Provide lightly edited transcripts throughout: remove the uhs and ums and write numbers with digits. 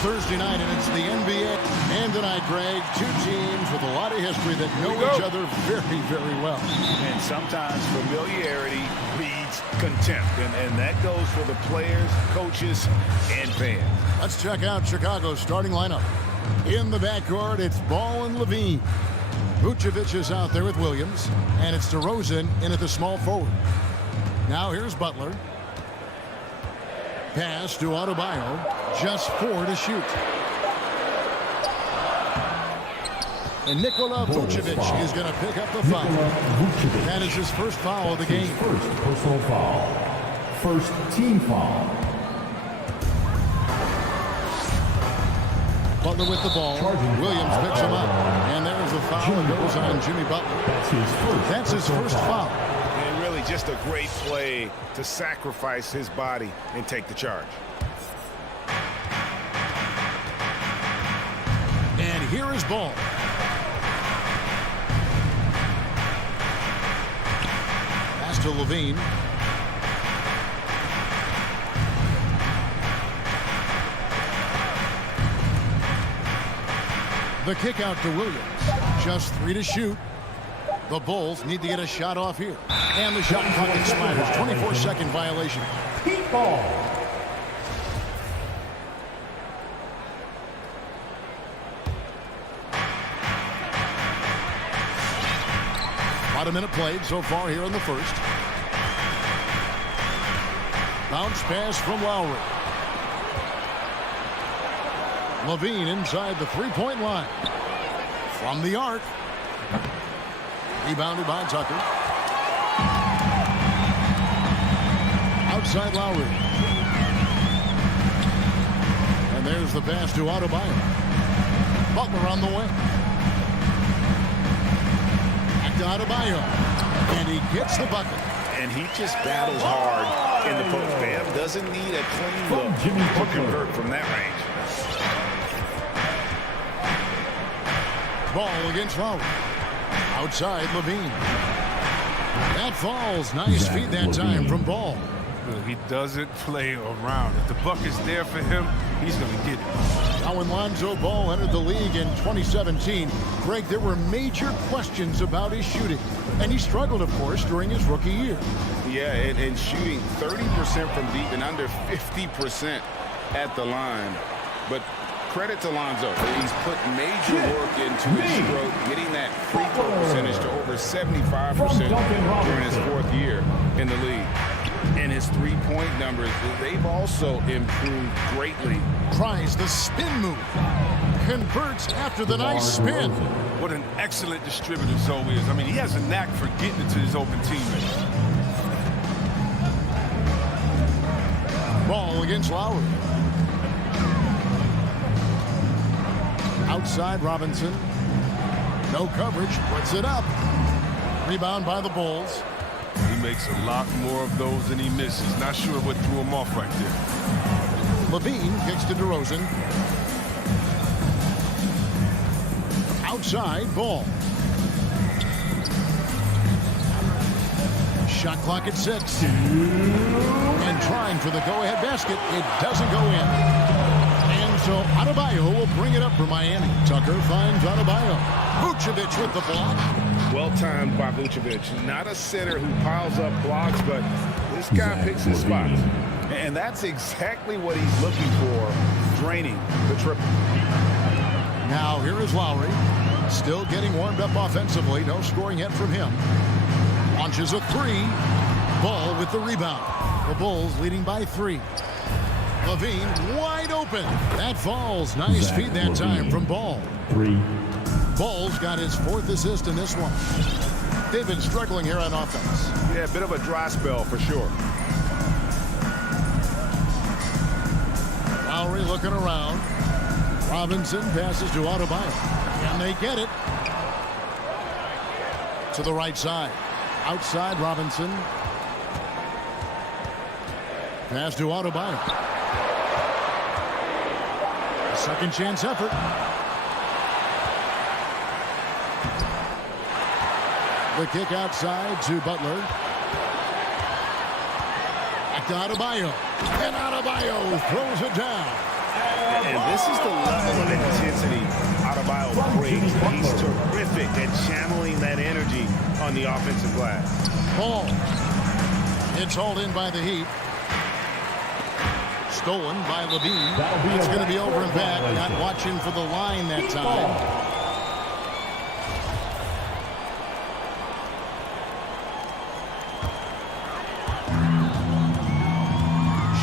Thursday night, and it's the NBA. And tonight, Greg, two teams with a lot of history that know each other very, very well. And sometimes familiarity breeds contempt, and that goes for the players, coaches, and fans. Let's check out Chicago's starting lineup. In the backcourt, it's Ball and Levine. Vucevic is out there with Williams, and it's DeRozan in at the small forward. Now here's Butler. Pass to Adebayo. Just 4 to shoot. And Nikola Vucevic is going to pick up the foul. That is his first foul of the game. First personal foul. First team foul. Butler with the ball. Williams picks him up. And there's the foul that goes on Jimmy Butler. That's his first foul. And really just a great play to sacrifice his body and take the charge. And here is Ball. Pass to Levine. The kick out to Williams. Just 3 to shoot. The Bulls need to get a shot off here. And the shot clock expires. 24-second violation. Heat ball. About a minute played so far here in the first. Bounce pass from Lowry. Levine inside the three-point line. From the arc. Rebounded by Tucker. Outside Lowry. And there's the pass to Adebayo. Butler on the wing. Back to Adebayo. And he gets the bucket. And he just battles hard in the post. Bam doesn't need a clean look to convert from that range. Ball against Lowry. Outside Levine. That falls. Nice feed that time from Ball. He doesn't play around. If the bucket's there for him, he's going to get it. Now when Lonzo Ball entered the league in 2017, Greg, there were major questions about his shooting. And he struggled, of course, during his rookie year. Yeah, and shooting 30% from deep and under 50% at the line. But credit to Lonzo. He's put major work into his stroke, getting that free throw percentage to over 75% during his fourth year in the league. And his three-point numbers, they've also improved greatly. Tries the spin move. Converts after the nice spin. What an excellent distributor Zoe is. I mean, he has a knack for getting it to his open teammates. Ball against Lowry. Outside Robinson. No coverage. Puts it up. Rebound by the Bulls. He makes a lot more of those than he misses. Not sure what threw him off right there. Levine kicks to DeRozan. Outside, Ball. Shot clock at 6. And trying for the go-ahead basket. It doesn't go in. And so Adebayo will bring it up for Miami. Tucker finds Adebayo. Vucevic with the block. Well timed by Vucevic. Not a center who piles up blocks, but this guy picks his spots. And that's exactly what he's looking for, draining the triple. Now here is Lowry. Still getting warmed up offensively. No scoring yet from him. Launches a 3. Ball with the rebound. The Bulls leading by 3. Levine wide open. That falls. Nice feed that time from Ball. 3. Ball's got his 4th assist in this one. They've been struggling here on offense. Yeah, a bit of a dry spell for sure. Lowry looking around. Robinson passes to Adebayo. And they get it. To the right side. Outside Robinson. Pass to Adebayo. Second chance effort. The kick outside to Butler. Back to Adebayo. And Adebayo throws it down. And this is the level of intensity Adebayo brings. He's terrific at channeling that energy on the offensive glass. Ball. It's hauled in by the Heat. Stolen by Levine. It's going to be over and back. Not watching for the line that time.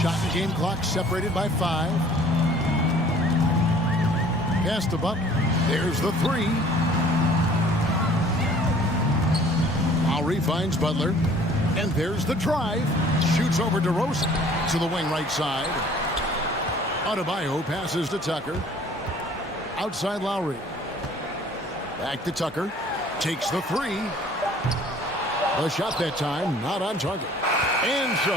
Shot and game clock separated by 5. Pass to Butler. There's the 3. Lowry finds Butler. And there's the drive. Shoots over DeRozan to the wing right side. Adebayo passes to Tucker. Outside Lowry. Back to Tucker. Takes the 3. A shot that time, not on target. And so,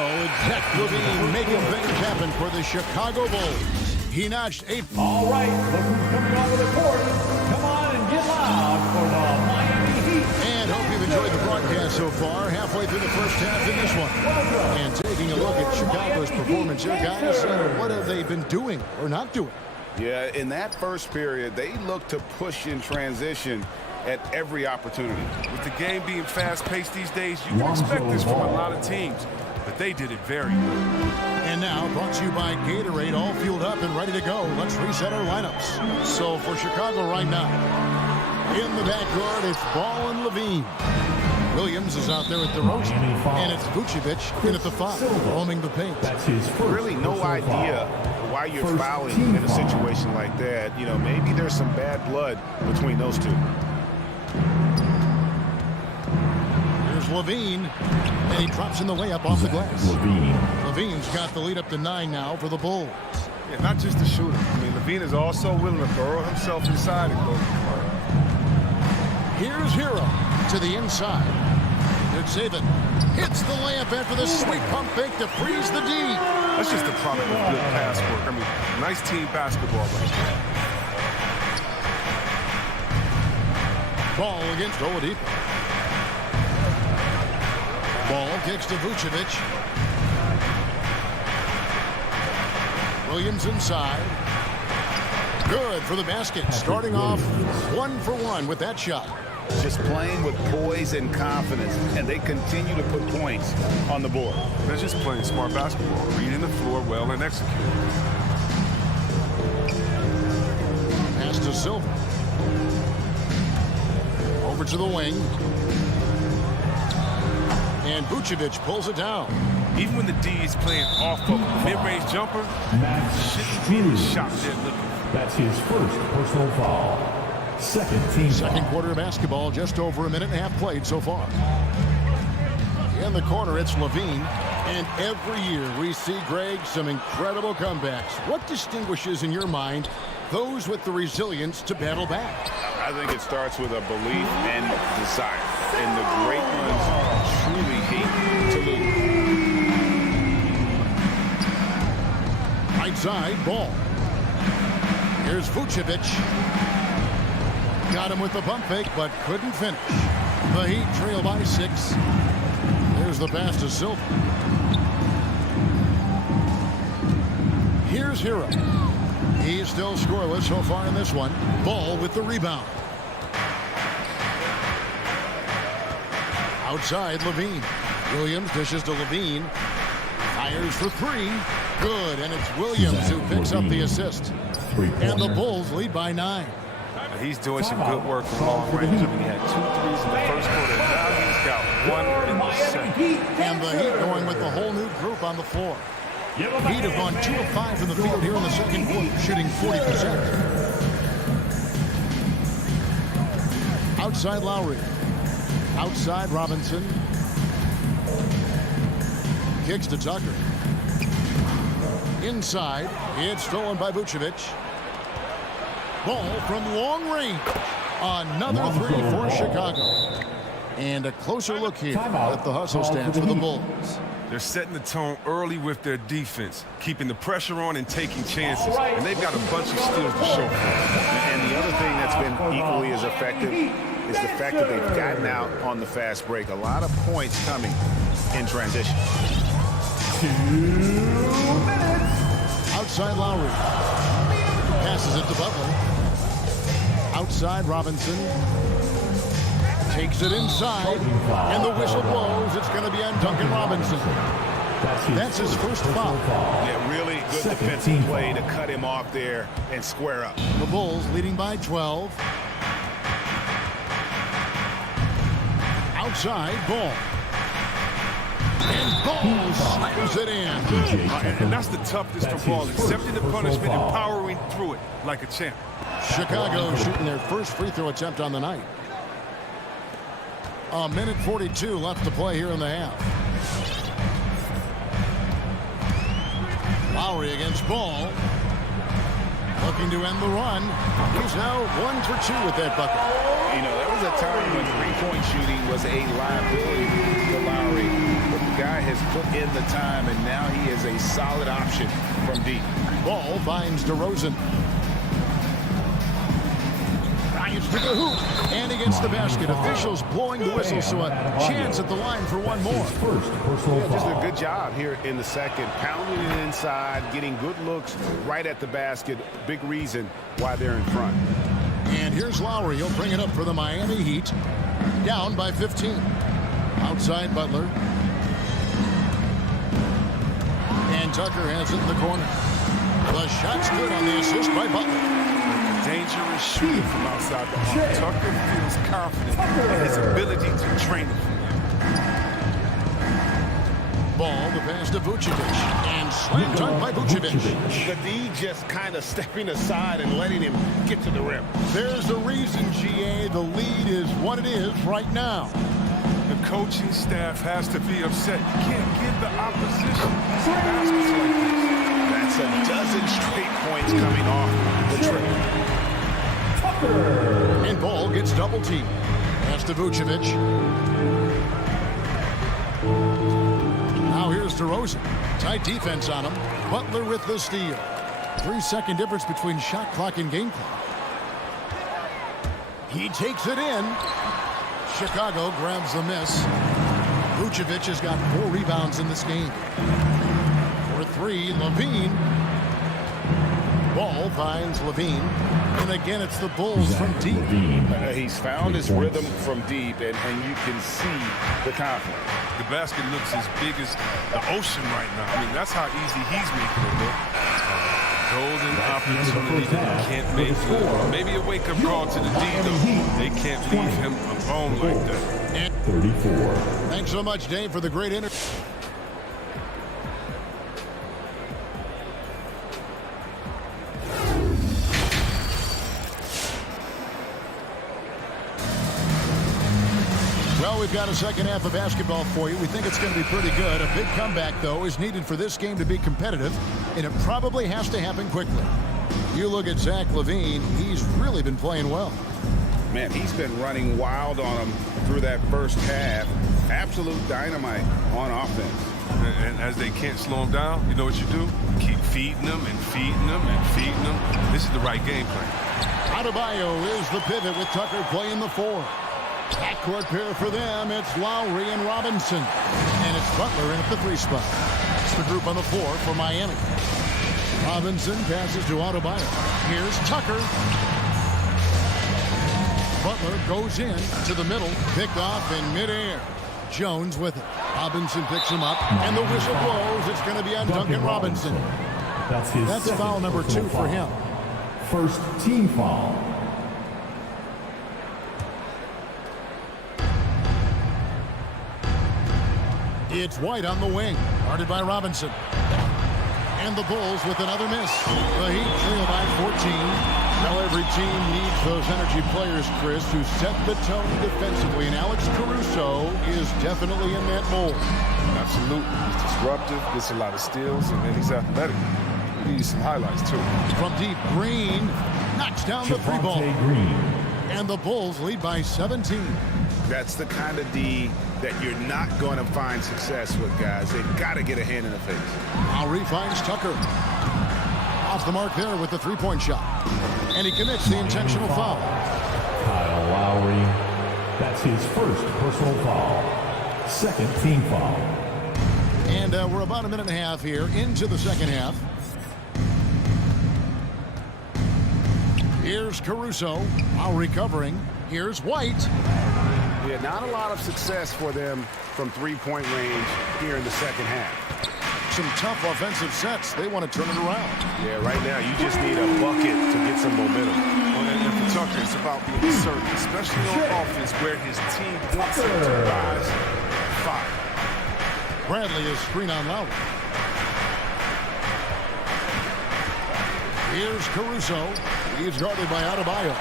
Zach Levine making things happen for the Chicago Bulls. He notched 8. All right, look who's coming onto the court. Come on and get loud for the Miami Heat. And hope you've enjoyed the broadcast so far. Halfway through the first half in this one. And taking a look at Chicago's performance here, guys. What have they been doing or not doing? Yeah, in that first period, they looked to push in transition at every opportunity. With the game being fast-paced these days, you can expect this from a lot of teams, but they did it very well. And now, brought to you by Gatorade, all fueled up and ready to go. Let's reset our lineups. So for Chicago right now, in the backcourt, it's Ball and Levine. Williams is out there at the roast, and it's Vucevic in at the 5, roaming the paint. That's his first. Really no idea why you're fouling in a situation like that. You know, maybe there's some bad blood between those two. Here's Levine, and he drops in the layup off the glass. Levine's got the lead up to 9 now for the Bulls. Yeah, not just the shooter. I mean, Levine is also willing to throw himself inside and go. Here's Hero to the inside. Xavier hits the layup after the sweet pump fake to freeze the D. That's just a product of good pass work. I mean, nice team basketball right there. Ball against Oladipo. Ball kicks to Vucevic. Williams inside. Good for the basket. Starting off 1 for 1 with that shot. Just playing with poise and confidence, and they continue to put points on the board. They're just playing smart basketball, reading the floor well and executing. Pass to Silva. Over to the wing. And Vucevic pulls it down. Even when the D is playing off of a mid-range jumper, shouldn't be the shot they're looking for. That's his first personal foul. Second quarter of basketball, just over a minute and a half played so far. In the corner, it's Levine. And every year we see, Greg, some incredible comebacks. What distinguishes, in your mind, those with the resilience to battle back? I think it starts with a belief and desire. And the great ones truly hate to lose. Right side, Ball. Here's Vucevic. Got him with the pump fake, but couldn't finish. The Heat trail by 6. There's the pass to Silva. Here's Hero. He's still scoreless so far in this one. Ball with the rebound. Outside, Levine. Williams dishes to Levine. Fires for 3. Good, and it's Williams who picks up the assist. And the Bulls lead by 9. He's doing some good work from long range. I mean, he had 2 threes in the first quarter. Now he's got 1 in the second. And the Heat going with the whole new group on the floor. Heat have gone 2 of 5 from the field here in the second quarter, shooting 40%. Outside Lowry. Outside Robinson. Kicks to Tucker. Inside. It's stolen by Vucevic. Ball from long range. Another 3 for Chicago. And a closer look here at the hustle stance for the Bulls. They're setting the tone early with their defense, keeping the pressure on and taking chances. And they've got a bunch of steals to show for it. And the other thing that's been equally as effective is the fact that they've gotten out on the fast break. A lot of points coming in transition. 2 minutes. outside Lowry. Passes it to Butler. Outside Robinson. Takes it inside. And the whistle blows. It's going to be on Duncan Robinson. That's his first foul. Yeah, really good defensive play to cut him off there and square up. The Bulls leading by 12. Outside, Ball. And Ball slams it in. And that's the toughness for Ball. Accepting the punishment and powering through it like a champ. Chicago shooting their first free throw attempt on the night. A minute 42 left to play here in the half. Lowry against Ball. Looking to end the run. He's now 1 for 2 with that bucket. You know, there was a time when three-point shooting was a liability for Lowry. But the guy has put in the time, and now he is a solid option from deep. Ball finds DeRozan. Drives to the hoop. And against the basket. Officials blowing the whistle, so a chance at the line for one more. Yeah, just a good job here in the second. Pounding it inside, getting good looks right at the basket. Big reason why they're in front. And here's Lowry. He'll bring it up for the Miami Heat. Down by 15. Outside Butler. And Tucker has it in the corner. The shot's good on the assist by Butler. Dangerous shooting from outside the arc. Tucker feels confident in his ability to train it. Ball, the pass to Vucevic. And slam dunk by Vucevic. The D just kind of stepping aside and letting him get to the rim. There's a reason, GA. The lead is what it is right now. The coaching staff has to be upset. You can't give the opposition baskets like this. That's a dozen straight points coming off the trip. And Ball gets double teamed. Pass to Vucevic. Now here's DeRozan. Tight defense on him. Butler with the steal. 3-second difference between shot clock and game clock. He takes it in. Chicago grabs the miss. Vucevic has got 4 rebounds in this game. For 3, Levine. Ball finds Levine. And again, it's the Bulls from deep. He's found his rhythm from deep, and you can see the confidence. The basket looks as big as the ocean right now. I mean, that's how easy he's making it look. Golden opportunity that he can't make good. Maybe a wake-up call to the D, though. They can't leave him alone like that. 34. Thanks so much, Dave, for the great interview. Well, we've got a second half of basketball for you. We think it's going to be pretty good. A big comeback, though, is needed for this game to be competitive, and it probably has to happen quickly. You look at Zach LaVine, he's really been playing well. Man, he's been running wild on him through that first half. Absolute dynamite on offense. And as they can't slow him down, you know what you do? Keep feeding them and feeding them and feeding them. This is the right game plan. Adebayo is the pivot with Tucker playing the 4. Backcourt pair for them. It's Lowry and Robinson. And it's Butler in at the 3 spot. It's the group on the 4 for Miami. Robinson passes to Adebayo. Here's Tucker. Butler goes in to the middle. Picked off in midair. Jones with it. Robinson picks him up. And the whistle blows. It's going to be on Duncan Robinson. That's foul number 2 for him. First team foul. It's White on the wing, guarded by Robinson. And the Bulls with another miss. The Heat trail by 14. Now every team needs those energy players, Chris, who set the tone defensively. And Alex Caruso is definitely in that mold. Absolutely. He's disruptive, gets a lot of steals, and then he's athletic. He needs some highlights, too. From deep, Green knocks down the 3 ball. And the Bulls lead by 17. That's the kind of D that you're not going to find success with, guys. They've got to get a hand in the face. Lowry finds Tucker. Off the mark there with the 3-point shot. And he commits the intentional foul. Kyle Lowry. That's his first personal foul. Second team foul. And we're about a minute and a half here into the second half. Here's Caruso. Now recovering. Here's White. Yeah, not a lot of success for them from three-point range here in the second half. Some tough offensive sets. They want to turn it around. Yeah, right now you just need a bucket to get some momentum. Well, and for Tucker, it's about being assertive, especially on offense where his team wants him to rise 5. Bradley is screen on Lowry. Here's Caruso. He's guarded by Adebayo.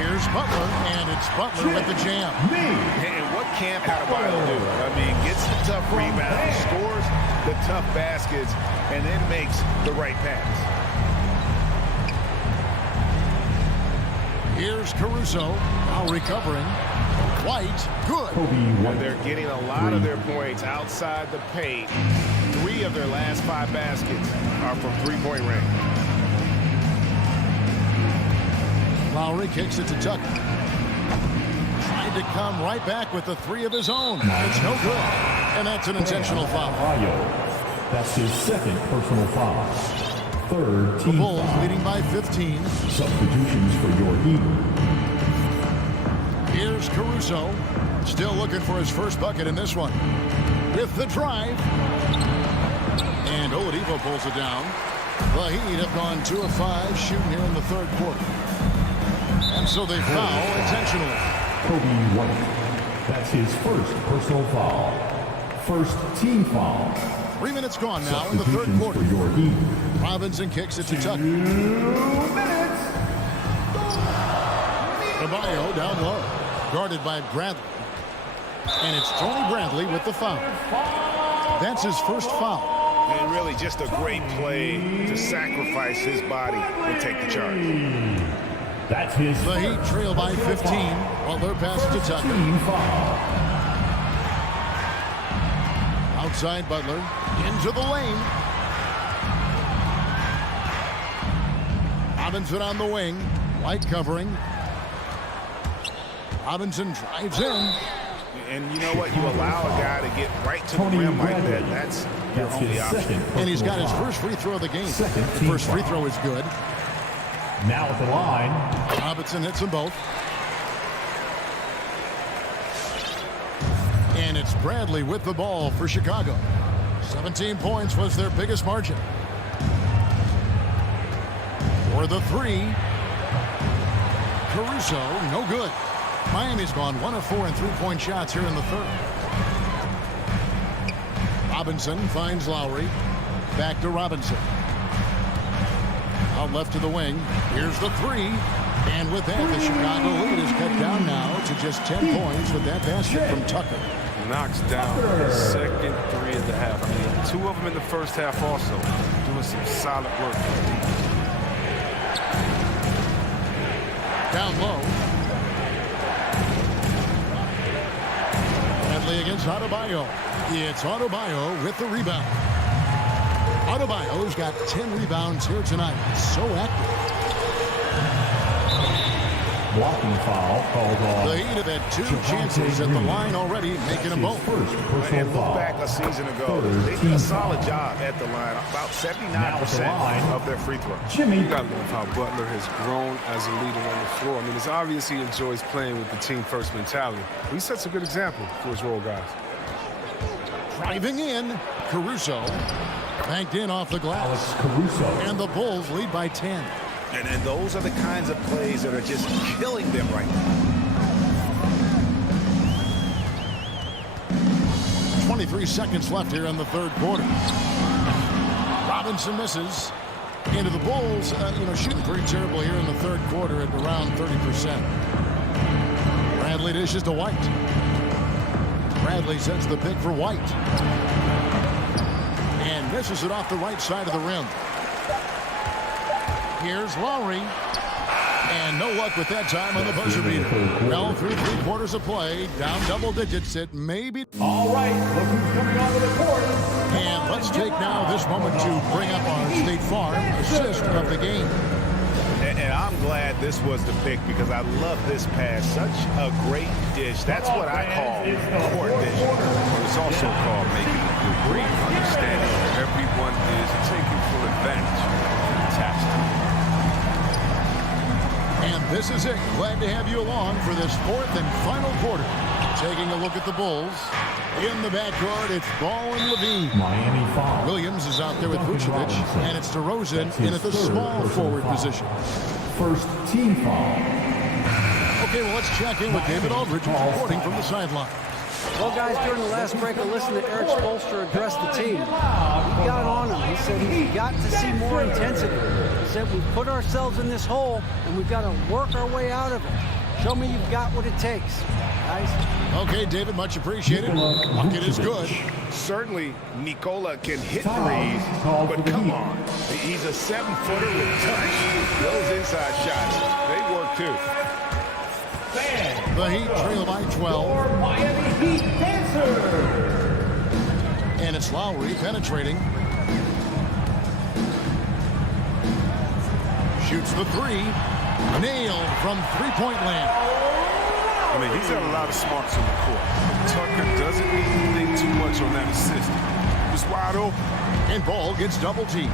Here's Butler, and it's Butler with the jam. And what can't Adebayo do? I mean, gets the tough rebound, scores the tough baskets, and then makes the right pass. Here's Caruso, now recovering. White, good. And they're getting a lot of their points outside the paint. 3 of their last 5 baskets are from three-point range. Lowry kicks it to Tucker. Tried to come right back with the 3 of his own. It's no good. And that's an intentional foul. That's his second personal foul. Third The team Bulls foul. leading by 15. Substitutions for your Eagles. Here's Caruso. Still looking for his first bucket in this one. With the drive. And Oladipo pulls it down. The Heat have gone 2 of 5 shooting here in the third quarter. And so they foul intentionally. Kobe White. That's his first personal foul. First team foul. 3 minutes gone now in the third Substitutions quarter. for your Eagles. Robinson kicks it to Tucker. 2 minutes. Adebayo down low. Guarded by Bradley. And it's Tony Bradley with the foul. That's his first foul. And really just a great play to sacrifice his body and take the charge. That's his The Heat trail by 15. Butler passes to Tucker. team foul. Outside Butler. Into the lane. Robinson on the wing. White covering. Robinson drives in. And you know what? You allow a guy to get right to the Tony rim like Bradley. that. That's your That's only his option. second And he's got his personal first free throw of the game. Second The team first free foul. throw is good. foul. Now at the line. Robinson hits them both. And it's Bradley with the ball for Chicago. 17 points was their biggest margin. For the 3. Caruso, no good. Miami's gone 1 of 4 in three-point shots here in the third. Robinson finds Lowry. Back to Robinson. Out left to the wing. Here's the 3. And with that, the Chicago lead is cut down now to just 10 points with that basket from Tucker. Knocks down the second 3 of the half. I mean, 2 of them in the first half also. Doing some solid work. Down low. Bradley against Adebayo. It's Adebayo with the rebound. Adebayo's got 10 rebounds here tonight. So active. Blocking foul called on. The Heat have had 2 chances at the line already, making them both. First And personal look foul. back a season ago. Third They did team a solid foul. job at the line. About 79% Now at the line. of their free throws. Jimmy. You gotta love how Butler has grown as a leader on the floor. I mean, it's obvious he enjoys playing with the team first mentality. He sets a good example for his role guys. Driving in, Caruso. Banked in off the glass. Alex Caruso. And the Bulls lead by 10. And those are the kinds of plays that are just killing them right now. 23 seconds left here in the third quarter. Robinson misses. Into the Bulls, shooting pretty terrible here in the third quarter at around 30%. Bradley dishes to White. Bradley sets the pick for White. And misses it off the right side of the rim. Here's Lowry. And no luck with that time on the buzzer beater. Well, through 3 quarters of play, down double digits, it may be. All right, look who's coming onto the court. And let's take now this moment to bring up our State Farm assist of the game. And I'm glad this was the pick because I love this pass. Such a great dish. That's what I call court dish. It's also called making a good read, understanding where everyone is taking full advantage. This is it. Glad to have you along for this fourth and final quarter. Taking a look at the Bulls. In the backcourt, it's Ball and Levine. Miami foul. Williams is out there with Vucevic, and it's DeRozan in at the small forward position. First team foul. Okay, well, let's check in with David Aldridge reporting from the sideline. Well, guys, during the last break, I listened to Eric Spoelstra address the team. He got on him. He said he's got to see more intensity. He said we've put ourselves in this hole, and we've got to work our way out of it. Show me you've got what it takes, guys. Okay, David, much appreciated. Bucket is good. Certainly, Nikola can hit threes, but come on. He's a 7-footer with touch. Those inside shots, they work too. The Heat trail by 12. Miami Heat dancer. And it's Lowry penetrating. Shoots the three. Nailed from three-point land. I mean, he's got a lot of smarts on the court. Tucker doesn't need to think too much on that assist. He was wide open. And Ball gets double-teamed.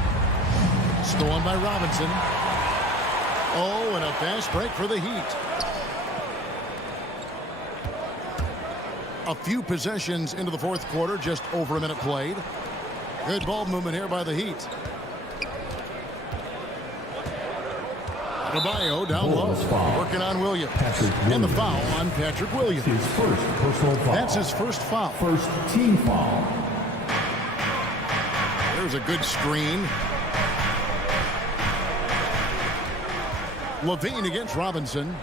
Stolen by Robinson. Oh, and a fast break for the Heat. A few possessions into the fourth quarter, just over a minute played. Good ball movement here by the Heat. Adebayo down low, working on Williams. And the foul on Patrick Williams. His first personal foul. That's his first foul. First team foul. There's a good screen. Levine against Robinson.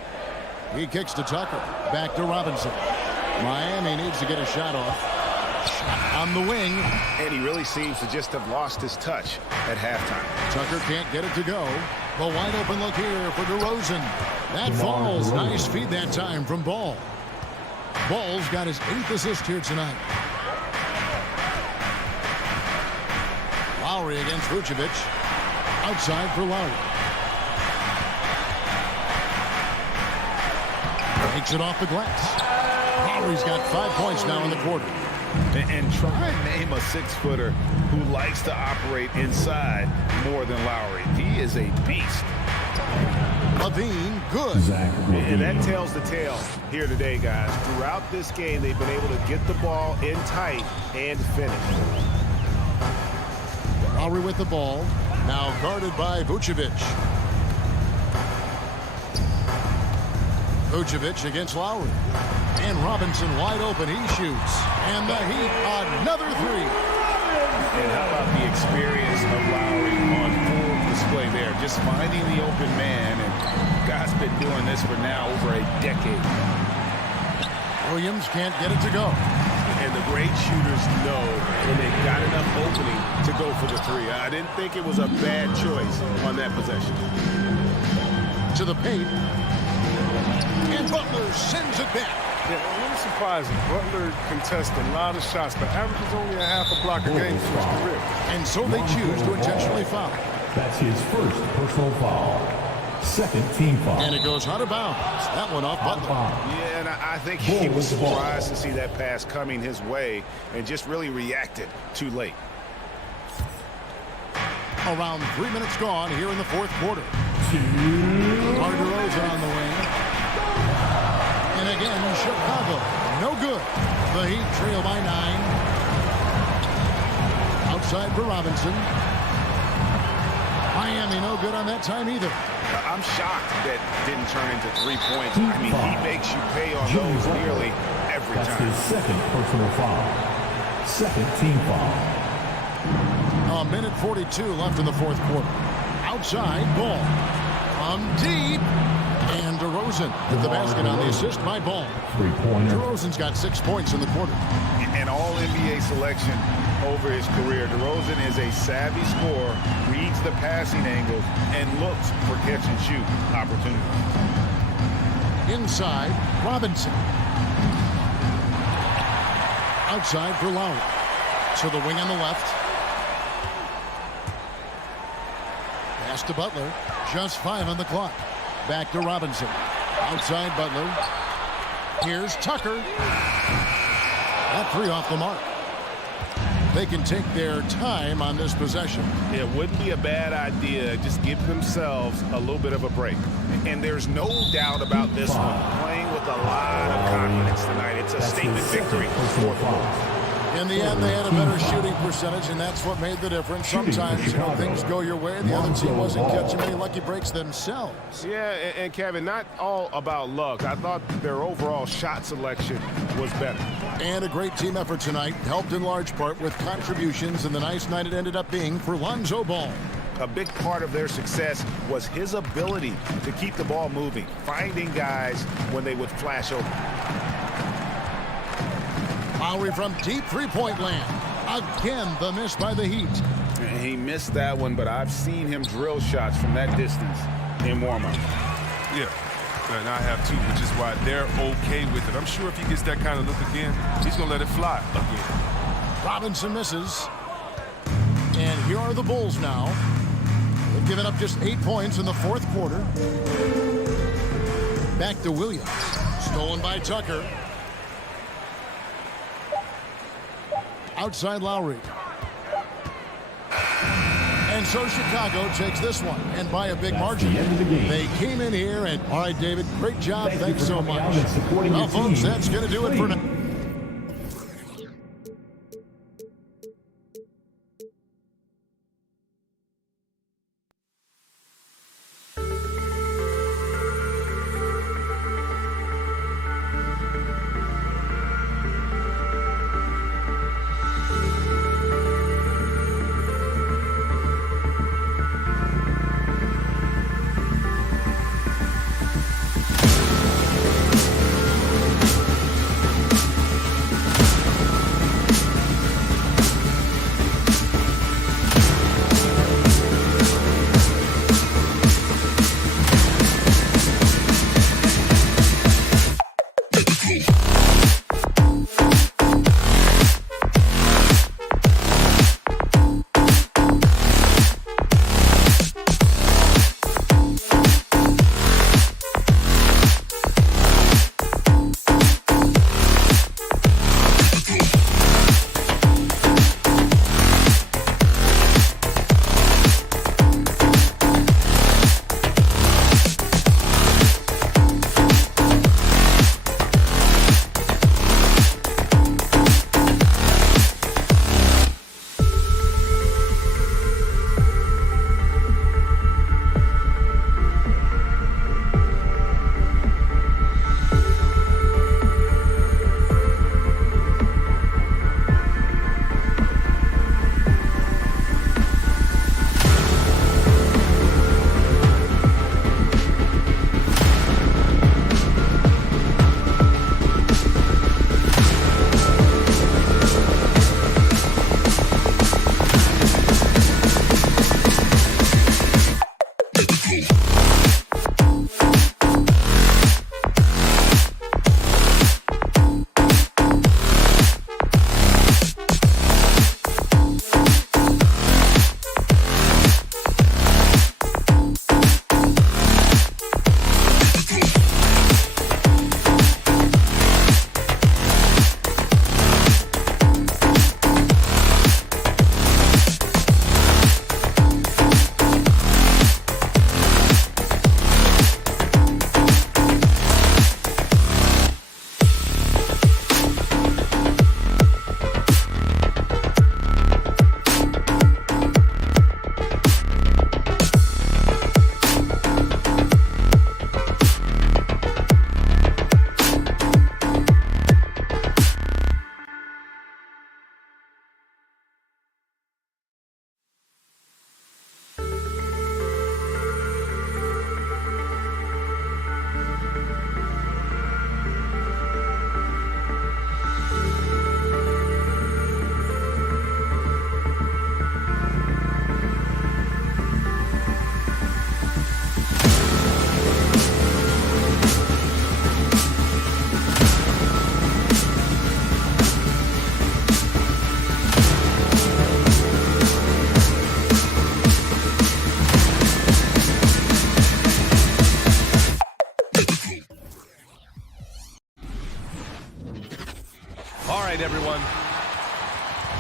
He kicks to Tucker. Back to Robinson. Miami needs to get a shot off. Shot on the wing. And he really seems to just have lost his touch at halftime. Tucker can't get it to go. The wide open look here for DeRozan. That falls. Nice feed that time from Ball. Ball's got his 8th assist here tonight. Lowry against Vucevic. Outside for Lowry. Takes it off the glass. Lowry's got 5 points now in the quarter. And try and name a 6-footer who likes to operate inside more than Lowry. He is a beast. Levine, good. And that tells the tale here today, guys. Throughout this game, they've been able to get the ball in tight and finish. Lowry with the ball. Now guarded by Vucevic. Vucevic against Lowry. And Robinson wide open. He shoots. And the Heat, another three. And how about the experience of Lowry on full display there? Just finding the open man. And God's been doing this for now over a decade. Williams can't get it to go. And the great shooters know when they've got enough opening to go for the three. I didn't think it was a bad choice on that possession. To the paint. And Butler sends it back. Yeah, a little surprising. Butler contests a lot of shots, but averages only a half a block a game for his career. And so they choose to intentionally foul. That's his first personal foul. Second team foul. And it goes out of bounds. That one off Butler. Yeah, and I think he was surprised to see that pass coming his way and just really reacted too late. Around 3 minutes gone here in the fourth quarter. DeRozan on the wing. And again, Chicago, no good. The Heat trail by 9. Outside for Robinson. Miami, no good on that time either. I'm shocked that didn't turn into 3 points. I mean, he makes you pay on those nearly every That's time. his second personal foul. Second team foul. A minute 42 left in the fourth quarter. Outside, Ball. From deep. And DeRozan with the basket on the assist by Ball. Three-pointer. DeRozan's got 6 points in the quarter. An all-NBA selection over his career. DeRozan is a savvy scorer, reads the passing angles, and looks for catch-and-shoot opportunities. Inside, Robinson. Outside for Lowry. To the wing on the left. Pass to Butler. Just 5 on the clock. Back to Robinson. Outside Butler. Here's Tucker. That three off the mark. they can take their time on this possession. It wouldn't be a bad idea. Just give themselves a little bit of a break. And there's no doubt about this one. Playing with a lot of confidence tonight. It's a statement victory for the Bulls. In the end, they had a better shooting percentage, and that's what made the difference. Sometimes, things go your way. The other team wasn't catching many lucky breaks themselves. Yeah, and Kevin, not all about luck. I thought their overall shot selection was better. And a great team effort tonight, helped in large part with contributions, and the nice night it ended up being for Lonzo Ball. A big part of their success was his ability to keep the ball moving, finding guys when they would flash open. Lowry from deep three-point land. Again, the miss by the Heat. He missed that one, but I've seen him drill shots from that distance in warm-up. Yeah, and I have too, which is why they're okay with it. I'm sure if he gets that kind of look again, he's going to let it fly again. Robinson misses. And here are the Bulls now. They've given up just 8 points in the fourth quarter. Back to Williams. Stolen by Tucker. Outside Lowry. And so Chicago takes this one, and by a big margin. They came in here, and all right, David, great job. Thanks so much. Well, folks, that's going to do it for now.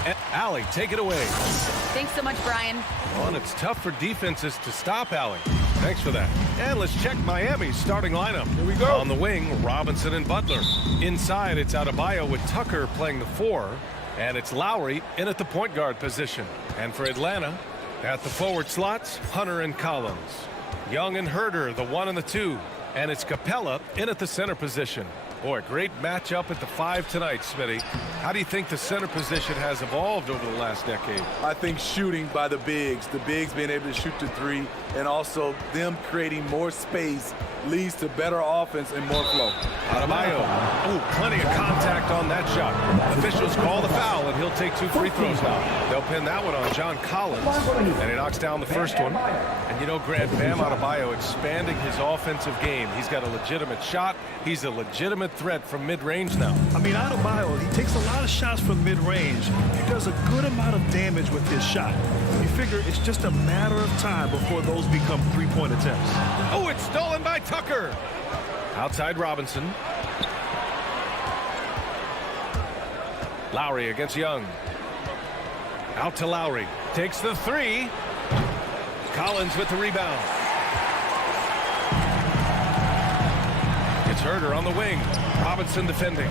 And Allie, take it away. Thanks so much, Brian. Well, and it's tough for defenses to stop Allie. Thanks for that. And let's check Miami's starting lineup. Here we go. On the wing, Robinson and Butler. Inside, it's Adebayo with Tucker playing the 4. And it's Lowry in at the point guard position. And for Atlanta, at the forward slots, Hunter and Collins. Young and Herder, the 1 and the 2. And it's Capella in at the center position. Boy, great matchup at the 5 tonight, Smitty. How do you think the center position has evolved over the last decade? I think shooting by the bigs being able to shoot the 3, and also them creating more space leads to better offense and more flow. Adebayo. Ooh, plenty of contact on that shot. Officials call the foul, and he'll take 2 free throws now. They'll pin that one on John Collins, and he knocks down the first one. And you know, Grant, Bam Adebayo expanding his offensive game. He's got a legitimate shot. He's a legitimate threat from mid-range now. I mean, Adebayo, he takes a lot of shots from mid-range. He does a good amount of damage with his shot. You figure it's just a matter of time before those become three-point attempts. Oh, it's stolen by Tucker. Outside Robinson. Lowry against Young. Out to Lowry. Takes the 3. Collins with the rebound. It's Herder on the wing. Robinson defending.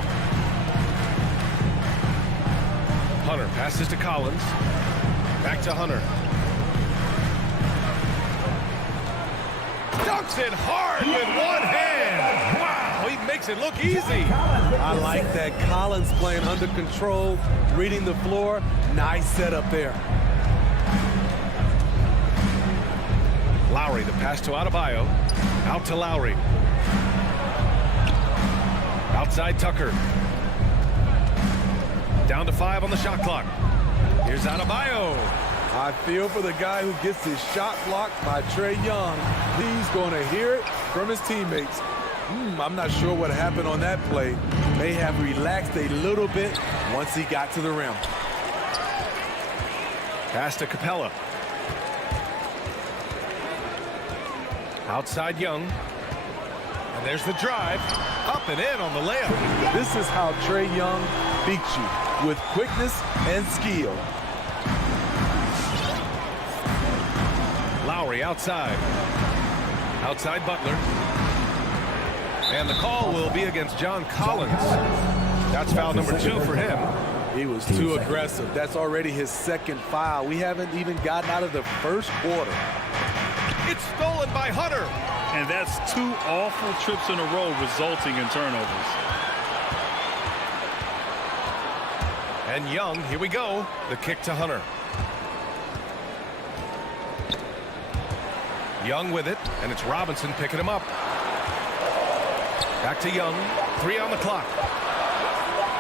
Hunter passes to Collins. Back to Hunter. Dunks it hard with one hand. Wow, he makes it look easy. I like that. Collins playing under control, reading the floor. Nice setup there. Lowry, the pass to Adebayo. Out to Lowry. Outside Tucker. Down to 5 on the shot clock. Here's Adebayo. I feel for the guy who gets his shot blocked by Trae Young. He's going to hear it from his teammates. I'm not sure what happened on that play. May have relaxed a little bit once he got to the rim. Pass to Capella. Outside Young. And there's the drive. Up and in on the layup. This is how Trae Young beats you, with quickness and skill. Lowry outside. Outside Butler. And the call will be against John Collins. That's foul number 2 for him. He was too aggressive. That's already his second foul. We haven't even gotten out of the first quarter. It's stolen by Hunter. And that's 2 awful trips in a row resulting in turnovers. And Young, here we go. The kick to Hunter. Young with it, and it's Robinson picking him up. Back to Young. 3 on the clock.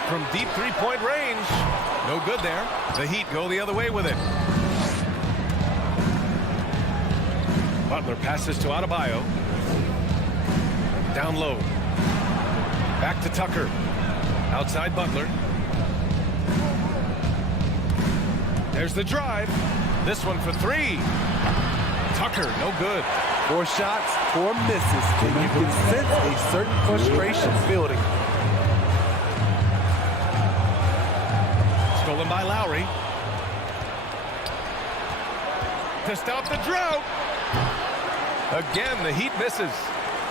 From deep 3-point range. No good there. The Heat go the other way with it. Butler passes to Adebayo. Down low. Back to Tucker. Outside Butler. There's the drive. This one for 3. Tucker, no good. 4 shots, 4 misses, and you can sense a certain frustration building. Stolen by Lowry. To stop the drought. Again, the Heat misses.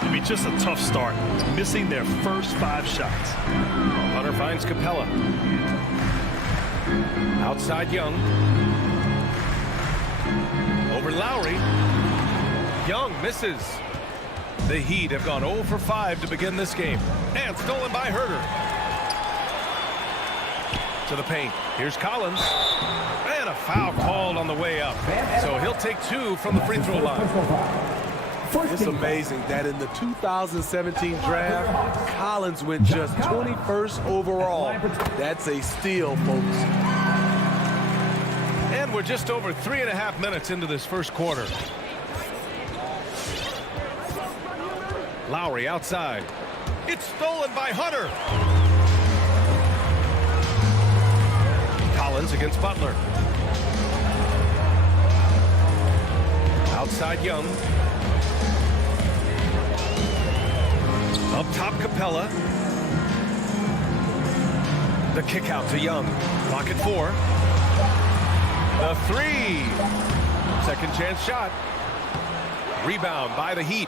I mean, just a tough start, missing their first 5 shots. Hunter finds Capella. Outside Young. Over Lowry. Young misses. The Heat have gone 0 for 5 to begin this game. And stolen by Herder. To the paint. Here's Collins. And a foul called on the way up. So he'll take 2 from the free throw line. It's amazing that in the 2017 draft, Collins went just 21st overall. That's a steal, folks. And we're just over 3.5 minutes into this first quarter. Lowry outside. It's stolen by Hunter. Collins against Butler. Outside Young. Up top Capella. The kick out to Young. Clock at 4. The three. Second chance shot. Rebound by the Heat.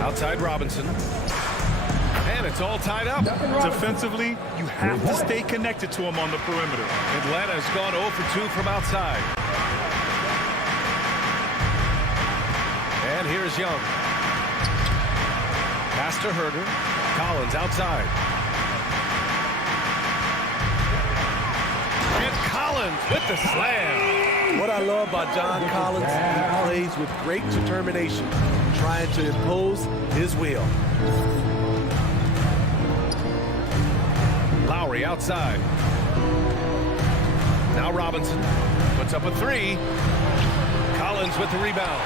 Outside Robinson. And it's all tied up. Defensively, you have to stay connected to him on the perimeter. Atlanta's gone 0 for 2 from outside. And here's Young. Pass to Herder. Collins outside. And Collins with the slam. What I love about John Collins, he plays with great determination, trying to impose his will. Lowry outside. Now Robinson puts up a three. Collins with the rebound.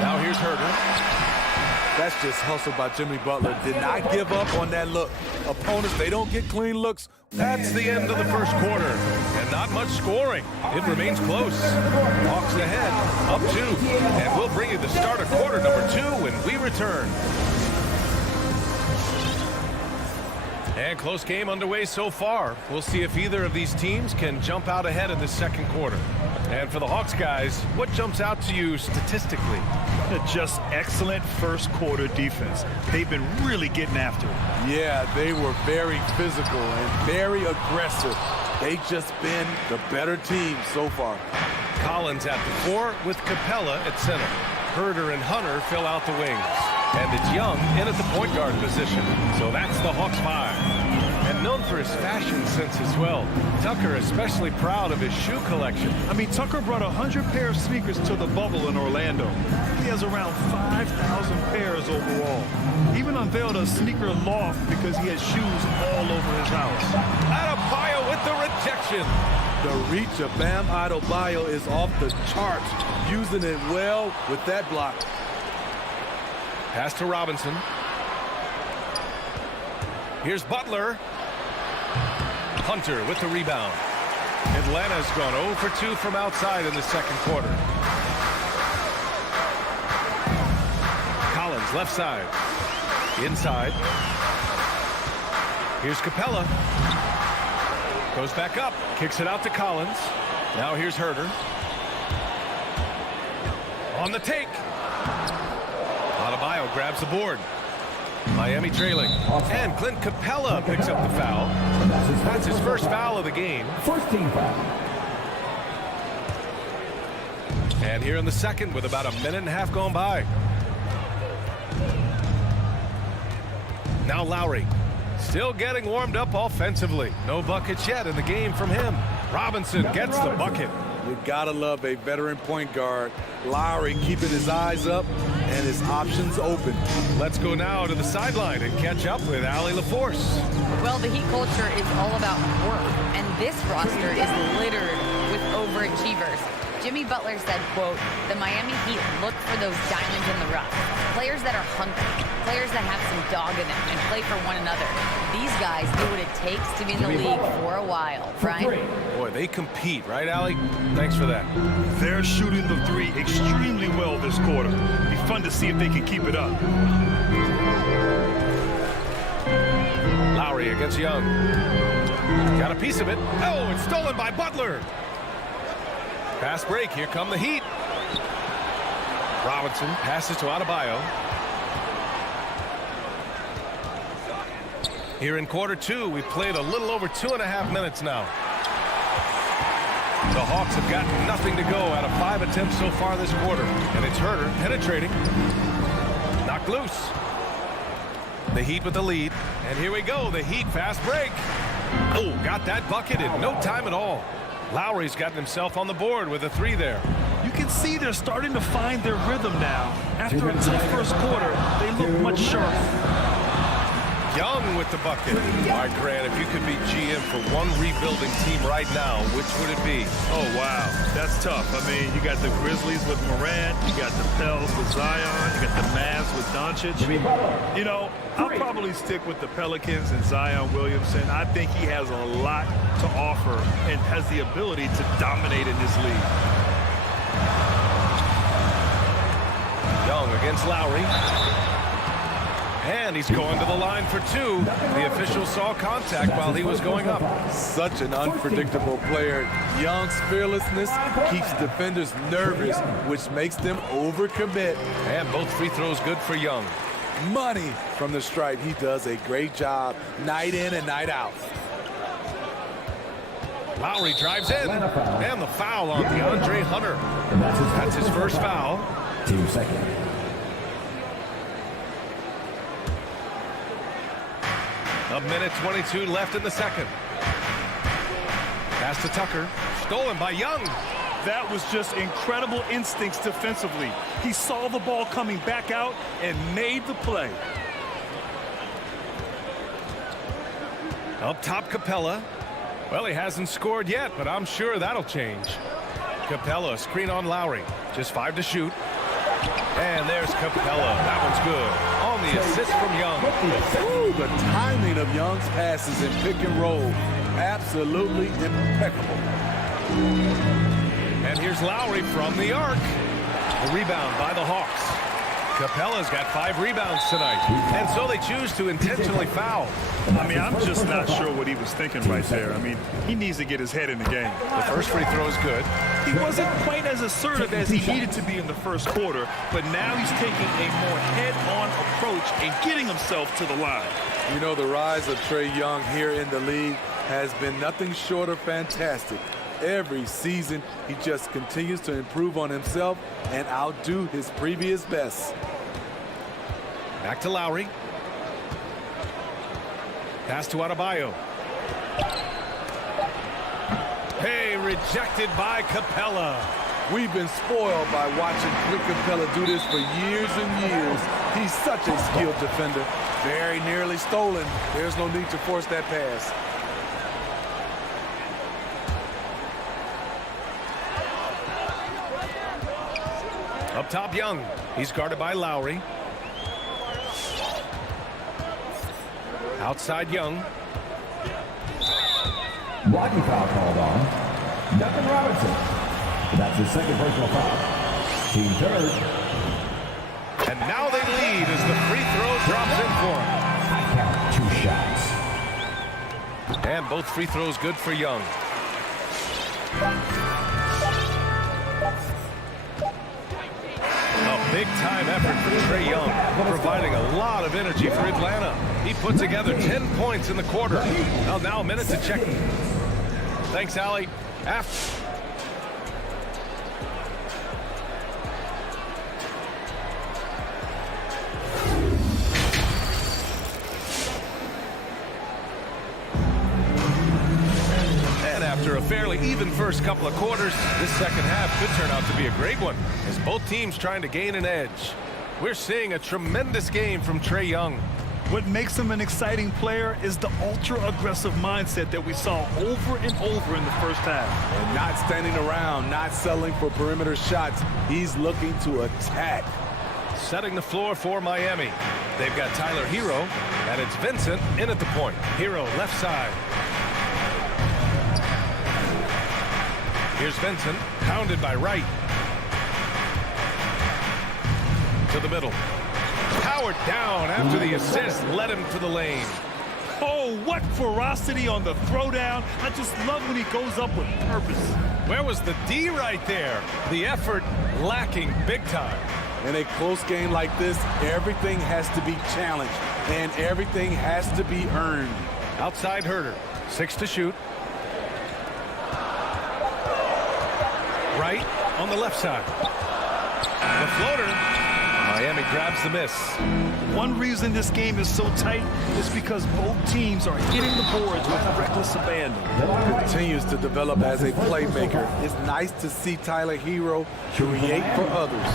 Now here's Herder. That's just hustle by Jimmy Butler. Did not give up on that look. Opponents, they don't get clean looks. That's the end of the first quarter. And not much scoring. It remains close. Hawks ahead, up 2. And we'll bring you the start of quarter number 2 when we return. And close game underway so far. We'll see if either of these teams can jump out ahead in the second quarter. And for the Hawks guys, what jumps out to you statistically? Just excellent first quarter defense. They've been really getting after it. Yeah, they were very physical and very aggressive. They've just been the better team so far. Collins at the 4 with Capella at center. Herder and Hunter fill out the wings. And it's Young in at the point guard position. So that's the Hawks 5. And known for his fashion sense as well. Tucker especially proud of his shoe collection. I mean, Tucker brought 100 pair of sneakers to the bubble in Orlando. He has around 5,000 pairs overall. He even unveiled a sneaker loft because he has shoes all over his house. Adebayo with the rejection. The reach of Bam Adebayo is off the charts, using it well with that block. Pass to Robinson. Here's Butler. Hunter with the rebound. Atlanta's gone 0 for 2 from outside in the second quarter. Collins left side. Inside. Here's Capella. Goes back up. Kicks it out to Collins. Now here's Herder. On the take. Adebayo grabs the board. Miami trailing. And Clint Capella picks up the foul. That's his first foul of the game. First team foul. And here in the second with about a minute and a half gone by. Now Lowry. Still getting warmed up offensively. No buckets yet in the game from him. Robinson gets the bucket. You gotta love a veteran point guard. Lowry keeping his eyes up and his options open. Let's go now to the sideline and catch up with Allie LaForce. Well, the Heat culture is all about work, and this roster is littered with overachievers. Jimmy Butler said, quote, the Miami Heat look for those diamonds in the rough. Players that are hungry, players that have some dog in them and play for one another. These guys know what it takes to be in the league for a while. Brian? Boy, they compete, right, Allie? Thanks for that. They're shooting the three extremely well this quarter. Be fun to see if they can keep it up. Lowry against Young. Got a piece of it. Oh, it's stolen by Butler. Fast break. Here come the Heat. Robinson passes to Adebayo. Here in quarter 2, we've played a little over 2.5 minutes now. The Hawks have got nothing to go out of 5 attempts so far this quarter. And it's Herder penetrating. Knocked loose. The Heat with the lead. And here we go. The Heat fast break. Oh, got that bucket in no time at all. Lowry's gotten himself on the board with a 3 there. You can see they're starting to find their rhythm now. After a tough first quarter, they look much sharper. Young with the bucket. All right, Grant, if you could be GM for one rebuilding team right now, which would it be? Oh, wow. That's tough. I mean, you got the Grizzlies with Morant. You got the Pels with Zion. You got the Mavs with Doncic. You know, I'll probably stick with the Pelicans and Zion Williamson. I think he has a lot to offer and has the ability to dominate in this league. Young against Lowry. And he's going to the line for two. The official saw contact while he was going up. Such an unpredictable player. Young's fearlessness keeps defenders nervous, which makes them overcommit. And both free throws good for Young. Money from the stripe. He does a great job night in and night out. Lowry drives in. And the foul on DeAndre Hunter. That's his first foul. Team second. A minute 22 left in the second. Pass to Tucker. Stolen by Young. That was just incredible instincts defensively. He saw the ball coming back out and made the play. Up top, Capella. Well, he hasn't scored yet, but I'm sure that'll change. Capella, screen on Lowry. Just 5 to shoot. And there's Capella. That one's good. On the assist from Young. Ooh, the timing of Young's passes in pick and roll. Absolutely impeccable. And here's Lowry from the arc. The rebound by the Hawks. Capella's got 5 rebounds tonight. And so they choose to intentionally foul. I mean, I'm just not sure what he was thinking right there. I mean, he needs to get his head in the game. The first free throw is good. He wasn't quite as assertive as he needed to be in the first quarter, but now he's taking a more head-on approach and getting himself to the line. You know, the rise of Trae Young here in the league has been nothing short of fantastic. Every season, he just continues to improve on himself and outdo his previous best. Back to Lowry. Pass to Adebayo. Hey, rejected by Capella. We've been spoiled by watching Clint Capella do this for years and years. He's such a skilled defender. Very nearly stolen. There's no need to force that pass. Up top, Young. He's guarded by Lowry. Outside, Young. Blocking foul called on Duncan Robinson. That's his second personal foul. Team third. And now they lead as the free throw drops in for him. I count 2 shots. And both free throws good for Young. A big-time effort for Trae Young, providing a lot of energy for Atlanta. He put together 10 points in the quarter. Well, now a minute to check. Thanks, Allie. And after a fairly even first couple of quarters, this second half could turn out to be a great one, as both teams trying to gain an edge. We're seeing a tremendous game from Trae Young. What makes him an exciting player is the ultra-aggressive mindset that we saw over and over in the first half. And not standing around, not settling for perimeter shots. He's looking to attack. Setting the floor for Miami. They've got Tyler Hero, and it's Vincent in at the point. Hero left side. Here's Vincent, pounded by Wright. To the middle. Powered down after the assist led him to the lane. Oh, what ferocity on the throwdown. I just love when he goes up with purpose. Where was the D right there? The effort lacking big time. In a close game like this, everything has to be challenged, and everything has to be earned. Outside Herter, 6 to shoot. Right on the left side. The floater. Miami grabs the miss. One reason this game is so tight is because both teams are hitting the boards with reckless abandon. Continues to develop as a playmaker. It's nice to see Tyler Hero create for others.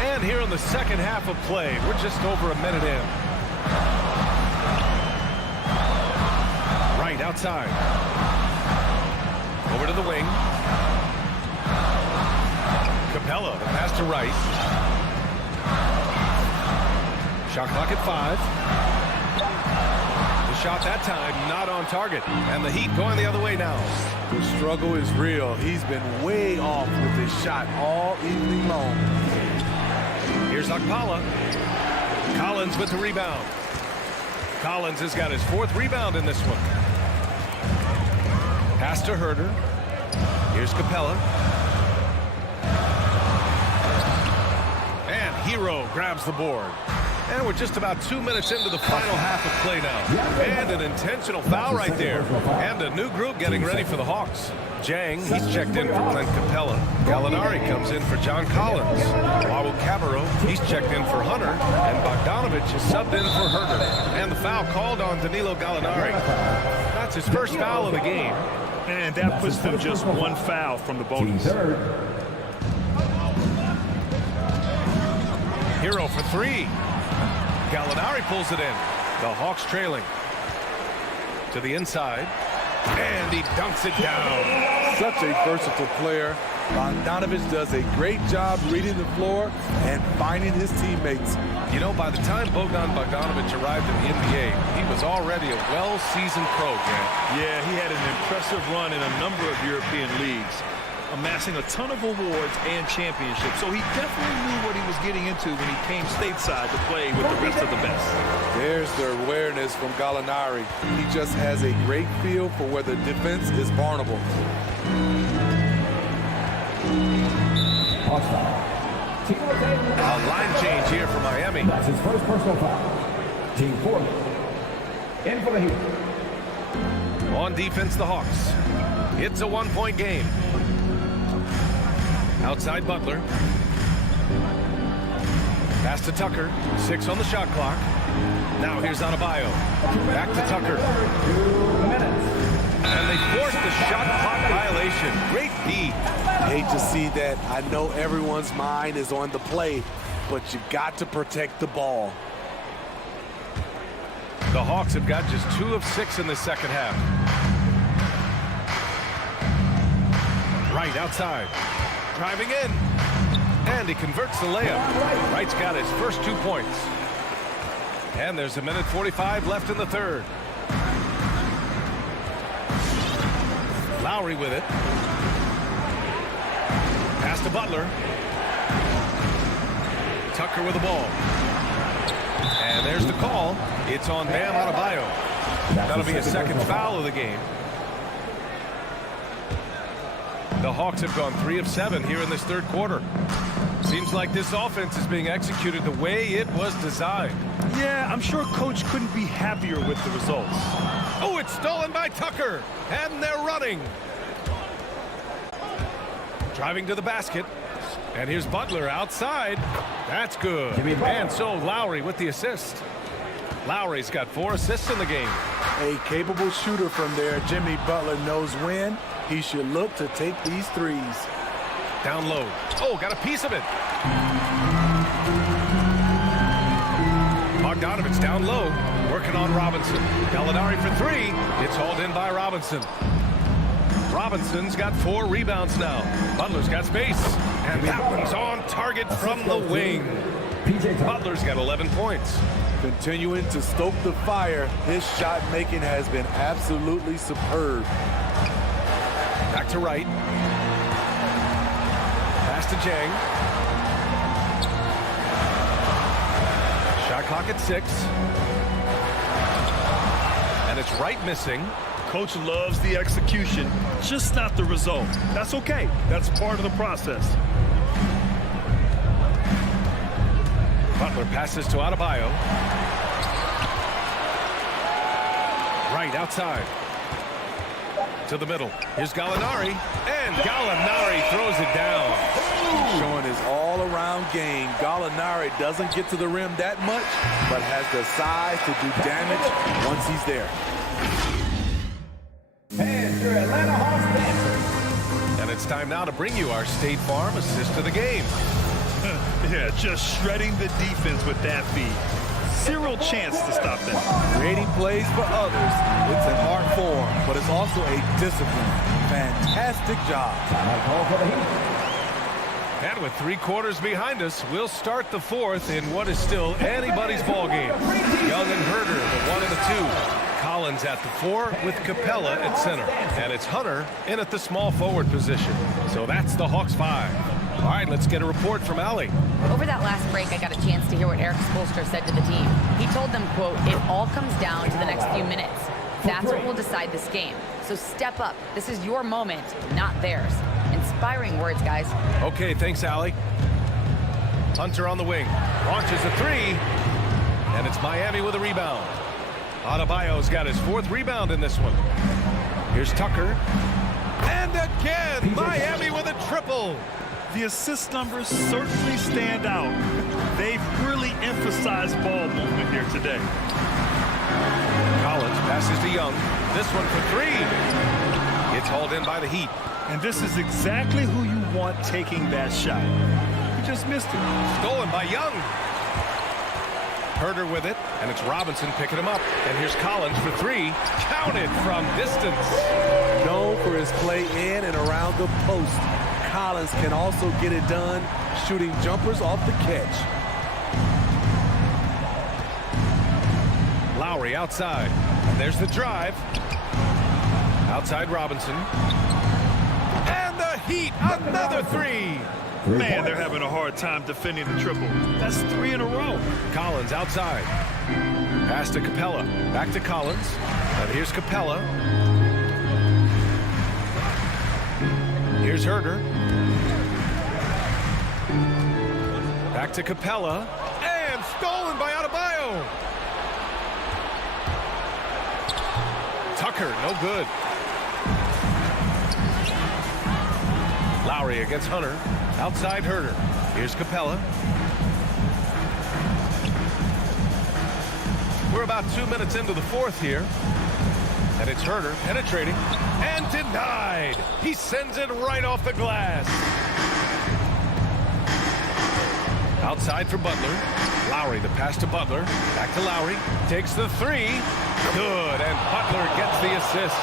And here in the second half of play, we're just over a minute in. Right outside. Over to the wing. Capella, the pass to Wright. Shot clock at 5. The shot that time, not on target. And the Heat going the other way now. The struggle is real. He's been way off with his shot all evening long. Here's Okpala. Collins with the rebound. Collins has got his 4th rebound in this one. Pass to Herter. Here's Capella. And Hero grabs the board. And we're just about 2 minutes into the final half of play now. And an intentional foul right there. And a new group getting ready for the Hawks. Jang, he's checked in for Clint Capella. Gallinari comes in for John Collins. Raul Cabarro, he's checked in for Hunter. And Bogdanovich is subbed in for Herter. And the foul called on Danilo Gallinari. That's his first foul of the game. And that puts them just 1 foul from the bonus. Hero for 3. Gallinari pulls it in. The Hawks trailing. To the inside. And he dunks it down. Such a versatile player. Bogdanovich does a great job reading the floor and finding his teammates. You know, by the time Bogdan Bogdanovich arrived in the NBA, he was already a well-seasoned pro, Grant. Yeah, he had an impressive run in a number of European leagues, amassing a ton of awards and championships. So he definitely knew what he was getting into when he came stateside to play with the rest of the best. There's the awareness from Gallinari. He just has a great feel for where the defense is vulnerable. A line change here for Miami. That's his first personal foul. Team 4. In for the Heat. On defense, the Hawks. It's a 1-point game. Outside Butler. Pass to Tucker. 6 on the shot clock. Now here's Adebayo. Back to Tucker. 2 minutes. And they forced the shot clock violation. Great D. I hate to see that. I know everyone's mind is on the play, but you got to protect the ball. The Hawks have got just 2 of 6 in the second half. Wright outside. Driving in. And he converts the layup. Wright's got his first 2 points. And there's 1:45 left in the third. Lowry with it. Pass to Butler. Tucker with the ball. And there's the call. It's on Bam Adebayo. That'll be a second foul of the game. The Hawks have gone 3 of 7 here in this third quarter. Seems like this offense is being executed the way it was designed. Yeah, I'm sure Coach couldn't be happier with the results. Oh, it's stolen by Tucker. And they're running. Driving to the basket. And here's Butler outside. That's good. And so Lowry with the assist. Lowry's got 4 assists in the game. A capable shooter from there. Jimmy Butler knows when he should look to take these threes. Down low. Oh, got a piece of it. Bogdanovich down low. Working on Robinson. Gallinari for 3. It's hauled in by Robinson. Robinson's got 4 rebounds now. Butler's got space. And that one's on target from the wing. Butler's got 11 points. Continuing to stoke the fire, his shot making has been absolutely superb. Back to Wright. Pass to Jang. Shot clock at 6. And it's Wright missing. Coach loves the execution, just not the result. That's okay. That's part of the process. Butler passes to Adebayo. Wright outside. To the middle. Here's Gallinari. And Gallinari throws it down. Showing his all-around game. Gallinari doesn't get to the rim that much, but has the size to do damage once he's there. And your Atlanta Hawks dancers. And it's time now to bring you our State Farm assist of the game. Yeah, just shredding the defense with that feed. Zero chance to stop them. Creating plays for others. It's an art form, but it's also a discipline. Fantastic job. And with 3 quarters behind us, we'll start the fourth in what is still anybody's ball game. Young and Herter, the 1 and the 2. Collins at the 4 with Capella at center. And it's Hunter in at the small forward position. So that's the Hawks 5. All right, let's get a report from Allie. Over that last break, I got a chance to hear what Eric Spoelstra said to the team. He told them, quote, "It all comes down to the next few minutes. That's what will decide this game. So step up. This is your moment, not theirs." Inspiring words, guys. Okay, thanks, Allie. Hunter on the wing. Launches a 3. And it's Miami with a rebound. Adebayo's got his 4th rebound in this one. Here's Tucker. And again, Miami with a triple. The assist numbers certainly stand out. They've really emphasized ball movement here today. Collins passes to Young. This one for 3. It's hauled in by the Heat. And this is exactly who you want taking that shot. He just missed it. Stolen by Young. Herder with it, and it's Robinson picking him up. And here's Collins for 3. Counted from distance. Known for his play in and around the post, Collins can also get it done shooting jumpers off the catch. Lowry outside. And there's the drive. Outside Robinson. And the Heat, another 3. Man, they're having a hard time defending the triple. That's 3 in a row. Collins outside. Pass to Capella. Back to Collins. And here's Capella. Here's Herder. Back to Capella. And stolen by Adebayo. Tucker, no good. Lowry against Hunter. Outside Herder. Here's Capella. We're about 2 minutes into the 4th here. And it's Herder penetrating and denied. He sends it right off the glass. Outside for Butler. Lowry, the pass to Butler. Back to Lowry. Takes the 3. Good. And Butler gets the assist.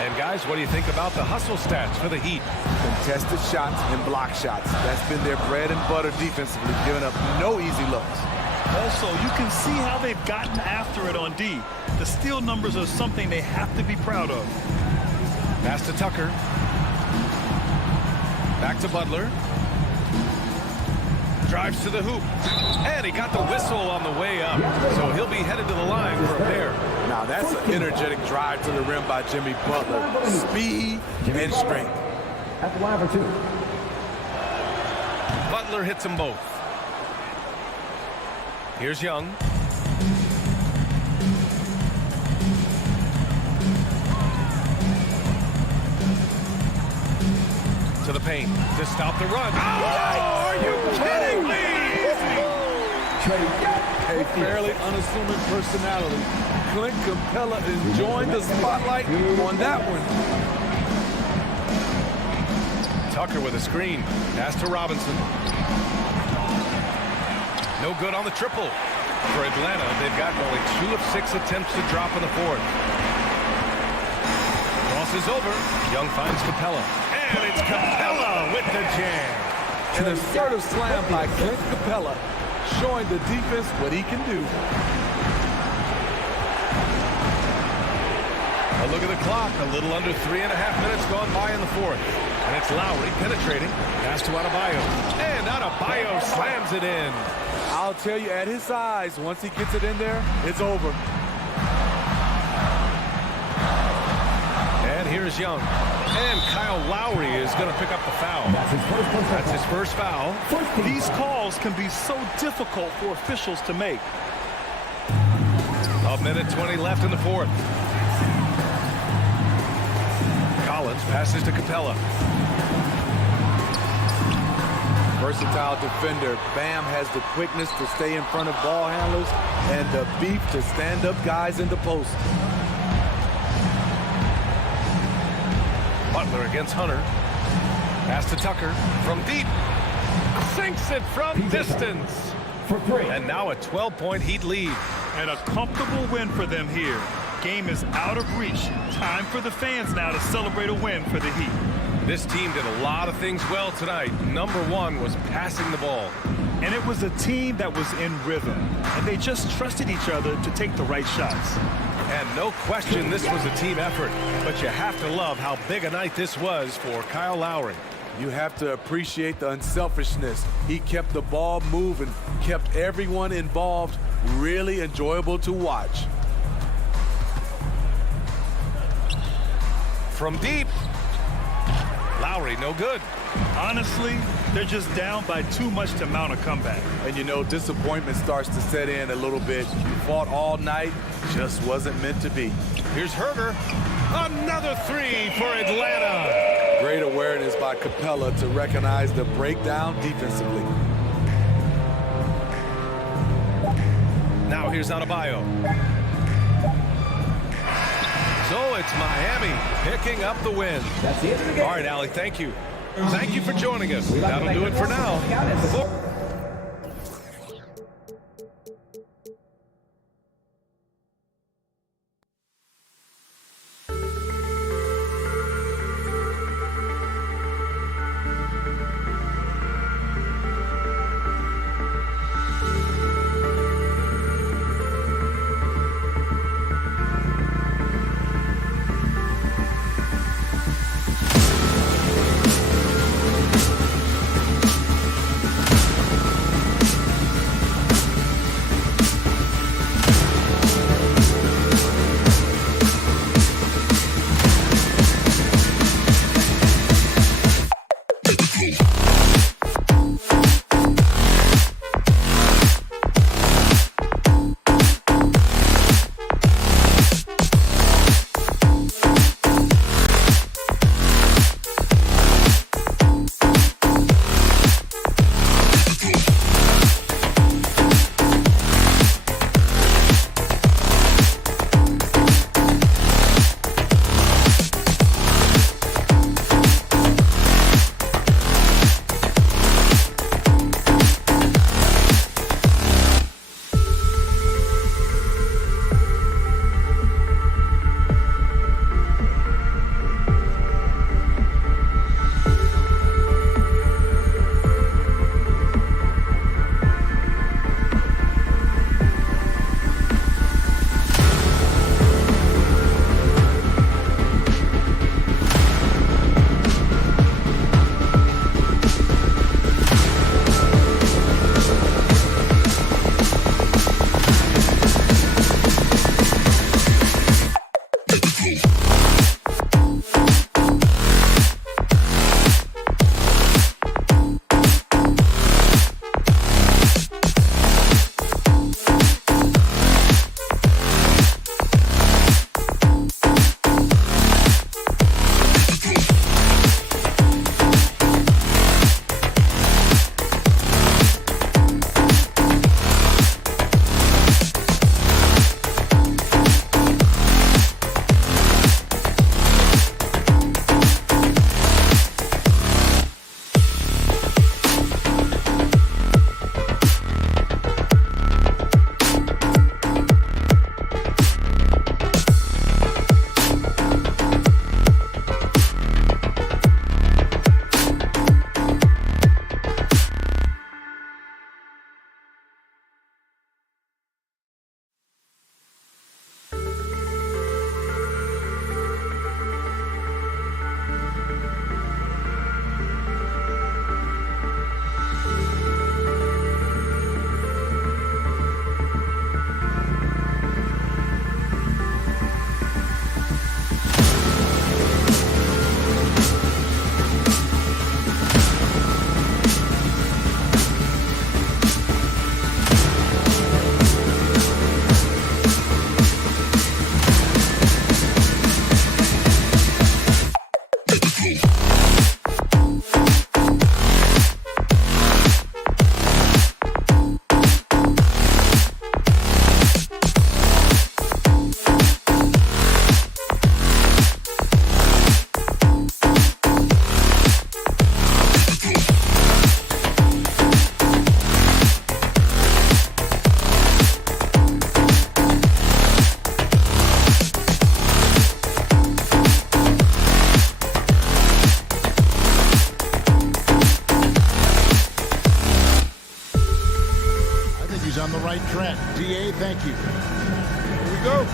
And guys, what do you think about the hustle stats for the Heat? Contested shots and block shots. That's been their bread and butter defensively, giving up no easy looks. Also, you can see how they've gotten after it on D. The steal numbers are something they have to be proud of. Pass to Tucker. Back to Butler. Drives to the hoop. And he got the whistle on the way up. So he'll be headed to the line for a pair. Now that's an energetic drive to the rim by Jimmy Butler. Speed and strength. At the line for 2. Butler hits them both. Here's Young. To the paint to stop the run. Oh, are you kidding me? A fairly unassuming personality. Clint Capella enjoying the spotlight on that one. Tucker with a screen. Pass to Robinson. No good on the triple. For Atlanta, they've gotten only 2 of 6 attempts to drop in the 4th. Crosses over. Young finds Capella. And it's Capella with the jam. An assertive slam by Clint Capella, showing the defense what he can do. A look at the clock. A little under 3.5 minutes gone by in the 4th. And it's Lowry penetrating. Pass to Adebayo. And Adebayo slams it in. I'll tell you, at his size, once he gets it in there, it's over. And here's Young. And Kyle Lowry is going to pick up the foul. That's his first foul. These calls can be so difficult for officials to make. 1:20 left in the 4th. Collins passes to Capella. Versatile defender. Bam has the quickness to stay in front of ball handlers and the beef to stand up guys in the post. Butler against Hunter. Pass to Tucker from deep. Sinks it from distance. And now a 12-point Heat lead. And a comfortable win for them here. Game is out of reach. Time for the fans now to celebrate a win for the Heat. This team did a lot of things well tonight. Number 1 was passing the ball. And it was a team that was in rhythm. And they just trusted each other to take the right shots. And no question this was a team effort, but you have to love how big a night this was for Kyle Lowry. You have to appreciate the unselfishness. He kept the ball moving, kept everyone involved really enjoyable to watch. From deep, Lowry no good. Honestly, they're just down by too much to mount a comeback. And you know, disappointment starts to set in a little bit. You fought all night, just wasn't meant to be. Here's Herter. Another three for Atlanta. Great awareness by Capella to recognize the breakdown defensively. Now here's Adebayo. So it's Miami picking up the win. That's the end of the game. All right, Allie, thank you. Thank you for joining us. That'll do it for now. on the right track. DA, thank you. Here we go.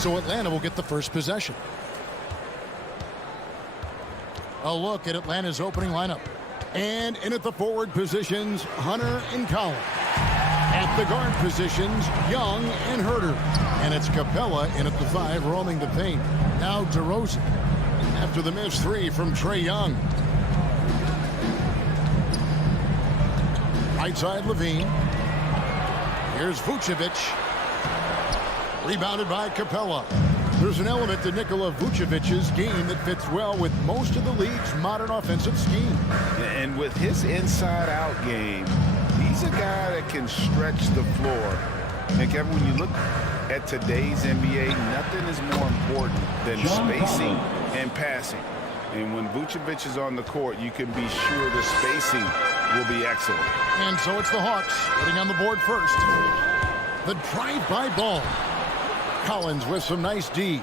So Atlanta will get the first possession. A look at Atlanta's opening lineup. And in at the forward positions, Hunter and Collins. At the guard positions, Young and Herter. And it's Capella in at the 5, roaming the paint. Now DeRozan. After the missed 3 from Trae Young. Right side, Levine. Here's Vucevic. Rebounded by Capella. There's an element to Nikola Vucevic's game that fits well with most of the league's modern offensive scheme. And with his inside-out game, he's a guy that can stretch the floor. And Kevin, when you look at today's NBA, nothing is more important than spacing and passing. And when Vucevic is on the court, you can be sure the spacing will be excellent. And so it's the Hawks putting on the board first. The drive-by ball. Collins with some nice D.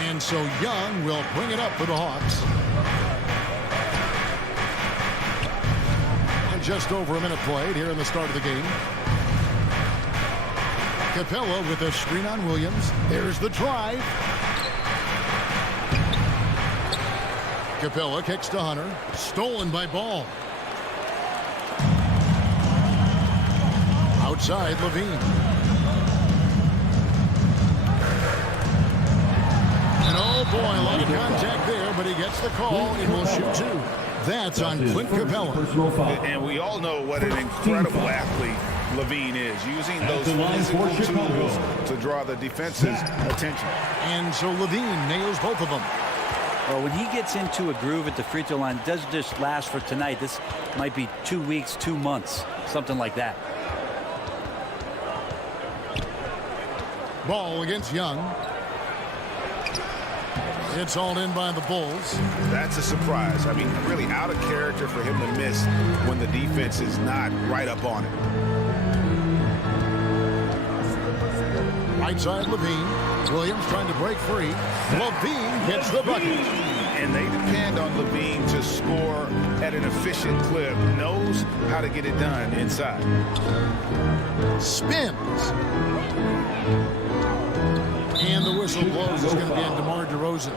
And so Young will bring it up for the Hawks. And just over a minute played here in the start of the game. Capella with a screen on Williams. There's the drive. Capella kicks to Hunter. Stolen by Ball. Outside, Levine. And oh boy, a lot of contact there, but he gets the call and will shoot 2. That's on Clint Capella. And we all know what an incredible athlete Levine is, using those physical tools to draw the defense's attention. And so Levine nails both of them. Well, when he gets into a groove at the free throw line, it doesn't just last for tonight. This might be 2 weeks, 2 months, something like that. Ball against Young. It's hauled in by the Bulls. That's a surprise. I mean, really out of character for him to miss when the defense is not right up on it. Right side, Levine. Williams trying to break free. Levine gets the bucket. And they depend on Levine to score at an efficient clip. Knows how to get it done inside. Spins. And the whistle blows. It's going to be on DeMar DeRozan.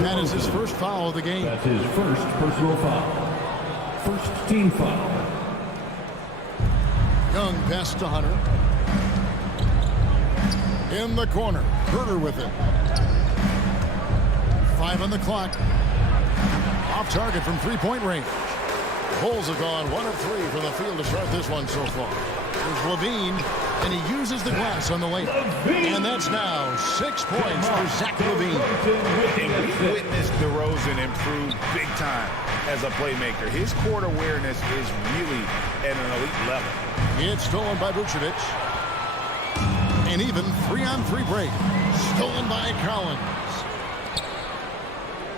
That is his first foul of the game. That's his first personal foul. First team foul. Young pass to Hunter. In the corner. Herter with it. 5 on the clock. Off target from three-point range. Bulls have gone 1 of 3 from the field to start this one so far. There's Levine, and he uses the glass on the lane. And that's now 6 points for Zach Levine. And we've witnessed DeRozan improve big time as a playmaker. His court awareness is really at an elite level. It's stolen by Vucevic. And even 3-on-3 break. Stolen by Collins.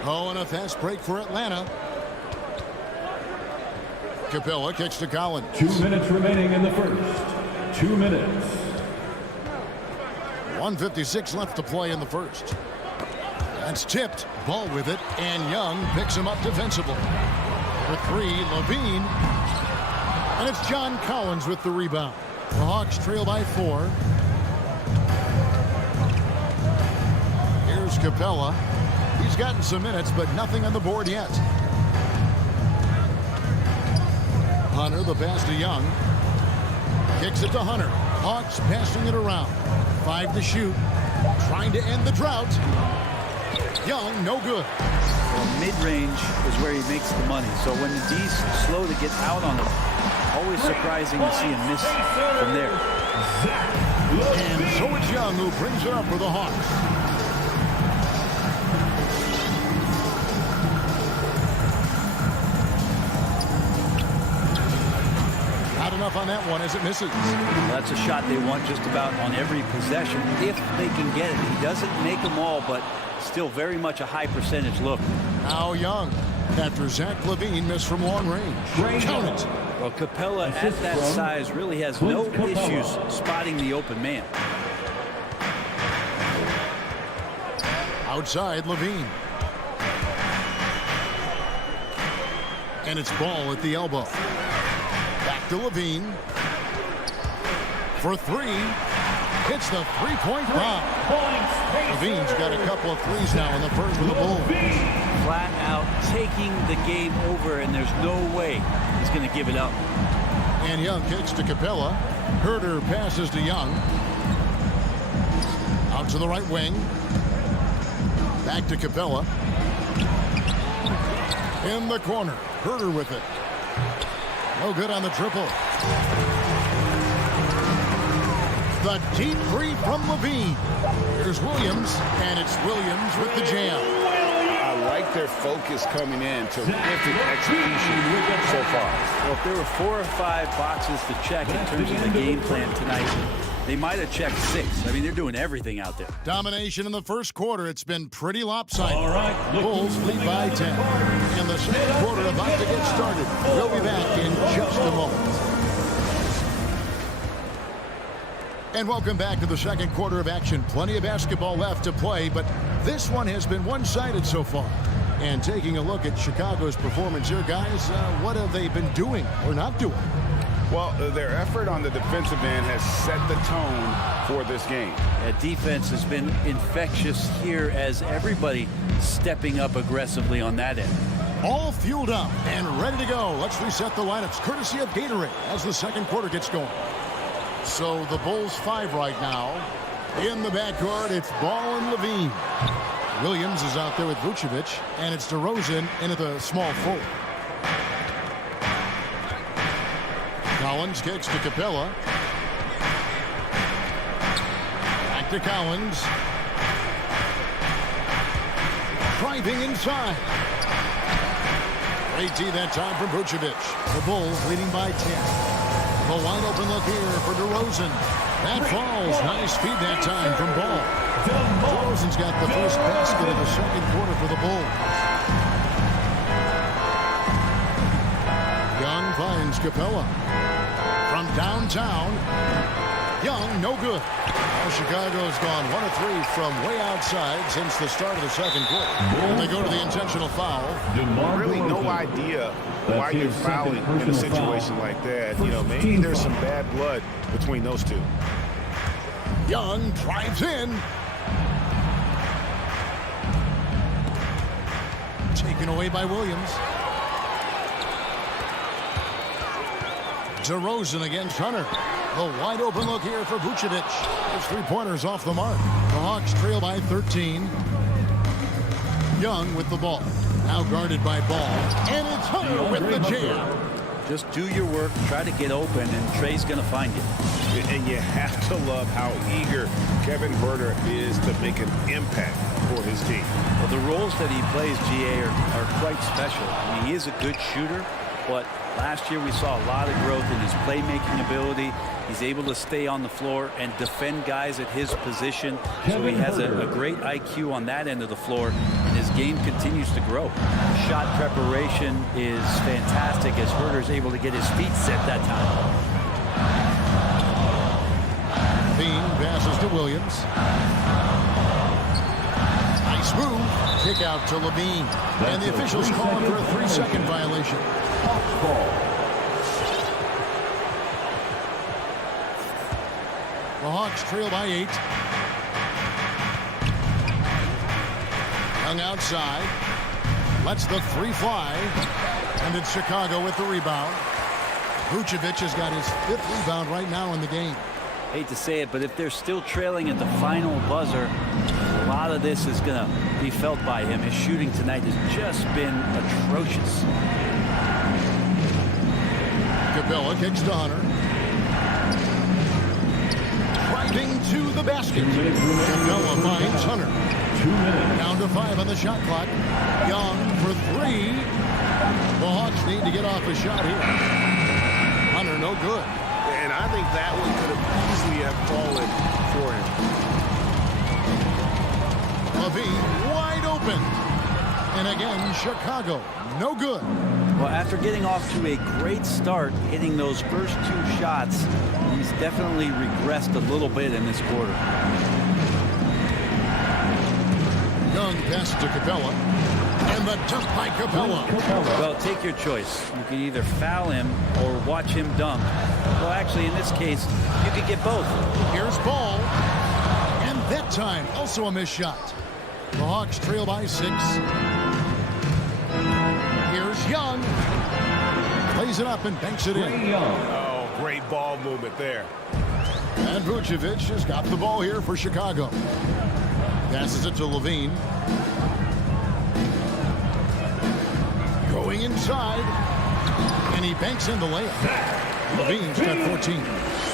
Oh, and a fast break for Atlanta. Capella kicks to Collins. 2 minutes remaining in the first. 2 minutes. 1:56 left to play in the first. That's tipped. Ball with it. And Young picks him up defensively. For 3, Levine. And it's John Collins with the rebound. The Hawks trail by 4. Here's Capella. He's gotten some minutes, but nothing on the board yet. Hunter, the pass to Young. Kicks it to Hunter. Hawks passing it around. 5 to shoot. Trying to end the drought. Young, no good. Well, mid-range is where he makes the money. So when the D's slow to get out on him, always surprising to see him miss from there. And so it's Young who brings it up for the Hawks. Not enough on that one as it misses. Well, that's a shot they want just about on every possession if they can get it. He doesn't make them all, but still very much a high percentage look. Now Young, after Zach Levine missed from long range. Count it. Well, Capella at that size really has no issues spotting the open man. Outside, Levine. And it's Ball at the elbow. Back to Levine. For 3. hits the three-point bomb. Levine's got a couple of threes now in the first with the Bulls. Flat out taking the game over, and there's no way he's going to give it up. And Young kicks to Capella. Herter passes to Young. Out to the right wing. Back to Capella. In the corner. Herter with it. No good on the triple. The deep three from Levine. Here's Williams, and it's Williams with the jam. I like their focus coming in. Terrific execution so far. Well, if there were 4 or 5 boxes to check in terms of the game plan tonight, they might have checked 6. I mean, they're doing everything out there. Domination in the first quarter. It's been pretty lopsided. All right, Bulls lead by 10. And the second quarter about to get started. We'll be back in just a moment. And welcome back to the second quarter of action. Plenty of basketball left to play, but this one has been one-sided so far. And taking a look at Chicago's performance here, guys, what have they been doing or not doing? Well, their effort on the defensive end has set the tone for this game. Defense has been infectious here as everybody stepping up aggressively on that end. All fueled up and ready to go. Let's reset the lineups, courtesy of Gatorade, as the second quarter gets going. So the Bulls 5 right now. In the backcourt, it's Ball and Levine. Williams is out there with Vucevic, and it's DeRozan in at the small forward. Collins kicks to Capella. Back to Collins. Driving inside. Great D that time from Vucevic. The Bulls leading by 10. A wide open look here for DeRozan. That falls. Nice feed that time from Ball. DeRozan's got the first basket of the second quarter for the Bulls. Young finds Capella. From downtown. Young, no good. Well, Chicago's gone 1 of 3 from way outside since the start of the second quarter. And they go to the intentional foul. Really no idea why you're fouling in a situation like that. You know, maybe there's some bad blood between those two. Young drives in. Taken away by Williams. DeRozan against Hunter. The wide open look here for Vucevic. His three-pointers off the mark. The Hawks trail by 13. Young with the ball. Now guarded by Ball. And it's Hunter with the jam. Just do your work, try to get open, and Trey's going to find you. And you have to love how eager Kevin Huerter is to make an impact for his team. Well, the roles that he plays, GA, are quite special. I mean, he is a good shooter, but last year we saw a lot of growth in his playmaking ability. He's able to stay on the floor and defend guys at his position. So he has a great IQ on that end of the floor, and his game continues to grow. Shot preparation is fantastic as Huerter's able to get his feet set that time. Bean passes to Williams. Nice move. Kick out to Levine. And the officials call him for a 3-second violation. The Hawks trail by 8. Young outside. Lets the 3 fly. And it's Chicago with the rebound. Vucevic has got his 5th rebound right now in the game. Hate to say it, but if they're still trailing at the final buzzer, a lot of this is going to be felt by him. His shooting tonight has just been atrocious. Capella kicks to Hunter. Driving to the basket. Capella finds Hunter. Down to 5 on the shot clock. Young for 3. The Hawks need to get off a shot here. Hunter, no good. And I think that one could have easily have fallen for him. Levine wide open. And again, Chicago, no good. Well, after getting off to a great start, hitting those first 2 shots, he's definitely regressed a little bit in this quarter. Young passes to Capella. And And the dunk by Capella. Well, take your choice. You can either foul him or watch him dunk. Well, actually, in this case, you could get both. Here's Ball. And that time, also a missed shot. The Hawks trail by 6. Here's Young. Plays it up and banks it in. Oh, great ball movement there. And Vucevic has got the ball here for Chicago. Passes it to Levine. Going inside. And he banks in the layup. Levine's got 14.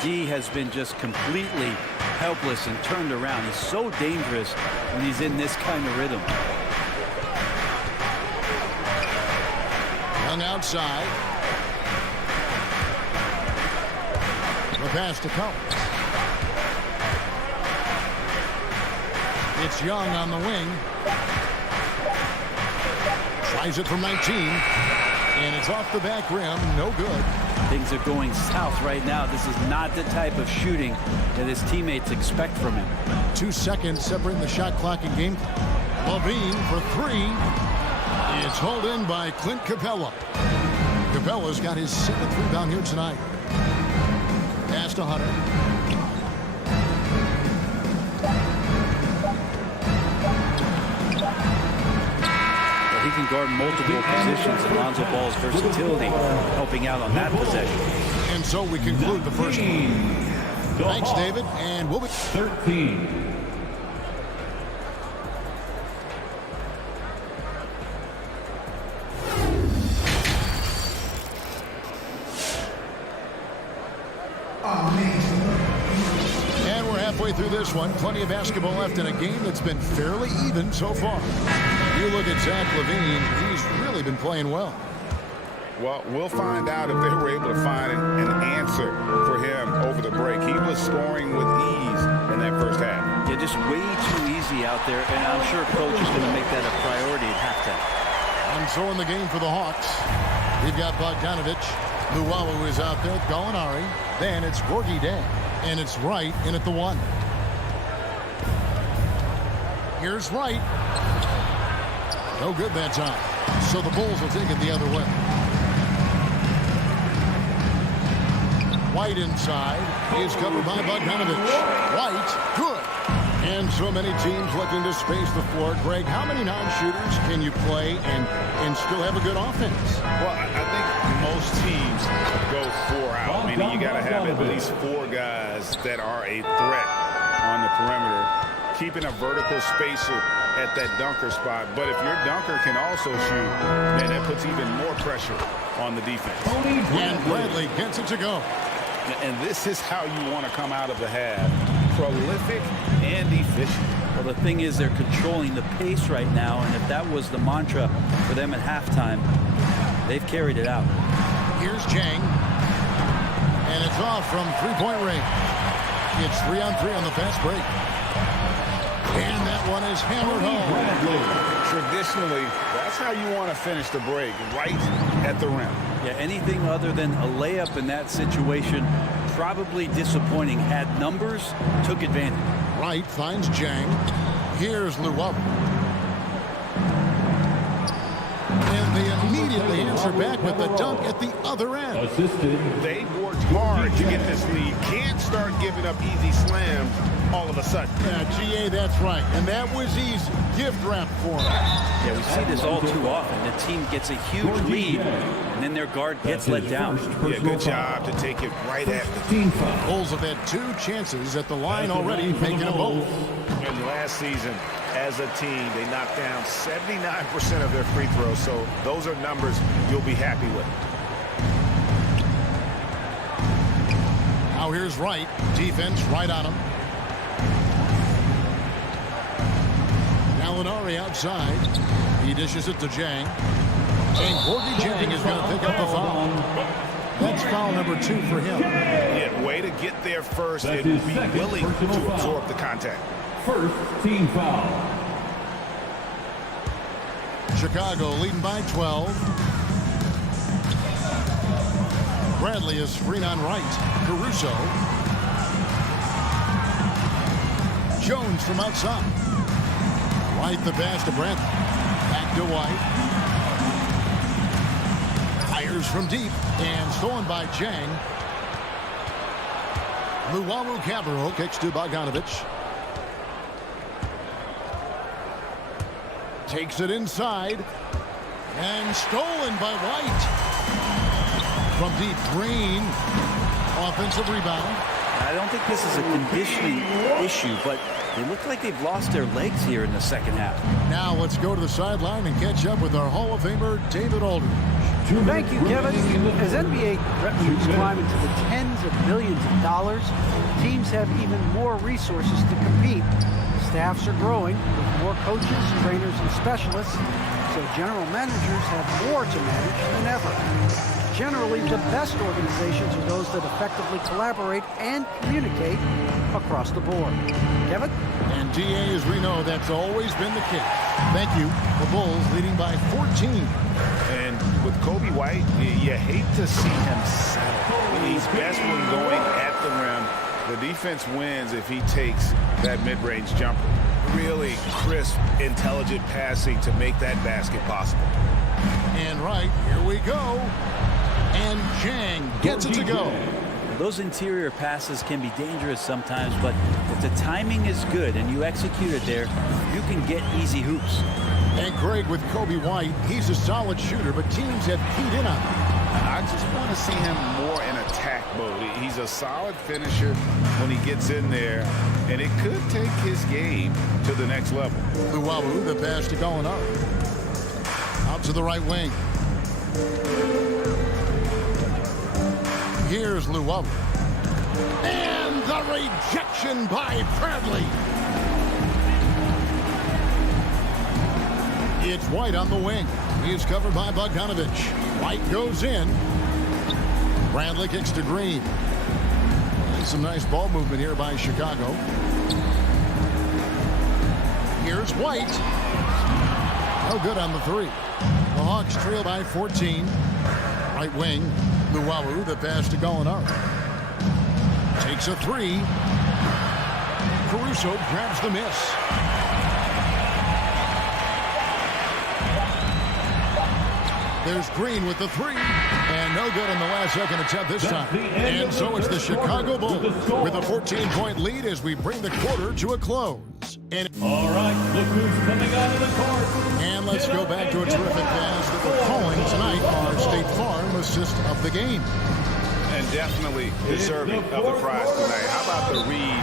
D has been just completely helpless and turned around. He's so dangerous when he's in this kind of rhythm. Young outside. The pass to Collins. It's Young on the wing. Tries it from 19. And it's off the back rim. No good. Things are going south right now. This is not the type of shooting that his teammates expect from him. 2 seconds separating the shot clock and game. Levine for 3. It's hauled in by Clint Capella. Capella's got his 7th rebound here tonight. Pass to Hunter. Well, he can guard multiple positions. Alonzo Ball's versatility helping out on that possession. And so we conclude the first one. Thanks, David. And we'll be 13. And we're halfway through this one. Plenty of basketball left in a game that's been fairly even so far. You look at Zach LaVine, he's really been playing well. Well, we'll find out if they were able to find an answer for him over the break. He was scoring with ease in that first half. Yeah, just way too easy out there, and I'm sure coach is going to make that a priority at halftime. And so in the game for the Hawks, we've got Bogdanovic. Luwawu is out there, Gallinari. Then it's Gorgie Day. And it's Wright in at the 1. Here's Wright. No good that time. So the Bulls will take it the other way. White inside is covered by Bogdanovic. White, good. And so many teams looking to space the floor. Greg, how many non-shooters can you play and still have a good offense? Well, I think most teams go 4 out, meaning you got to have at least 4 guys that are a threat on the perimeter, keeping a vertical spacer at that dunker spot. But if your dunker can also shoot, then that puts even more pressure on the defense. And Bradley gets it to go. And this is how you want to come out of the half. Prolific and efficient. Well, the thing is they're controlling the pace right now, and if that was the mantra for them at halftime, they've carried it out. Here's Chang. And it's off from three-point range. It's 3-on-3 on the fast break. And that one is hammered home. Traditionally, that's how you want to finish the break, right at the rim. Yeah, anything other than a layup in that situation, probably disappointing. Had numbers, took advantage. Wright finds Jang. Here's Luwawu. And they immediately answer back with the dunk at the other end. They worked hard to get this lead. Can't start giving up easy slams all of a sudden. Yeah, GA, that's right. And that was easy. Gift wrap for him. Yeah, we see this all too often. The team gets a huge lead, and then their guard gets let down. Yeah, good job to take it right at the team. Bulls have had 2 chances at the line already, making them both. And last season, as a team, they knocked down 79% of their free throws, so those are numbers you'll be happy with. Now here's Wright. Defense right on him. Gallinari outside. He dishes it to Jang. And Gorgie Jang is going to pick up the foul. That's foul number 2 for him. Yeah, way to get there first and be willing to absorb the contact. First team foul. Chicago leading by 12. Bradley is screen on right. Caruso. Jones from outside. Right the pass to Bradley. Back to White. Fires from deep and stolen by Jang. Luwawu Cabarro kicks to Bogdanovich. Takes it inside. And stolen by White. From deep, Green. Offensive rebound. I don't think this is a conditioning issue, but they look like they've lost their legs here in the second half. Now let's go to the sideline and catch up with our Hall of Famer, David Aldridge. Thank you, Kevin. As NBA revenues climb into the tens of billions of dollars, teams have even more resources to compete. Staffs are growing with more coaches, trainers, and specialists, so general managers have more to manage than ever. Generally, the best organizations are those that effectively collaborate and communicate across the board. Kevin? And DA, as we know, that's always been the case. Thank you. The Bulls leading by 14. And with Kobe White, you hate to see him settle. When he's best when going at the rim, the defense wins if he takes that mid-range jumper. Really crisp, intelligent passing to make that basket possible. And right, here we go. And Jang gets it to go. Those interior passes can be dangerous sometimes, but if the timing is good and you execute it there, you can get easy hoops. And Greg, with Kobe White, he's a solid shooter, but teams have keyed in on him. I just want to see him more in attack mode. He's a solid finisher when he gets in there, and it could take his game to the next level. Luwawu, the pass to Gallinari. Out to the right wing. Here's Luwawu. And the rejection by Bradley. It's White on the wing. He is covered by Bogdanovich. White goes in. Bradley kicks to Green. Some nice ball movement here by Chicago. Here's White. No good on the three. The Hawks trail by 14. Right wing. Luwawu, the pass to Gallinari. Takes a three. Caruso grabs the miss. There's Green with the three. And no good on the last second attempt this time. And so it's the Chicago Bulls with a 14-point lead as we bring the quarter to a close. And all right, look who's coming out of the court. And let's go back to a terrific pass that we're calling tonight our State Farm assist of the game. And definitely deserving of the prize tonight. How about the read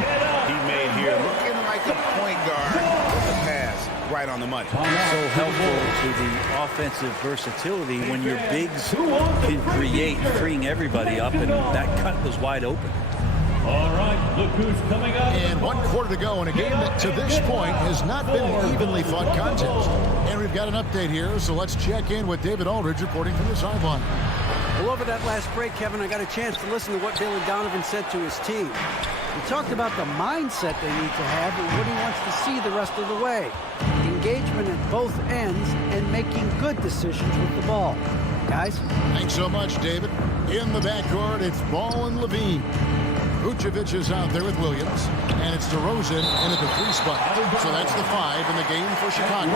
he made here? Looking like a point guard with the pass right on the money. So helpful to the offensive versatility when your bigs can create, freeing everybody up, and that cut was wide open. All right, look who's coming out. And 1 quarter to go in a game that to this point has not been an evenly fought contest. And we've got an update here, so let's check in with David Aldridge reporting from the sideline. Well, over that last break, Kevin, I got a chance to listen to what Billy Donovan said to his team. He talked about the mindset they need to have and what he wants to see the rest of the way. Engagement at both ends and making good decisions with the ball. Guys? Thanks so much, David. In the backcourt, it's Ball and Levine. Vucevic is out there with Williams, and it's DeRozan in at the 3 spot. So that's the 5 in the game for Chicago.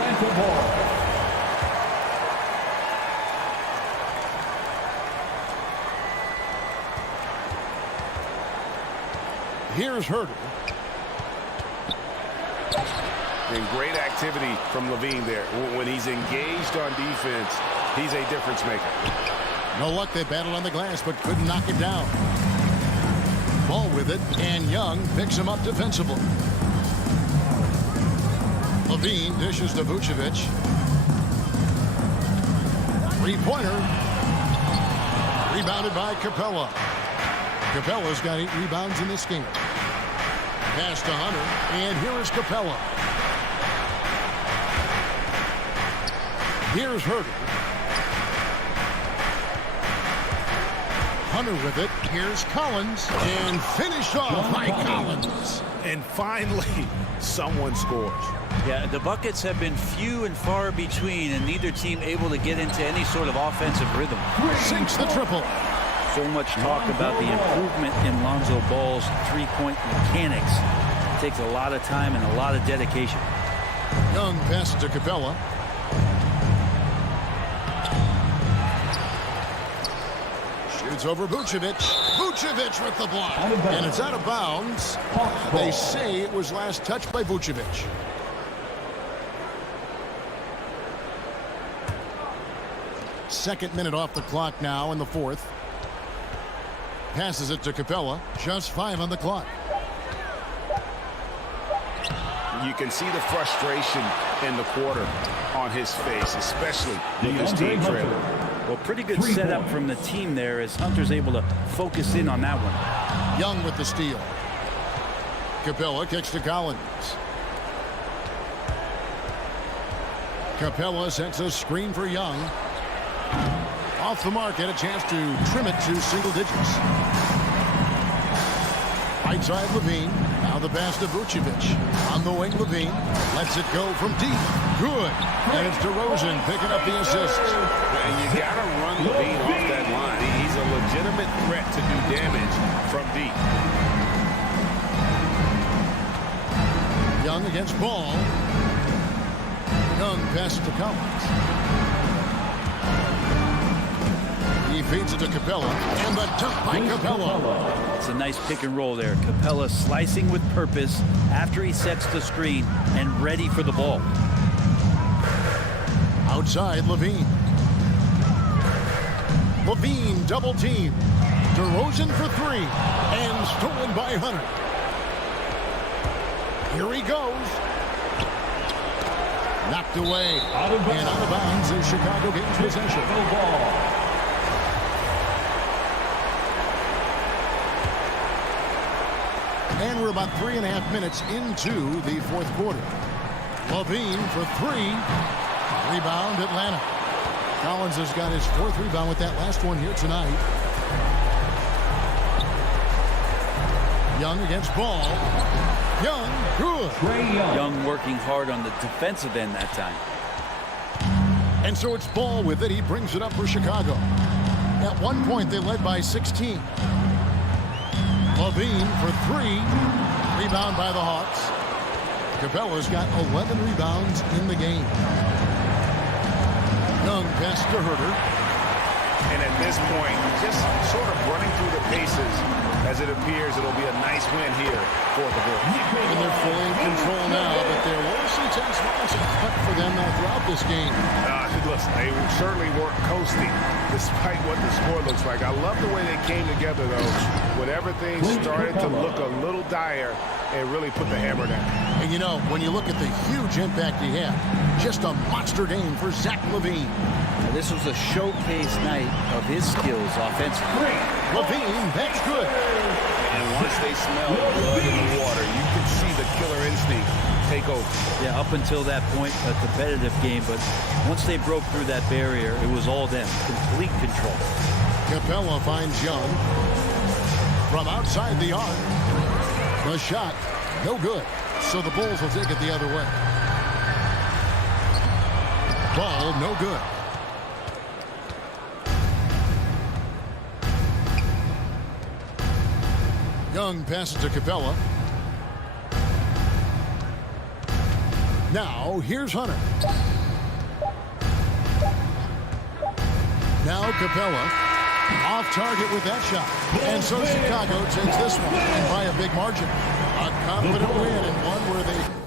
Here's Herter. And great activity from Levine there. When he's engaged on defense, he's a difference maker. No luck, they battled on the glass, but couldn't knock it down. Ball with it, and Young picks him up defensively. Levine dishes to Vucevic. 3-pointer. Rebounded by Capella. Capella's got 8 rebounds in this game. Pass to Hunter, and here is Capella. Here's Herter. Hunter with it. Here's Collins. And finished off by Collins. And finally, someone scores. Yeah, the buckets have been few and far between, and neither team able to get into any sort of offensive rhythm. Sinks the triple. So much talk about the improvement in Lonzo Ball's three-point mechanics. It takes a lot of time and a lot of dedication. Young passes to Capella. Shoots over Vucevic. Vucevic with the block. And it's out of bounds. They say it was last touched by Vucevic. Second minute off the clock now in the fourth. Passes it to Capella. Just 5 on the clock. You can see the frustration in the quarter on his face, especially with his team trailing. Well, pretty good setup from the team there as Hunter's able to focus in on that one. Young with the steal. Capella kicks to Collins. Capella sets a screen for Young. Off the mark, had a chance to trim it to single digits. Right side Levine. Now the pass to Vucevic. On the wing, Levine lets it go from deep. Good. And it's DeRozan picking up the assist. And you got to run Levine off that line. He's a legitimate threat to do damage from deep. Young against Ball. Young passes to Collins. He feeds it to Capella, and the dunk by Capella. It's a nice pick and roll there. Capella slicing with purpose after he sets the screen and ready for the ball. Outside, Levine. Levine double team. DeRozan for 3, and stolen by Hunter. Here he goes. Knocked away, and out of bounds as Chicago gains possession. No ball. And we're about 3.5 minutes into the fourth quarter. Levine for 3. Rebound, Atlanta. Collins has got his 4th rebound with that last one here tonight. Young against Ball. Young, good. Young working hard on the defensive end that time. And so it's Ball with it. He brings it up for Chicago. At one point, they led by 16. Levine for 3. Rebound by the Hawks. Capella's got 11 rebounds in the game. Young pass to Herter. And at this point, just sort of running through the paces. As it appears, it'll be a nice win here for the Bulls. And they're fully in control now, but there were some tense moments for them throughout this game. Listen, they certainly weren't coasting despite what the score looks like. I love the way they came together, though. When everything started to look a little dire, it really put the hammer down. And you know, when you look at the huge impact he had, just a monster game for Zach LaVine. Now, this was a showcase night of his skills offensively. LaVine, that's good. And once they smell blood in the water, you can see the killer instinct take over. Yeah, up until that point, a competitive game, but once they broke through that barrier, it was all them. Complete control. Capella finds Young from outside the arc. The shot, no good. So the Bulls will take it the other way. Ball, no good. Young passes to Capella. Now, here's Hunter. Now Capella off target with that shot. And so Chicago takes this one and by a big margin. A confident win and one where they...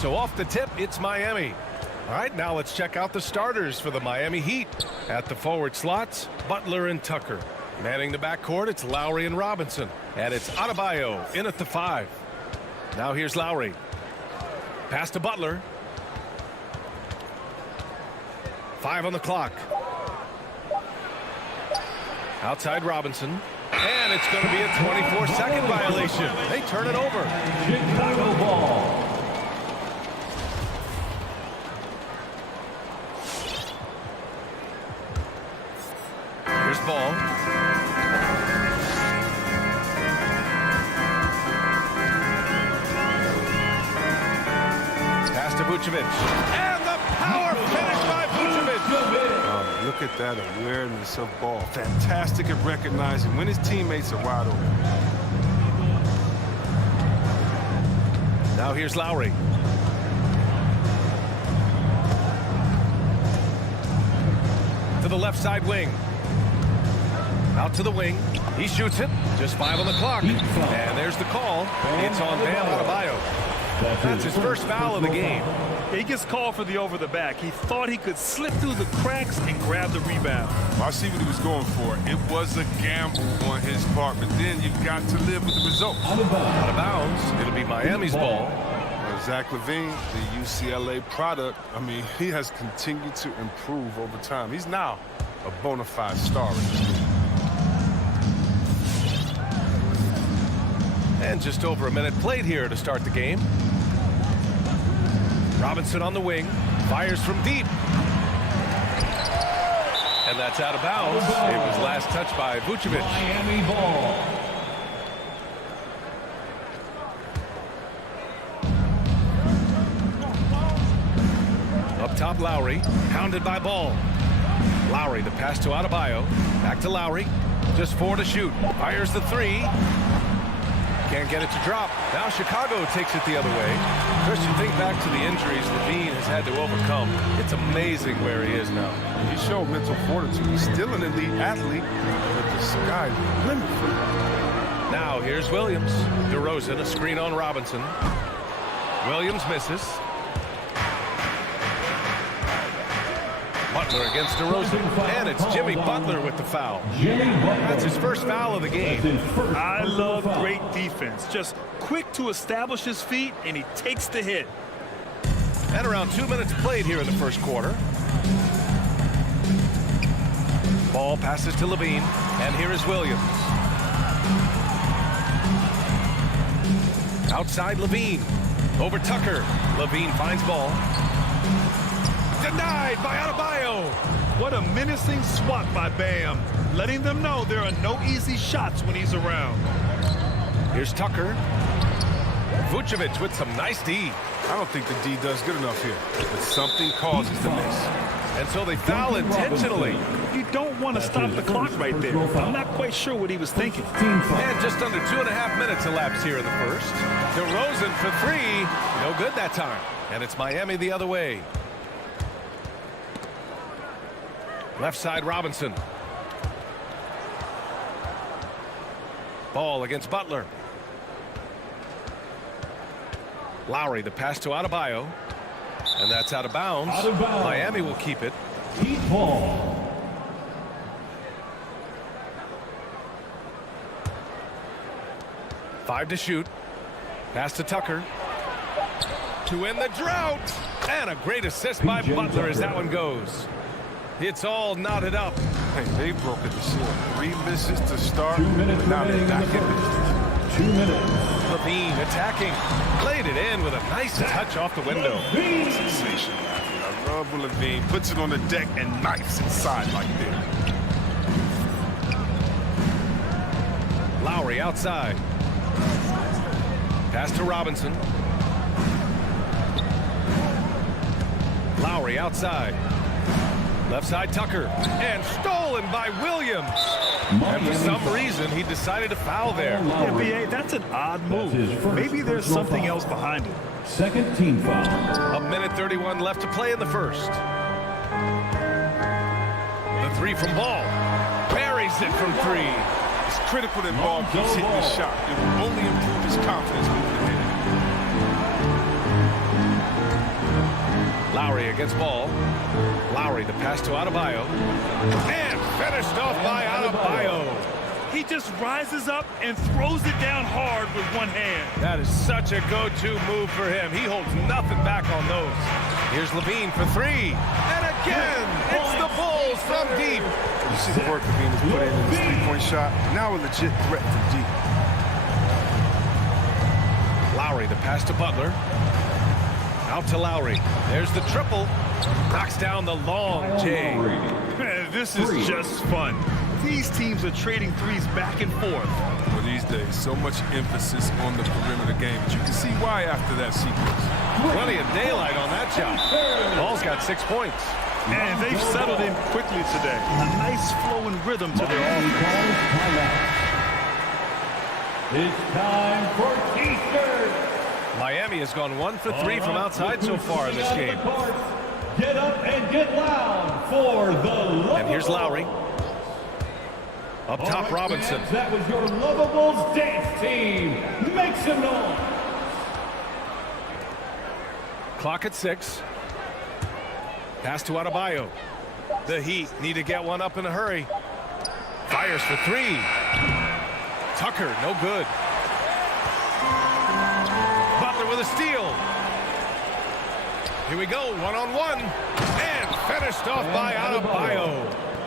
So off the tip, it's Miami. All right, now let's check out the starters for the Miami Heat. At the forward slots, Butler and Tucker. Manning the backcourt, it's Lowry and Robinson. And it's Adebayo in at the 5. Now here's Lowry. Pass to Butler. 5 on the clock. Outside Robinson. And it's going to be a 24-second violation. They turn it over. Chicago ball. Here's Ball. Pass to Vucevic. And the power finish by Vucevic. Look at that awareness of Ball. Fantastic at recognizing when his teammates are wide open. Now here's Lowry. To the left side wing. Out to the wing. He shoots it. Just 5 on the clock. And there's the call. It's on Bam Adebayo. That's his first foul of the game. He gets called for the over the back. He thought he could slip through the cracks and grab the rebound. I see what he was going for. It was a gamble on his part, but then you've got to live with the result. Out of bounds. It'll be Miami's ball. Zach LaVine, the UCLA product, I mean, he has continued to improve over time. He's now a bona fide star in this league. And just over a minute played here to start the game. Robinson on the wing. Fires from deep. And that's out of bounds. It was last touched by Vucevic. Miami ball. Up top, Lowry. Pounded by Ball. Lowry, the pass to Adebayo. Back to Lowry. Just 4 to shoot. Fires the 3. Can't get it to drop. Now Chicago takes it the other way. Christian, think back to the injuries LaVine has had to overcome. It's amazing where he is now. He showed mental fortitude. He's still an elite athlete, but the sky's the limit for him. Now here's Williams. DeRozan, a screen on Robinson. Williams misses. Butler against DeRozan. And it's Jimmy Butler with the foul. That's his first foul of the game. I love great defense. Just quick to establish his feet, and he takes the hit. And around 2 minutes played here in the first quarter. Ball passes to LaVine. And here is Williams. Outside LaVine. Over Tucker. LaVine finds Ball. Denied by Adebayo. What a menacing swat by Bam, letting them know there are no easy shots when he's around. Here's Tucker. Vucevic with some nice D. I don't think the D does good enough here, but something causes the miss. And so they foul intentionally. You don't want to stop the clock right there. I'm not quite sure what he was thinking. And just under 2.5 minutes elapsed here in the first. DeRozan for 3. No good that time. And it's Miami the other way. Left side Robinson. Ball against Butler. Lowry, the pass to Adebayo. And that's out of bounds. Miami will keep it. Heat ball. Five to shoot. Pass to Tucker. To end the drought. And a great assist by Butler as that one goes. It's all knotted up. Hey, they broke it to seal. 3 misses to start. 2 minutes now they're back in business. 2 minutes. LaVine attacking. Played it in with a nice touch off the window. Sensational. I love when LaVine puts it on the deck and knifes inside like that. Lowry outside. Pass to Robinson. Lowry outside. Left side Tucker. And stolen by Williams. And for some reason, he decided to foul there. Yeah, B.A., that's an odd move. Maybe there's something else behind it. Second team foul. 1:31 left to play in the first. The 3 from Ball. Buries it from 3. It's critical that Ball keeps hitting the shot. It will only improve his confidence moving ahead. Lowry against ball. Lowry, the pass to Adebayo. And finished off by Adebayo. He just rises up and throws it down hard with one hand. That is such a go-to move for him. He holds nothing back on those. Here's LaVine for three. And again, it's the Bulls from deep. You see the work LaVine has put in this three-point shot. Now a legit threat from deep. Lowry, the pass to Butler. Out to Lowry. There's the triple. Knocks down the long J. Man, this is just fun. These teams are trading threes back and forth. Well, these days, so much emphasis on the perimeter game. But you can see why after that sequence. Plenty of daylight on that shot. Ball's got 6 points. And they've settled in quickly today. A nice flow and rhythm to their offense. It's time for Eastern. Miami has gone 1 for 3 from outside so far in this game. Get up and get loud for the And here's Lowry. Up top, Robinson. That was your Lovables dance team. Make some noise. Clock at 6. Pass to Adebayo. The Heat need to get one up in a hurry. Fires for 3. Tucker, no good. Butler with a steal. Here we go, one-on-one. And finished off by Adebayo.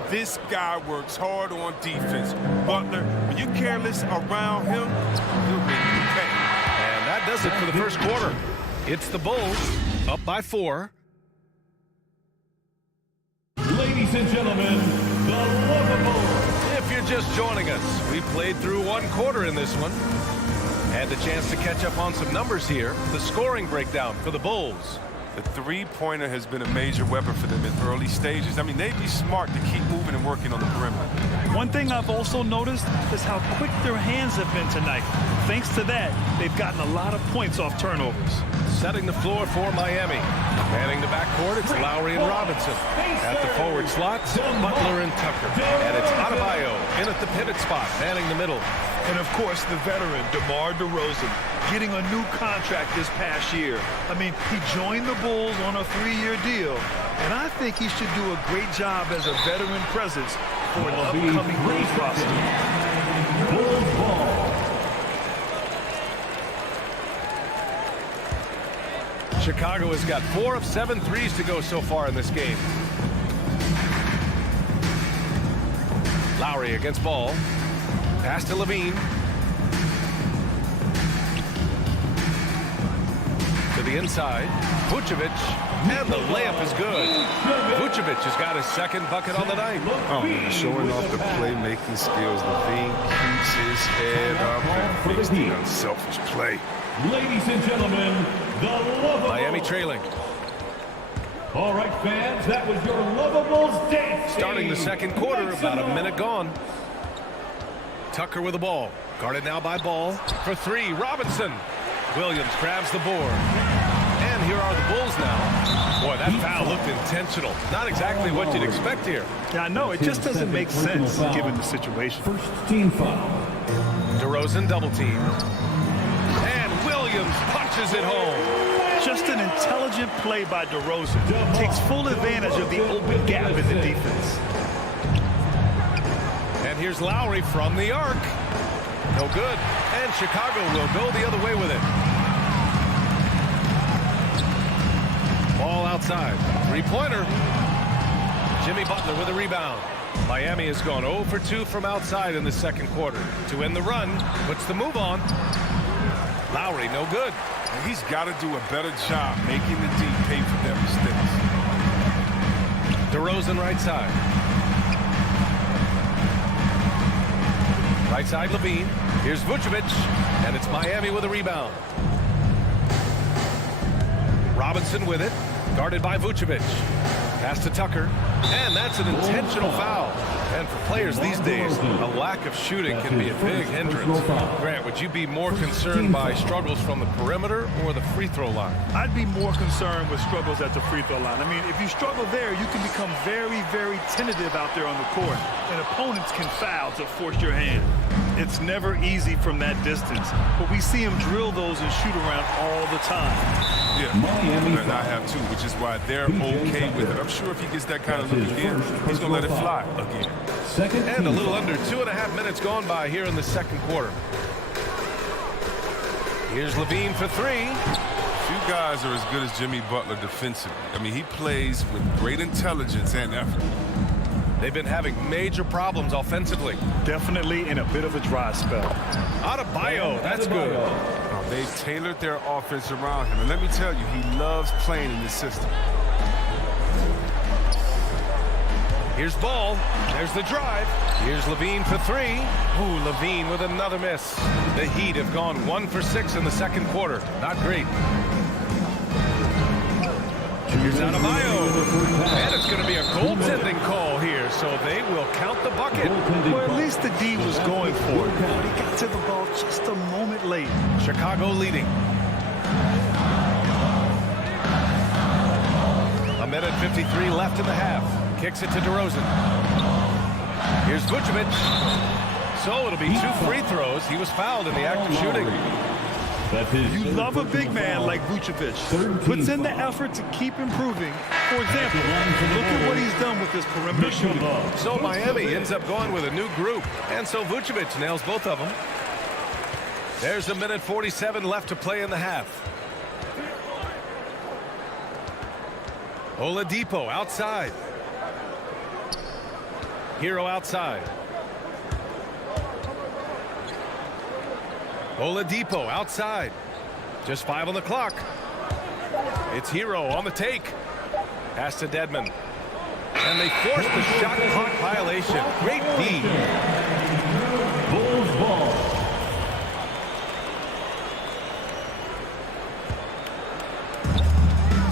This guy works hard on defense. Butler, when you're careless around him, he'll make you pay. And that does it for the first quarter. It's the Bulls up by 4. Ladies and gentlemen, the Lovables. If you're just joining us, we played through 1 quarter in this one. Had the chance to catch up on some numbers here. The scoring breakdown for the Bulls. The three-pointer has been a major weapon for them in early stages. I mean, they'd be smart to keep moving and working on the perimeter. One thing I've also noticed is how quick their hands have been tonight. Thanks to that, they've gotten a lot of points off turnovers. Setting the floor for Miami. Manning the backcourt, it's Lowry and Robinson. At the forward slots, Butler and Tucker. And it's Adebayo in at the pivot spot, manning the middle. And of course, the veteran, DeMar DeRozan, getting a new contract this past year. I mean, he joined the Bulls on a 3-year deal, and I think he should do a great job as a veteran presence for an upcoming Bulls roster. Bulls ball. Chicago has got 4 of 7 threes to go so far in this game. Lowry against ball. Pass to LaVine. To the inside. Vucevic. And the layup is good. Vucevic has got his second bucket on the night. Oh, showing off the playmaking skills. LaVine keeps his head up and makes the unselfish play. Ladies and gentlemen, the Lovables. Miami trailing. All right, fans, that was your Lovables dance. Starting the second quarter, about a minute gone. Tucker with the ball. Guarded now by Ball. For 3, Robinson. Williams grabs the board. And here are the Bulls now. Boy, that foul looked intentional. Not exactly what you'd expect here. Yeah, I know. It just doesn't make sense given the situation. First team foul. DeRozan double team. And Williams punches it home. Just an intelligent play by DeRozan. Takes full advantage of the open gap in the defense. And here's Lowry from the arc. No good. And Chicago will go the other way with it. Ball outside. 3-pointer. Jimmy Butler with a rebound. Miami has gone 0 for 2 from outside in the second quarter. To end the run, puts the move on. Lowry, no good. And he's got to do a better job making the D pay for their mistakes. DeRozan right side. Right side, LaVine. Here's Vucevic, and it's Miami with a rebound. Robinson with it, guarded by Vucevic. Pass to Tucker. And that's an intentional foul. And for players these days, a lack of shooting can be a big hindrance. Grant, would you be more concerned by struggles from the perimeter or the free throw line? I'd be more concerned with struggles at the free throw line. I mean, if you struggle there, you can become very, very tentative out there on the court. And opponents can foul to force your hand. It's never easy from that distance. But we see him drill those and shoot around all the time. Yeah, and I have too, which is why they're okay with it. I'm sure if he gets that kind of look again, he's going to let it fly again. And a little under 2.5 minutes gone by here in the second quarter. Here's Levine for three. Few guys are as good as Jimmy Butler defensively. I mean, he plays with great intelligence and effort. They've been having major problems offensively. Definitely in a bit of a dry spell. Adebayo, that's good. They've tailored their offense around him. And let me tell you, he loves playing in this system. Here's Ball. There's the drive. Here's Levine for three. Ooh, Levine with another miss. The Heat have gone 1 for 6 in the second quarter. Not great. Here's Adebayo. And it's going to be a goaltending call here, so they will count the bucket. Well, at least the D was going for it, but he got to the ball just a moment late. Chicago leading. A minute 53 left in the half. Kicks it to DeRozan. Here's Vucevic. So it'll be 2 free throws. He was fouled in the act of shooting. You love a big man like Vucevic. Puts in the effort to keep improving. For example, look at what he's done with this perimeter shooting. So Miami ends up going with a new group. And so Vucevic nails both of them. There's a minute 47 left to play in the half. Oladipo outside. Hero outside. Oladipo outside. Just 5 on the clock. It's Hero on the take. Pass to Dedmon. And they force the shot clock violation. Great D. Bulls ball.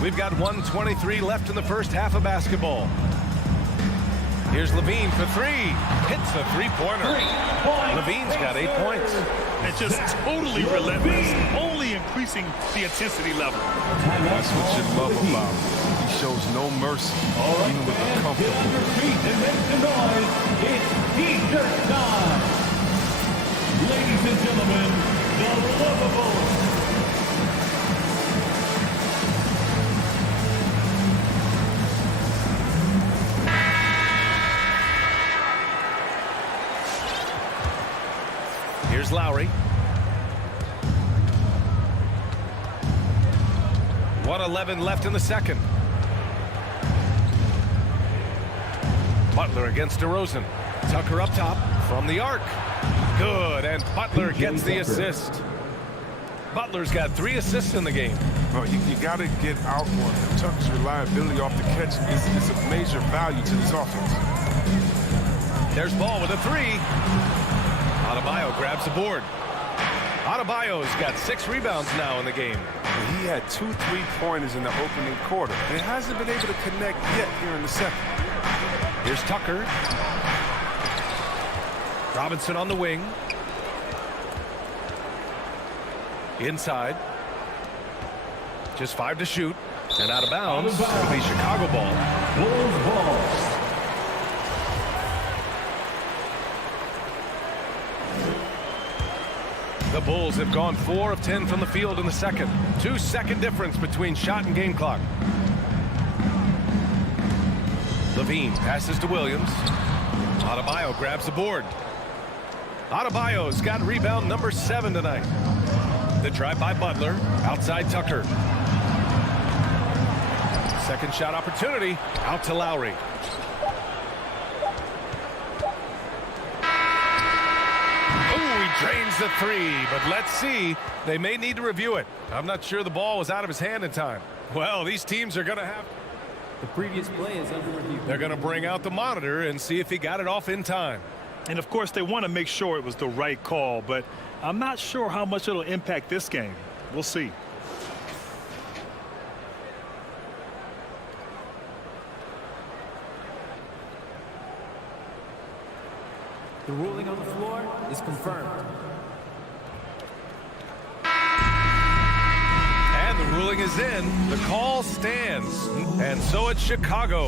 We've got 1:23 left in the first half of basketball. Here's Levine for three. Hits the three-pointer. Levine's got 8 points. And just totally relentless, only increasing the intensity level. That's what you love about him. He shows no mercy, even with the comfort. It's T-shirt time. Ladies and gentlemen, the lovable. Here's Lowry. 1:11 left in the second. Butler against DeRozan. Tucker up top from the arc. Good, and Butler gets the assist. Butler's got 3 assists in the game. Well, you got to get out on him. Tucker's reliability off the catch is of major value to this offense. There's Ball with a 3. Adebayo grabs the board. Adebayo's got 6 rebounds now in the game. He had 2 3-pointers in the opening quarter. And hasn't been able to connect yet here in the second. Here's Tucker. Robinson on the wing. Inside. Just 5 to shoot. And out of bounds. It'll be Chicago ball. Bulls ball. The Bulls have gone 4 of 10 from the field in the second. 2-second difference between shot and game clock. Levine passes to Williams. Adebayo grabs the board. Adebayo's got rebound number 7 tonight. The drive by Butler. Outside Tucker. Second shot opportunity. Out to Lowry. Drains the 3, but let's see. They may need to review it. I'm not sure the ball was out of his hand in time. Well, these teams are going to have... The previous play is under review. They're going to bring out the monitor and see if he got it off in time. And, of course, they want to make sure it was the right call, but I'm not sure how much it'll impact this game. We'll see. The ruling on the floor is confirmed. And the ruling is in. The call stands. And so it's Chicago.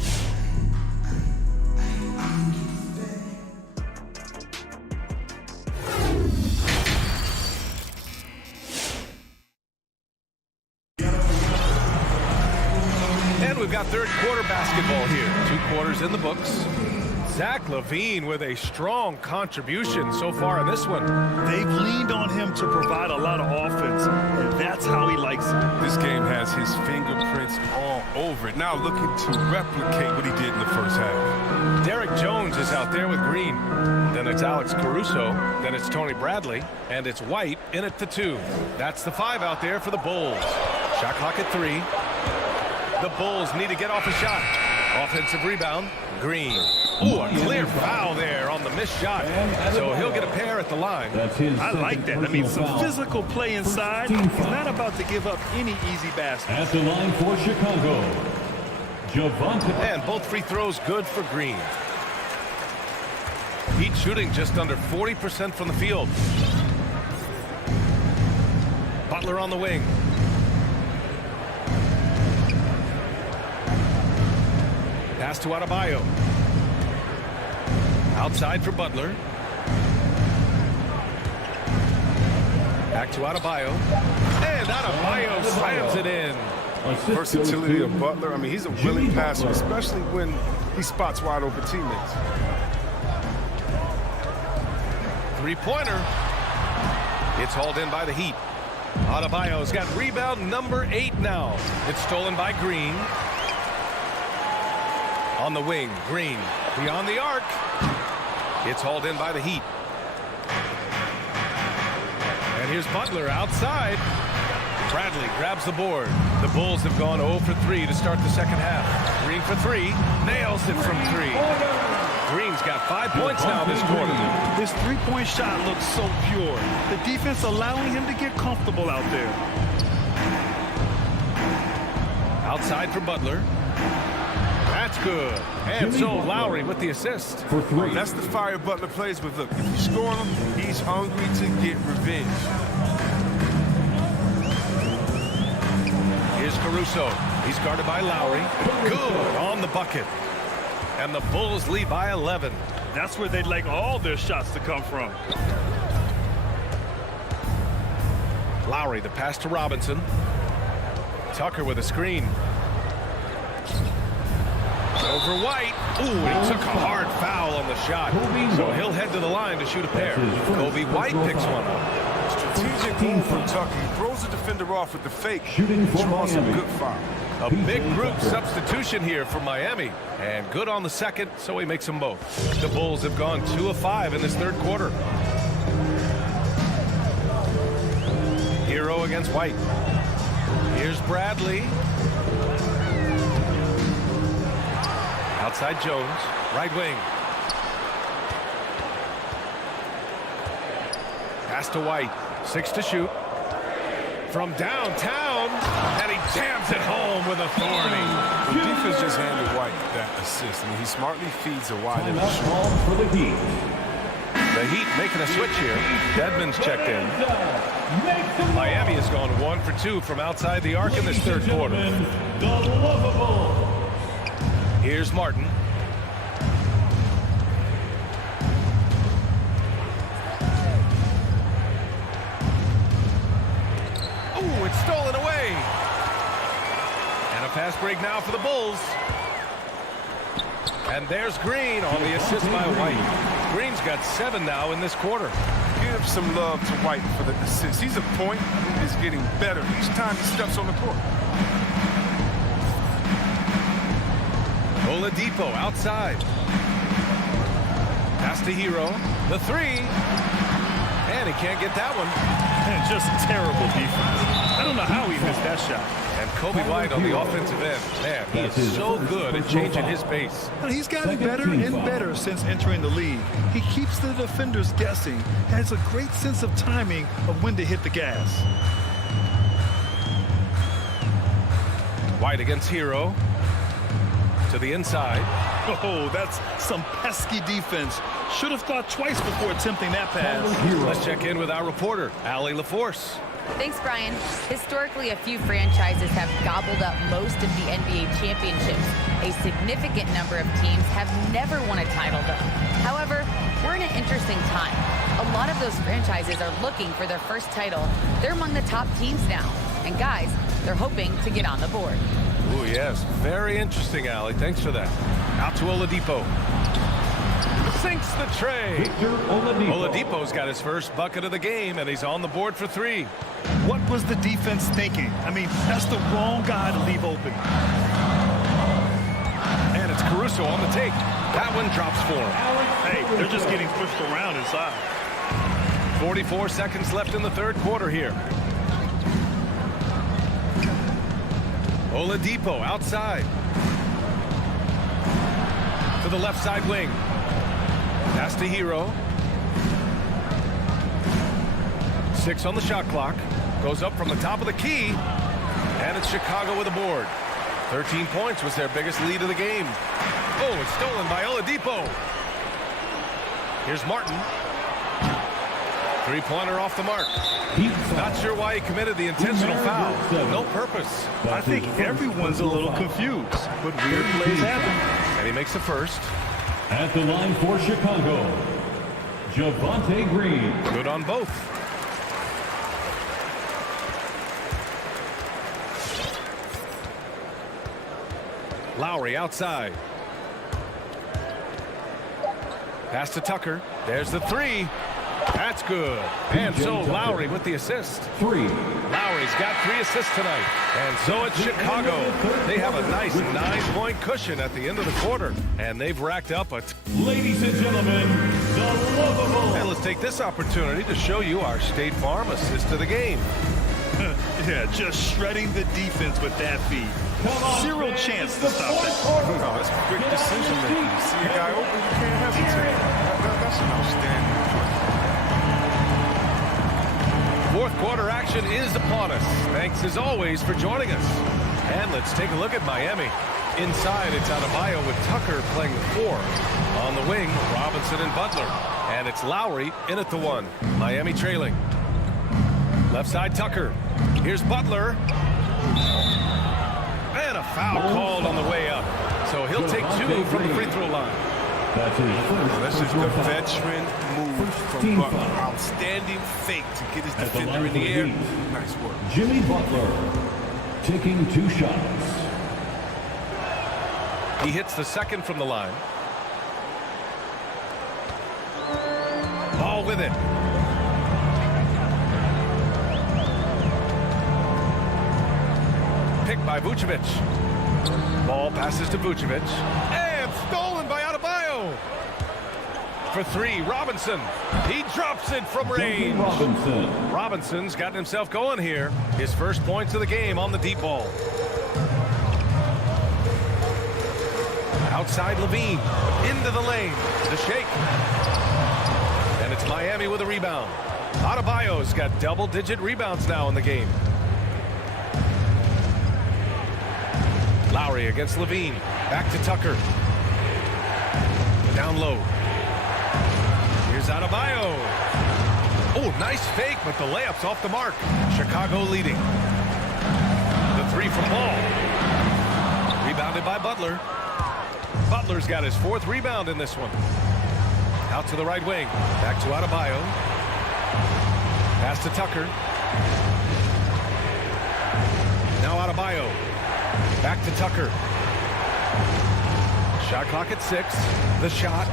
And we've got third quarter basketball here. 2 quarters in the books. Zach LaVine with a strong contribution so far in this one. They've leaned on him to provide a lot of offense, and that's how he likes it. This game has his fingerprints all over it. Now looking to replicate what he did in the first half. Derek Jones is out there with Green. Then it's Alex Caruso. Then it's Tony Bradley. And it's White in at the 2. That's the 5 out there for the Bulls. Shot clock at 3. The Bulls need to get off a shot. Offensive rebound, Green. Ooh, a clear foul there on the missed shot. So he'll get a pair at the line. I like that. I mean, some physical play inside. He's not about to give up any easy baskets. At the line for Chicago, Javante. And both free throws good for Green. Heat shooting just under 40% from the field. Butler on the wing. Pass to Adebayo. Outside for Butler. Back to Adebayo. And Adebayo slams it in. Versatility of Butler. I mean, he's a willing passer, especially when he spots wide open teammates. 3-pointer. It's hauled in by the Heat. Adebayo's got rebound number 8 now. It's stolen by Green. On the wing, Green beyond the arc. It's hauled in by the Heat. And here's Butler outside. Bradley grabs the board. The Bulls have gone 0 for 3 to start the second half. Green for 3. Nails it from 3. Green's got 5 points now this quarter. His three-point shot looks so pure. The defense allowing him to get comfortable out there. Outside for Butler. That's good. And so Lowry with the assist. For 3. That's the fire Butler plays with. Look, if you score him, he's hungry to get revenge. Here's Caruso. He's guarded by Lowry. Good on the bucket. And the Bulls lead by 11. That's where they'd like all their shots to come from. Lowry, the pass to Robinson. Tucker with a screen. Over White. Ooh, he took a hard foul on the shot. So he'll head to the line to shoot a pair. Kobe White picks one up. Strategic move from Tucker. He throws the defender off with the fake. Shooting for draws a Miami. good foul. A big group substitution here for Miami. And good on the second, so he makes them both. The Bulls have gone 2 of 5 in this third quarter. Hero against White. Here's Bradley. Outside Jones, right wing. Pass to White, 6 to shoot. From downtown, and he jams it home with authority. The defense just handed White that assist. I mean, he smartly feeds a wide open shot. Ball for the Heat. The Heat making a switch here. Dedmon's checked in. Miami has gone 1 for 2 from outside the arc in this third quarter. Here's Martin. Ooh, it's stolen away. And a fast break now for the Bulls. And there's Green on the assist by White. Green's got 7 now in this quarter. Give some love to White for the assist. He's a point. He's getting better each time he steps on the court. Oladipo outside. Pass to Hero. The 3. And he can't get that one. And just terrible defense. I don't know how he missed that shot. And Kobe White on the offensive end. Man, he is so good at changing his pace. And he's gotten better and better since entering the league. He keeps the defenders guessing. Has a great sense of timing of when to hit the gas. White against Hero. To the inside. Oh, that's some pesky defense. Should have thought twice before attempting that pass. Let's check in with our reporter, Allie LaForce. Thanks, Brian. Historically, a few franchises have gobbled up most of the NBA championships. A significant number of teams have never won a title, though. However, we're in an interesting time. A lot of those franchises are looking for their first title. They're among the top teams now. And guys, they're hoping to get on the board. Oh, yes. Very interesting, Allie. Thanks for that. Out to Oladipo. Sinks the tray. Oladipo's got his first bucket of the game, and he's on the board for 3. What was the defense thinking? I mean, that's the wrong guy to leave open. And it's Caruso on the take. That one drops for him. Hey, they're just getting pushed around inside. 44 seconds left in the third quarter here. Oladipo outside. To the left side wing. Pass to Hero. 6 on the shot clock. Goes up from the top of the key. And it's Chicago with a board. 13 points was their biggest lead of the game. Oh, it's stolen by Oladipo. Here's Martin. 3-pointer off the mark. Not sure why he committed the intentional foul. No purpose. I think everyone's a little confused, but weird plays happen. And he makes the first. At the line for Chicago, Javonte Green. Good on both. Lowry outside. Pass to Tucker. There's the 3. That's good. And so Lowry with the assist. 3. Lowry's got 3 assists tonight. And so it's Chicago. They have a nice 9-point cushion at the end of the quarter. And they've racked up a... Ladies and gentlemen, the lovable. And let's take this opportunity to show you our State Farm assist to the game. Yeah, just shredding the defense with that feed. Zero chance to stop that. No, it's quick decision making. You see a guy open, you can't hesitate. That's an outstanding play. Fourth quarter action is upon us. Thanks as always for joining us. And let's take a look at Miami. Inside, it's Adebayo with Tucker playing the 4. On the wing, Robinson and Butler. And it's Lowry in at the 1. Miami trailing. Left side, Tucker. Here's Butler. And a foul called on the way up. So he'll take 2 from the free throw line. That's just a veteran move from Butler. Outstanding fake to get his defender in the air. Nice work. Jimmy Butler taking 2 shots. He hits the second from the line. Ball with it. Picked by Vucevic. Ball passes to Vucevic. And stolen by Adebayo. For 3, Robinson. He drops it from range. Robinson's gotten himself going here. His first points of the game on the deep ball. Outside Levine. Into the lane. The shake. And it's Miami with a rebound. Adebayo's got double-digit rebounds now in the game. Lowry against Levine. Back to Tucker. Down low. Here's Adebayo. Oh, nice fake, but the layup's off the mark. Chicago leading. The 3 from Ball. Rebounded by Butler. Butler's got his 4th rebound in this one. Out to the right wing. Back to Adebayo. Pass to Tucker. Now Adebayo. Back to Tucker. Shot clock at 6. The shot.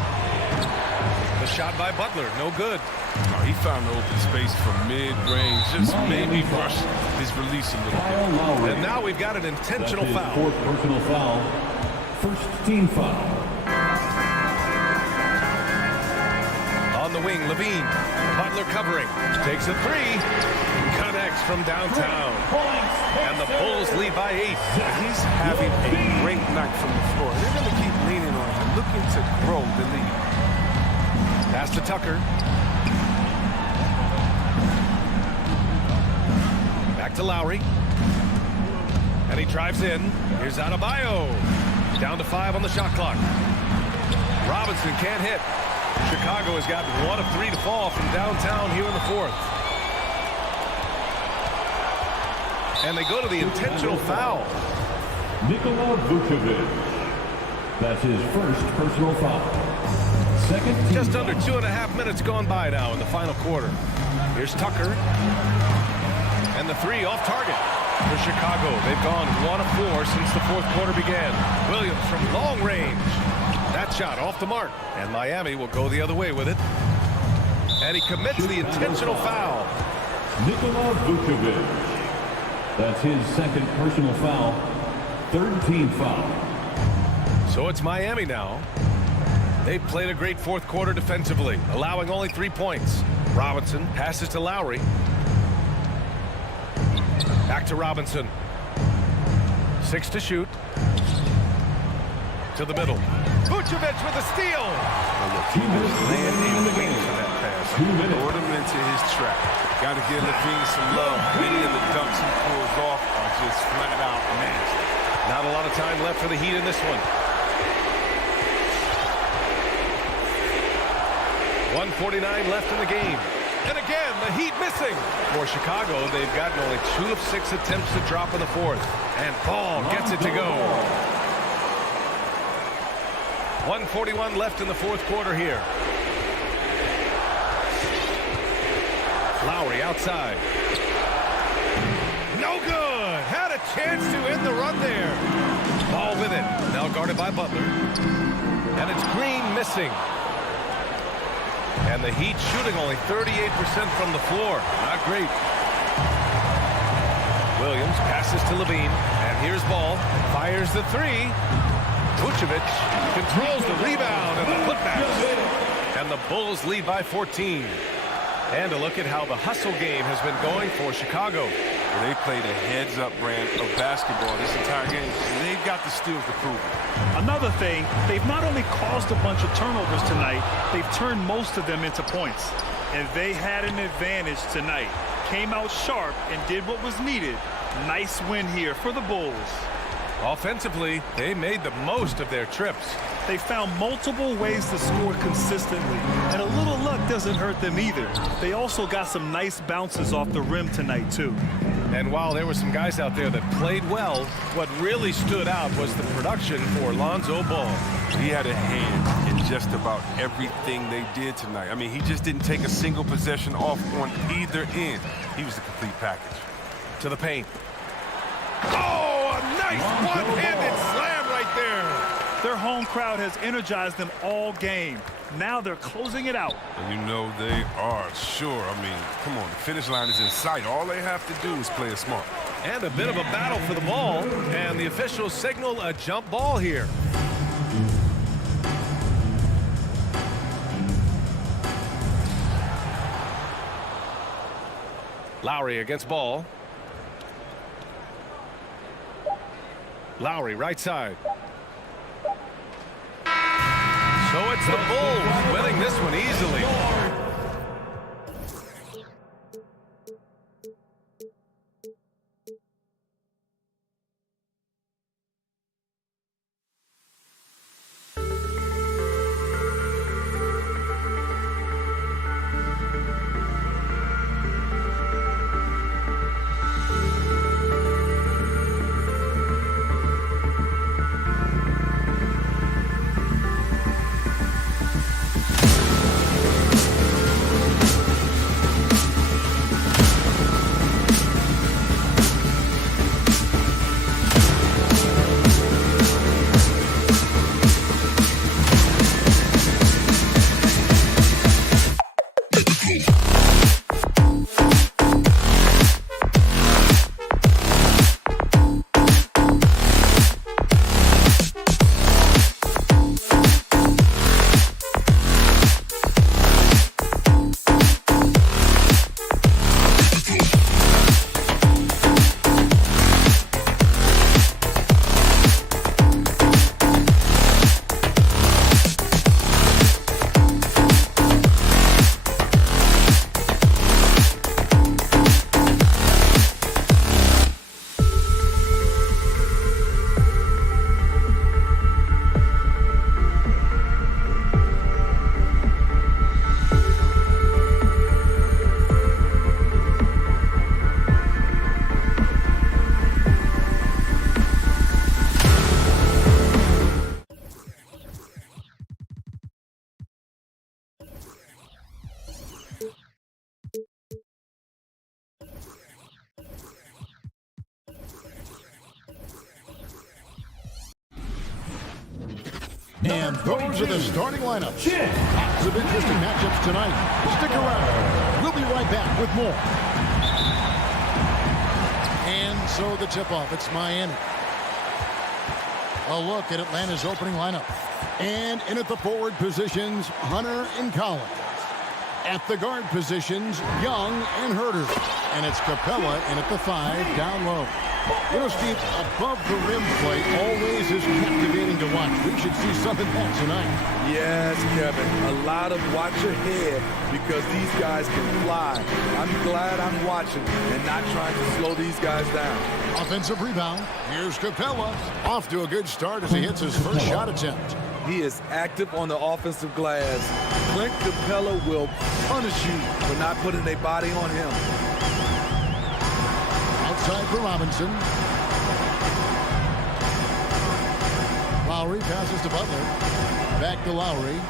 The shot by Butler. No good. Oh, he found the open space from mid-range. Just maybe rushed his release a little bit. And now we've got an intentional foul. 4th personal foul. First team foul. On the wing, Levine. Butler covering. Takes a 3. Connects from downtown. And the Bulls lead by 8. He's having a great night from the floor. They're going to keep leaning on him, looking to grow the lead. Pass to Tucker. Back to Lowry. And he drives in. Here's Adebayo. Down to 5 on the shot clock. Robinson can't hit. Chicago has got 1 of 3 to fall from downtown here in the fourth. And they go to the intentional foul. Nikola Vucevic. That's his first personal foul. Second team Just under 2.5 minutes gone by now in the final quarter. Here's Tucker. And the 3 off target for Chicago. They've gone 1 of 4 since the fourth quarter began. Williams from long range. That shot off the mark. And Miami will go the other way with it. And he commits the intentional foul. Nikola Vucevic. That's his second personal foul. Third team foul. So it's Miami now. They've played a great fourth quarter defensively, allowing only 3 points. Robinson passes to Lowry. Back to Robinson. 6 to shoot. To the middle. Vucevic with a steal. He was landing the wings for that pass. Lured him into his trap. Got to give Levine some love. Many of the dunks he pulls off are just flat out nasty. Not a lot of time left for the Heat in this one. 1:49 left in the game. And again, the Heat missing. For Chicago, they've gotten only 2 of 6 attempts to drop in the fourth. And Ball gets it to go. 1:41 left in the fourth quarter here. Lowry outside. No good. Had a chance to end the run there. Ball with it. Now guarded by Butler. And it's Green missing. And the Heat shooting only 38% from the floor. Not great. Williams passes to Levine. And here's Ball. Fires the 3. Vucevic controls the rebound and the putback. And the Bulls lead by 14. And a look at how the hustle game has been going for Chicago. Well, they played a heads-up brand of basketball this entire game, and they've got the steals to prove it. Another thing, they've not only caused a bunch of turnovers tonight, they've turned most of them into points. And they had an advantage tonight. Came out sharp and did what was needed. Nice win here for the Bulls. Offensively, they made the most of their trips. They found multiple ways to score consistently, and a little luck doesn't hurt them either. They also got some nice bounces off the rim tonight, too. And while there were some guys out there that played well, what really stood out was the production for Lonzo Ball. He had a hand in just about everything they did tonight. I mean, he just didn't take a single possession off on either end. He was a complete package. To the paint. Oh, a nice one-handed slam right there. Their home crowd has energized them all game. Now they're closing it out. And you know they are sure. I mean, come on, the finish line is in sight. All they have to do is play it smart. And a bit of a battle for the ball. And the officials signal a jump ball here. Lowry against Ball. Lowry right side. So it's the Bulls winning this one easily. And those are the starting lineups. Lots of interesting matchups tonight. Stick around. We'll be right back with more. And so the tip-off. It's Miami. A look at Atlanta's opening lineup. And in at the forward positions, Hunter and Collins. At the guard positions, Young and Herter. And it's Capella in at the 5, down low. You know, Steve, above the rim play always is captivating to watch. We should see something that tonight. Yes, Kevin. A lot of watch ahead because these guys can fly. I'm glad I'm watching and not trying to slow these guys down. Offensive rebound. Here's Capella. Off to a good start as he hits his first shot attempt. He is active on the offensive glass. Clint Capella will punish you for not putting a body on him. Outside for Robinson. Lowry passes to Butler. Back to Lowry.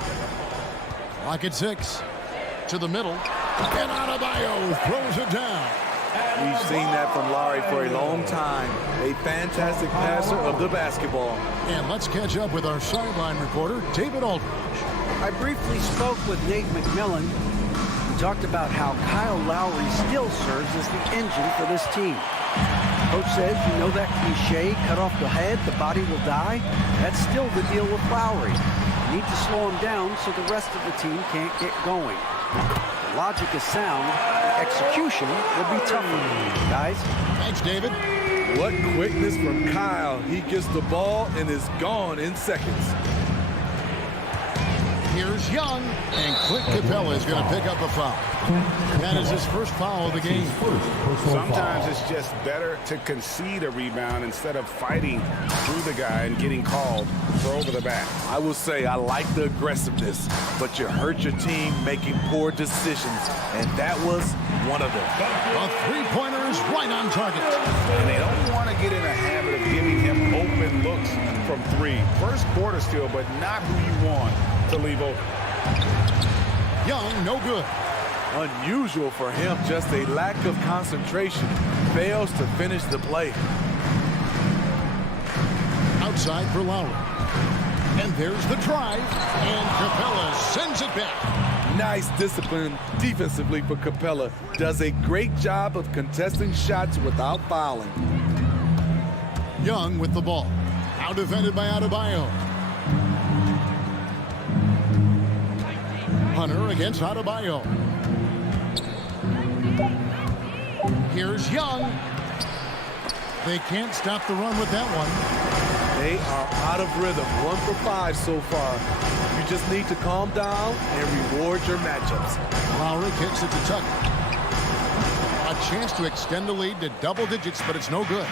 Clock at 6. To the middle. And Adebayo throws it down. We've seen that from Lowry for a long time. A fantastic passer of the basketball. And let's catch up with our sideline reporter, David Aldridge. I briefly spoke with Nate McMillan. He talked about how Kyle Lowry still serves as the engine for this team. Coach says, you know that cliche, cut off the head, the body will die? That's still the deal with Lowry. You need to slow him down so the rest of the team can't get going. The logic is sound. The execution will be tougher. Guys? Thanks, David. What quickness from Kyle. He gets the ball and is gone in seconds. Here's Young, and Clint Capella is going to pick up a foul. That is his first foul of the game. Sometimes it's just better to concede a rebound instead of fighting through the guy and getting called for over the back. I will say I like the aggressiveness, but you hurt your team making poor decisions, and that was one of them. A three-pointer is right on target. And they don't want to get in a habit of giving him open looks from 3. First quarter still, but not who you want to leave open. Young, no good. Unusual for him, just a lack of concentration. Fails to finish the play. Outside for Lowry. And there's the drive. And Capella sends it back. Nice discipline defensively for Capella. Does a great job of contesting shots without fouling. Young with the ball. Now defended by Adebayo. Hunter against Adebayo. Here's Young. They can't stop the run with that one. They are out of rhythm. 1 for 5 so far. You just need to calm down and reward your matchups. Lowry kicks it to Tucker. A chance to extend the lead to double digits, but it's no good.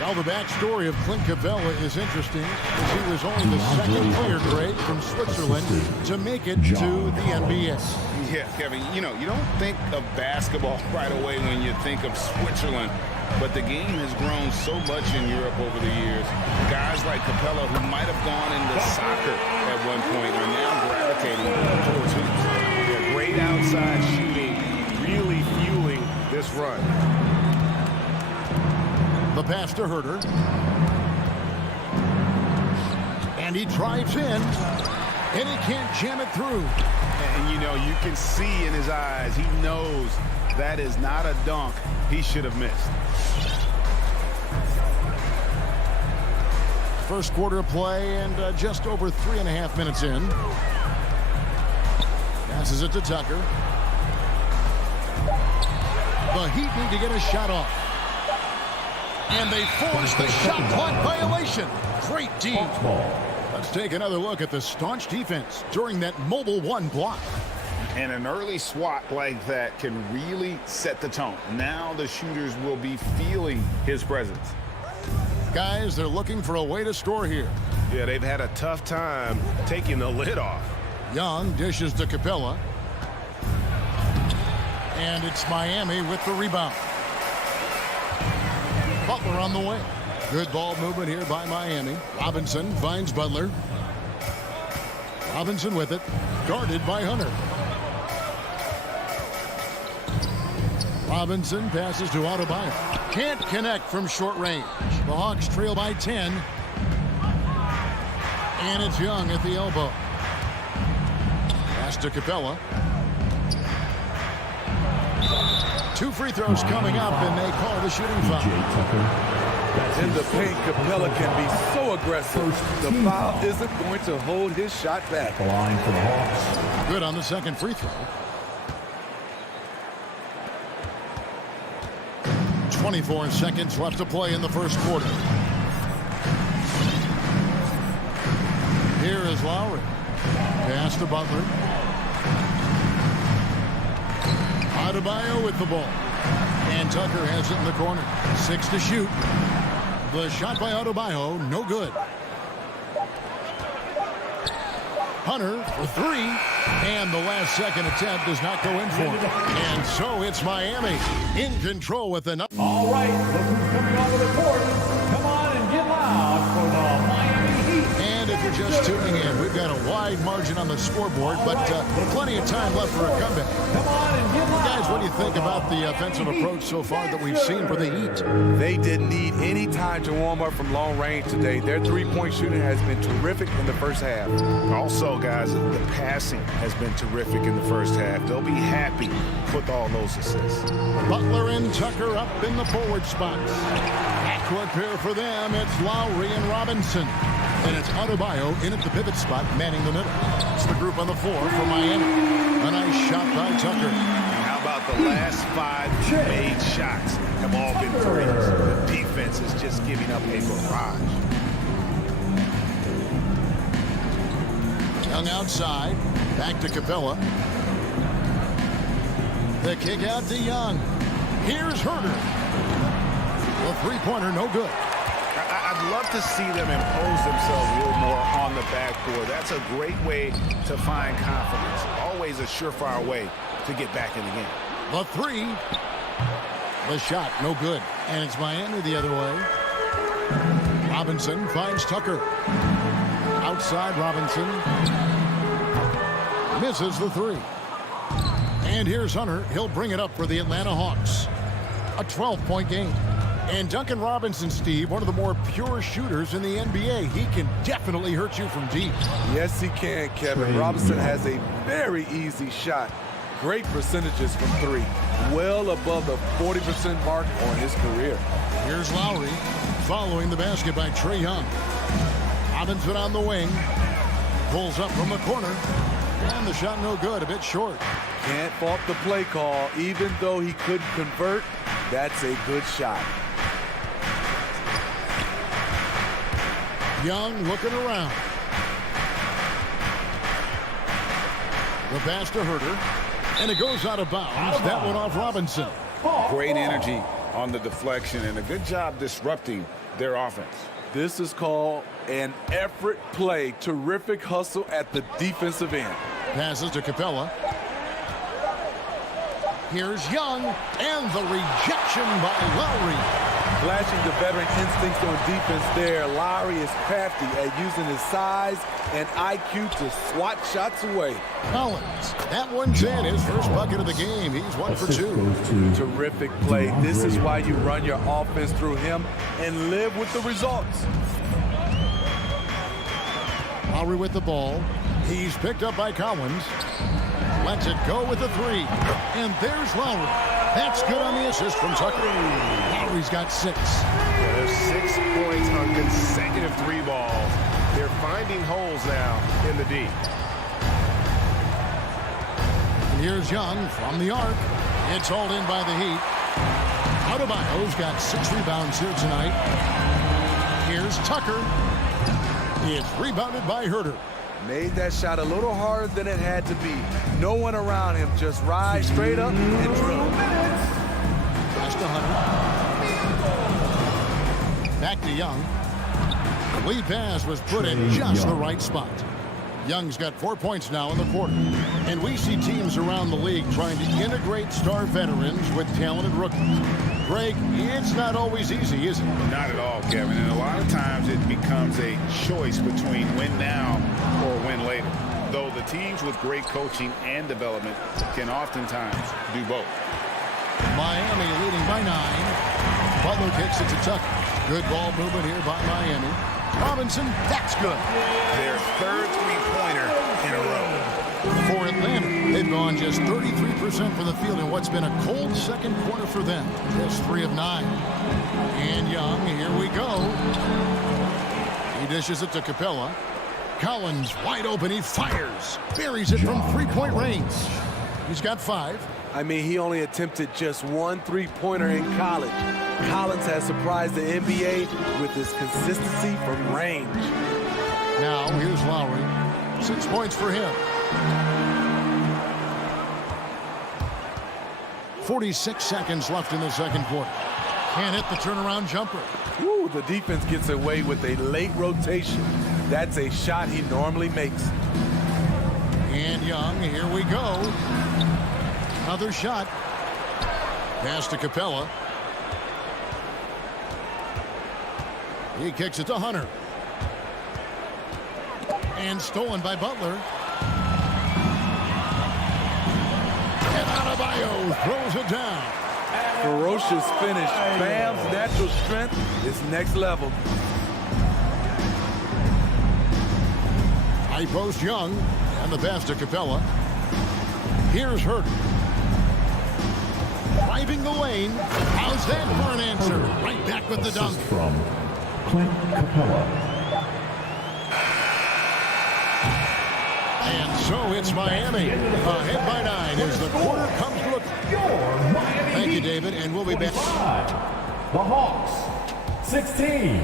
Well, the backstory of Clint Capella is interesting, as he was only the second player grade from Switzerland to make it to the NBA. Yeah, Kevin, you know, you don't think of basketball right away when you think of Switzerland, but the game has grown so much in Europe over the years. Guys like Capella, who might have gone into soccer at one point, are now gravitating towards hoops. They're great outside shooting, really fueling this run. The pass to Herter. And he drives in, and he can't jam it through. And, you know, you can see in his eyes, he knows that is not a dunk he should have missed. First quarter of play, and just over 3.5 minutes in. Passes it to Tucker. The Heat need to get a shot off. And they force the shot clock violation. Great D. Let's take another look at the staunch defense during that mobile 1 block. And an early swat like that can really set the tone. Now the shooters will be feeling his presence. Guys, they're looking for a way to score here. Yeah, they've had a tough time taking the lid off. Young dishes to Capella. And it's Miami with the rebound. Butler on the way. Good ball movement here by Miami. Robinson finds Butler. Robinson with it. Guarded by Hunter. Robinson passes to Adebayo. Can't connect from short range. The Hawks trail by 10. And it's Young at the elbow. Pass to Capella. 2 free throws coming up, and they call the shooting foul. In the paint, Capella can be so aggressive. The foul isn't going to hold his shot back. The line for the Hawks. Good on the second free throw. 24 seconds left to play in the first quarter. Here is Lowry. Pass to Butler. Adebayo with the ball. And Tucker has it in the corner. 6 to shoot. The shot by Adebayo, no good. Hunter for 3. And the last second attempt does not go in for him. And so it's Miami in control with the... All right, look who's coming onto the court. Come on and get loud for the Miami Heat. And if you're just tuning in, we've got a wide margin on the scoreboard, but plenty of time left for a comeback. Come on and get loud. Guys, what do you think about the offensive approach so far that we've seen for the Heat? They didn't need any time to warm up from long range today. Their three-point shooting has been terrific in the first half. Also, guys, the passing has been terrific in the first half. They'll be happy with all those assists. Butler and Tucker up in the forward spots. Backcourt pair for them, it's Lowry and Robinson. And it's Adebayo in at the pivot spot, manning the middle. It's the group on the floor for Miami. A nice shot by Tucker. And how about the last 5 made shots have all been threes. The defense is just giving up a barrage. Young outside. Back to Capella. The kick out to Young. Here's Herter. The three-pointer, no good. I'd love to see them impose themselves a little more on the backboard. That's a great way to find confidence. Always a surefire way to get back in the game. The 3. The shot, no good. And it's Miami the other way. Robinson finds Tucker. Outside Robinson. Misses the 3. And here's Hunter. He'll bring it up for the Atlanta Hawks. A 12-point game. And Duncan Robinson, Steve, one of the more pure shooters in the NBA. He can definitely hurt you from deep. Yes, he can, Kevin. Robinson has a very easy shot. Great percentages from 3. Well above the 40% mark on his career. Here's Lowry following the basket by Trae Young. Robinson on the wing. Pulls up from the corner. And the shot no good, a bit short. Can't fault the play call. Even though he couldn't convert, that's a good shot. Young looking around. The pass to Herter. And it goes out of bounds. That one off Robinson. Great energy on the deflection and a good job disrupting their offense. This is called an effort play. Terrific hustle at the defensive end. Passes to Capella. Here's Young, and the rejection by Lowry. Flashing the veteran instincts on defense there. Lowry is crafty at using his size and IQ to swat shots away. Collins, that one's in. His first bucket of the game. He's 1 for 2. Terrific play. This is why you run your offense through him and live with the results. Lowry with the ball. He's picked up by Collins. Lets it go with the 3. And there's Lowry. That's good on the assist from Tucker. Lowry's got 6. There's 6 points on consecutive 3 balls. They're finding holes now in the D. And here's Young from the arc. It's hauled in by the Heat. Adebayo's got 6 rebounds here tonight. Here's Tucker. It's rebounded by Herter. Made that shot a little harder than it had to be. No one around him. Just ride straight up and drill. Pass to Hunter. Back to Young. The lead pass was put in just the right spot. Young's got 4 points now in the quarter. And we see teams around the league trying to integrate star veterans with talented rookies. Greg, it's not always easy, is it? Not at all, Kevin. And a lot of times it becomes a choice between win now or win later. Though the teams with great coaching and development can oftentimes do both. Miami leading by 9. Butler kicks it to Tucker. Good ball movement here by Miami. Robinson, that's good. Their third three-pointer in a row. For Atlanta, they've gone just 33% from the field in what's been a cold second quarter for them. Just 3 of 9. And Young, here we go. He dishes it to Capella. Collins wide open, he fires. Buries it from three-point range. He's got 5. I mean, he only attempted just 1 3-pointer in college. Collins has surprised the NBA with his consistency from range. Now, here's Lowry. 6 points for him. 46 seconds left in the second quarter. Can't hit the turnaround jumper. Woo, the defense gets away with a late rotation. That's a shot he normally makes. And Young, here we go. Another shot. Pass to Capella. He kicks it to Hunter. And stolen by Butler. And Adebayo throws it down. Ferocious finish. Bam's natural strength is next level. High post Young. And the pass to Capella. Here's Hurt. Driving the lane. How's that for an answer? Right back with the dunk. From Clint Capella. And so it's Miami. Ahead by 9 as the quarter comes to a... Thank you, David, and we'll be back. The Hawks, 16.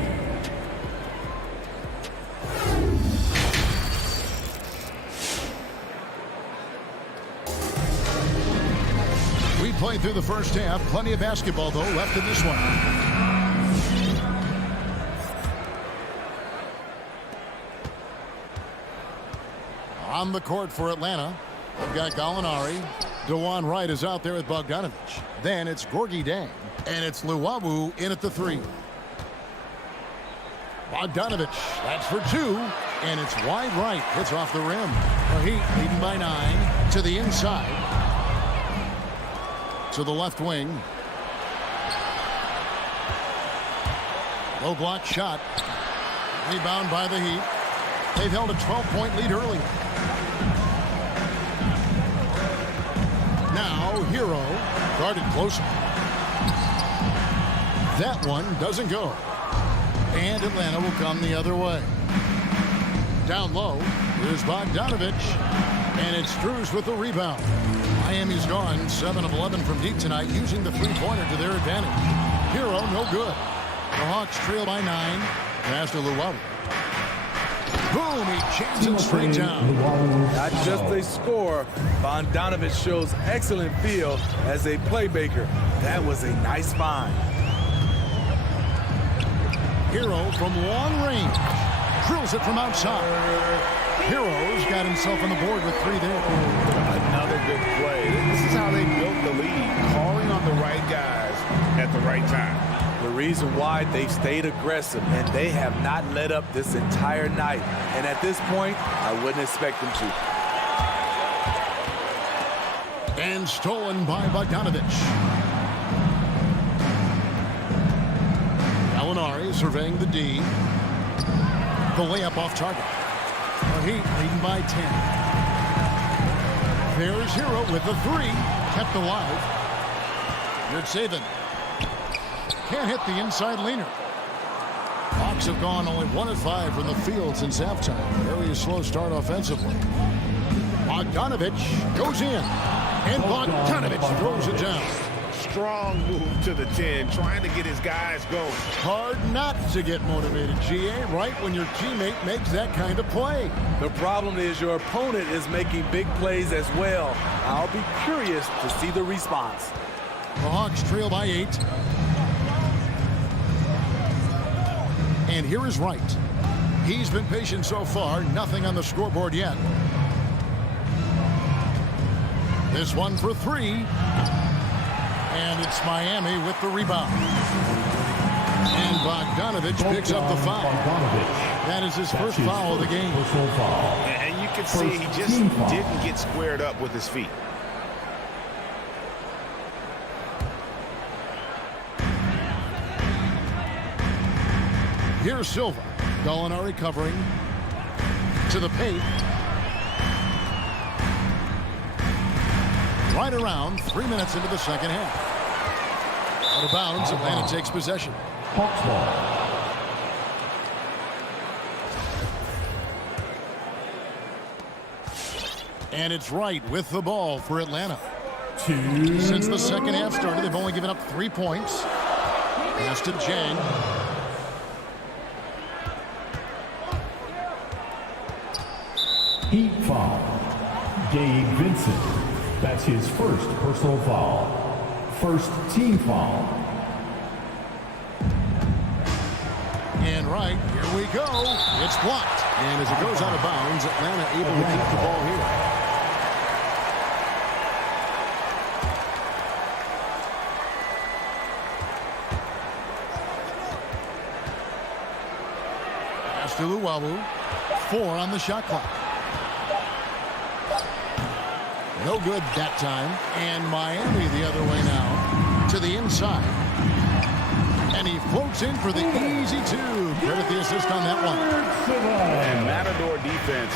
We played through the first half. Plenty of basketball, though, left in this one. On the court for Atlanta, we've got Gallinari. DeJuan Wright is out there with Bogdanovich. Then it's Gorgui Dieng, and it's Luwawu in at the 3. Bogdanovich, that's for 2, and it's wide right. Hits off the rim. The Heat leading by 9 to the inside. To the left wing. Low block shot. Rebound by the Heat. They've held a 12-point lead earlier. Now, Hero guarded closer. That one doesn't go. And Atlanta will come the other way. Down low, here's Bogdanovich. And it's Strus with the rebound. Miami's gone 7 of 11 from deep tonight, using the three-pointer to their advantage. Hero, no good. The Hawks trail by 9. Pass to Luwawu. Boom, he jams it straight down. Not just a scorer, Bogdanovich shows excellent feel as a playmaker. That was a nice find. Hero from long range. Drills it from outside. Hero's got himself on the board with 3 there. Another good play. This is how they built the lead, calling on the right guys at the right time. The reason why they've stayed aggressive, and they have not let up this entire night. And at this point, I wouldn't expect them to. And stolen by Bogdanovich. Gallinari surveying the D. The layup off target. The Heat leading by 10. There's Hero with the 3. Kept alive. Good saving. Can't hit the inside leaner. Hawks have gone only 1 of 5 from the field since halftime. Very slow start offensively. Bogdanovich goes in. And Bogdanovich throws it down. Strong move to the 10, trying to get his guys going. Hard not to get motivated, GA, right when your teammate makes that kind of play. The problem is your opponent is making big plays as well. I'll be curious to see the response. The Hawks trail by 8. And here is Wright. He's been patient so far. Nothing on the scoreboard yet. This one for 3. And it's Miami with the rebound. And Bogdanovich picks up the foul. That is his first foul of the game. And you can see he just didn't get squared up with his feet. Here's Silva. Gallinari covering to the paint. Right around 3 minutes into the second half. Out of bounds, Atlanta takes possession. Hawks ball. And it's Wright with the ball for Atlanta. 2. Since the second half started, they've only given up 3 points. Pass to Jang. Heat foul. Gabe Vincent. That's his first personal foul. First team foul. And right, here we go. It's blocked. And as it goes out of bounds, Atlanta able to keep the ball here. Pass to Luwawu. 4 on the shot clock. No good that time. And Miami the other way now to the inside. And he floats in for the easy 2. Credit the assist on that one. And Matador defense,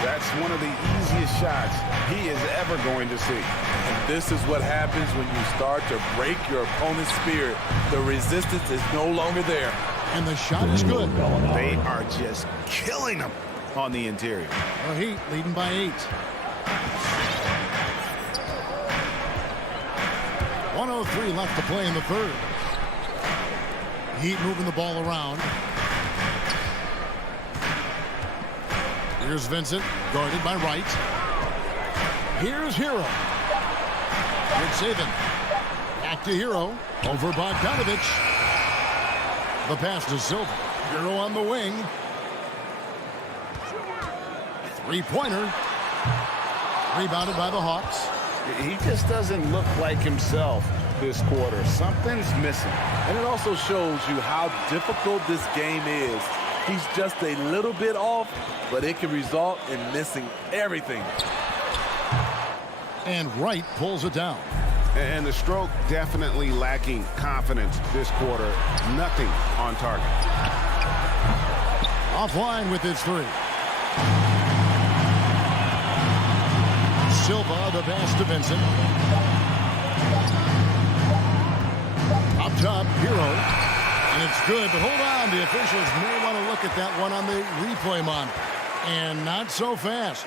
that's one of the easiest shots he is ever going to see. And this is what happens when you start to break your opponent's spirit. The resistance is no longer there. And the shot is good. They are just killing them on the interior. The Heat leading by 8. 1:03 left to play in the third. Heat moving the ball around. Here's Vincent, guarded by Wright. Here's Hero. Good saving. Back to Hero. Over Bogdanovich. The pass to Silva. Hero on the wing. 3-pointer. Rebounded by the Hawks. He just doesn't look like himself this quarter. Something's missing. And it also shows you how difficult this game is. He's just a little bit off, but it can result in missing everything. And Wright pulls it down. And the stroke definitely lacking confidence this quarter. Nothing on target. Offline with his 3. Silva, the pass to Vincent. Up top, Hero. And it's good, but hold on. The officials may want to look at that one on the replay monitor. And not so fast.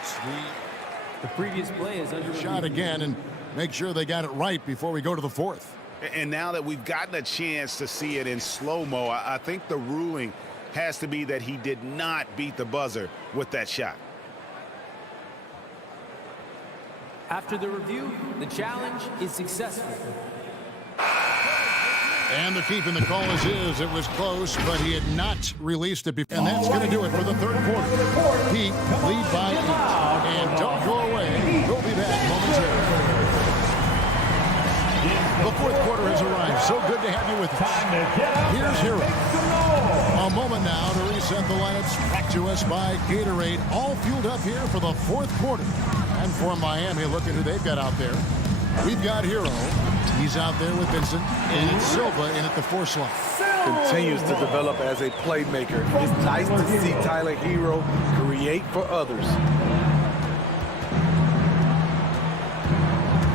The previous play is under Shot again and make sure they got it right before we go to the fourth. And now that we've gotten a chance to see it in slow-mo, I think the ruling has to be that he did not beat the buzzer with that shot. After the review, the challenge is successful. And the keep in the call is his. It was close, but he had not released it before. And that's going to do it for the third quarter. Heat lead by 8. And don't go away. We'll be back momentarily. The fourth quarter has arrived. So good to have you with us. Here's Hero. A moment now to reset the lineups. Brought to us by Gatorade. All fueled up here for the fourth quarter. And for Miami, look at who they've got out there. We've got Hero. He's out there with Vincent. And it's Silva in at the 4 slot. Continues to develop as a playmaker. It's nice to see Tyler Hero create for others.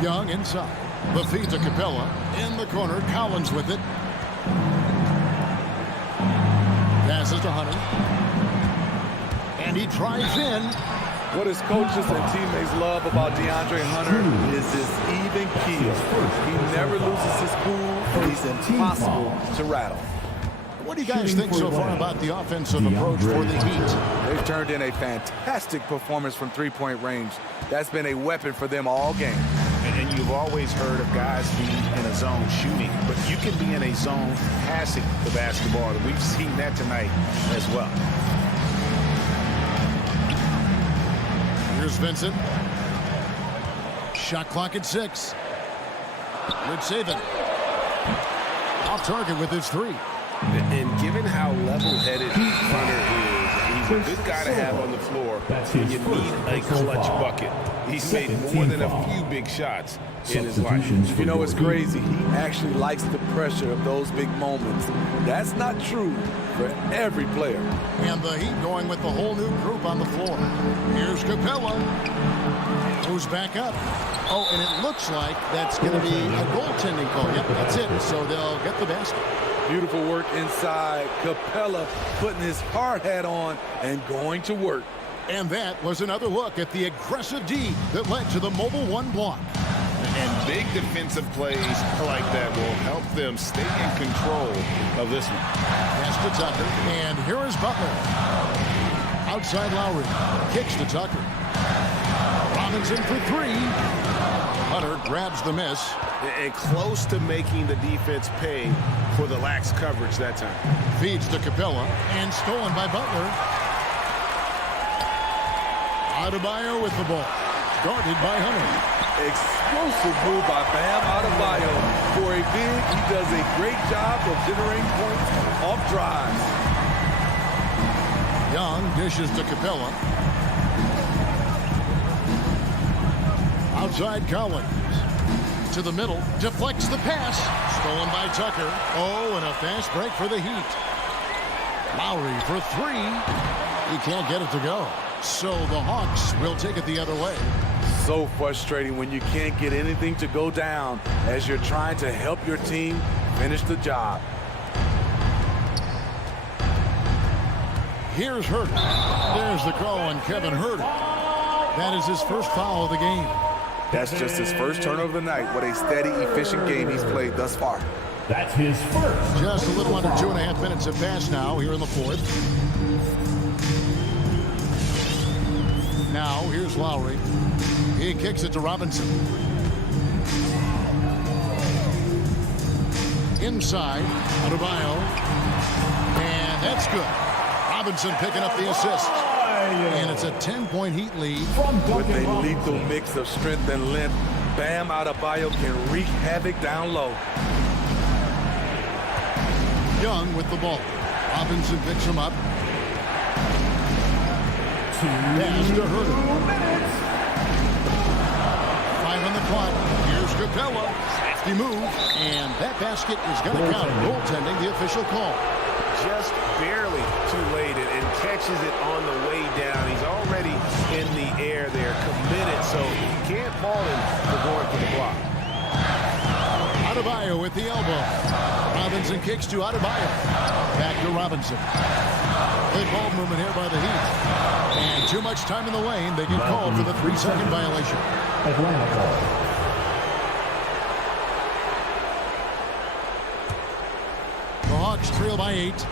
Young inside. The feed to Capella. In the corner, Collins with it. Passes to Hunter. And he drives in. What his coaches and teammates love about DeAndre Hunter is his even keel. He never loses his cool, and he's impossible to rattle. What do you guys think so far about the offensive approach for the Heat? They've turned in a fantastic performance from three-point range. That's been a weapon for them all game. And you've always heard of guys being in a zone shooting, but you can be in a zone passing the basketball, and we've seen that tonight as well. Here's Vincent. Shot clock at 6. Good saving. Off target with his 3. And given how level-headed Hunter is, a good guy to have on the floor when you need a clutch bucket. He's made more than a few big shots in his life. You know, it's crazy. He actually likes the pressure of those big moments. That's not true for every player. And the Heat going with the whole new group on the floor. Here's Capella. Who's back up. Oh, and it looks like that's going to be a goaltending call. Yep, that's it. So they'll get the basket. Beautiful work inside. Capella putting his hard hat on and going to work. And that was another look at the aggressive D that led to the mobile one block. And big defensive plays like that will help them stay in control of this one. Pass to Tucker. And here is Butler. Outside Lowry. Kicks to Tucker. Robinson for three. Hunter grabs the miss. And close to making the defense pay for the lax coverage that time. Feeds to Capella. And stolen by Butler. Adebayo with the ball. Guarded by Hunter. Explosive move by Bam Adebayo. For a big, he does a great job of generating points off drives. Young dishes to Capella. Outside Collins. To the middle. Deflects the pass. Stolen by Tucker. Oh, and a fast break for the Heat. Lowry for three. He can't get it to go. So the Hawks will take it the other way. So frustrating when you can't get anything to go down as you're trying to help your team finish the job. Here's Herter. There's the call on Kevin Herter. That is his first foul of the game. That's just his first turnover of the night. What a steady, efficient game he's played thus far. That's his first. Just a little under 2.5 minutes have passed now here in the fourth. Now, here's Lowry. He kicks it to Robinson. Inside, Adebayo. And that's good. Robinson picking up the assist. And it's a 10-point Heat lead. With a lethal mix of strength and length, Bam Adebayo can wreak havoc down low. Young with the ball. Robinson picks him up. Pass to Herter. 5 on the clock. Here's Capella. Safety move. And that basket is going to count. Goaltending, the official call. Just barely too late and catches it on the way down. He's already in the air there, committed, so you can't fault him for going for the block. Adebayo with the elbow. Robinson kicks to Adebayo. Back to Robinson. Good ball movement here by the Heat. And too much time in the lane. They get called for the 3-second violation. Atlanta ball. The Hawks trail by 8.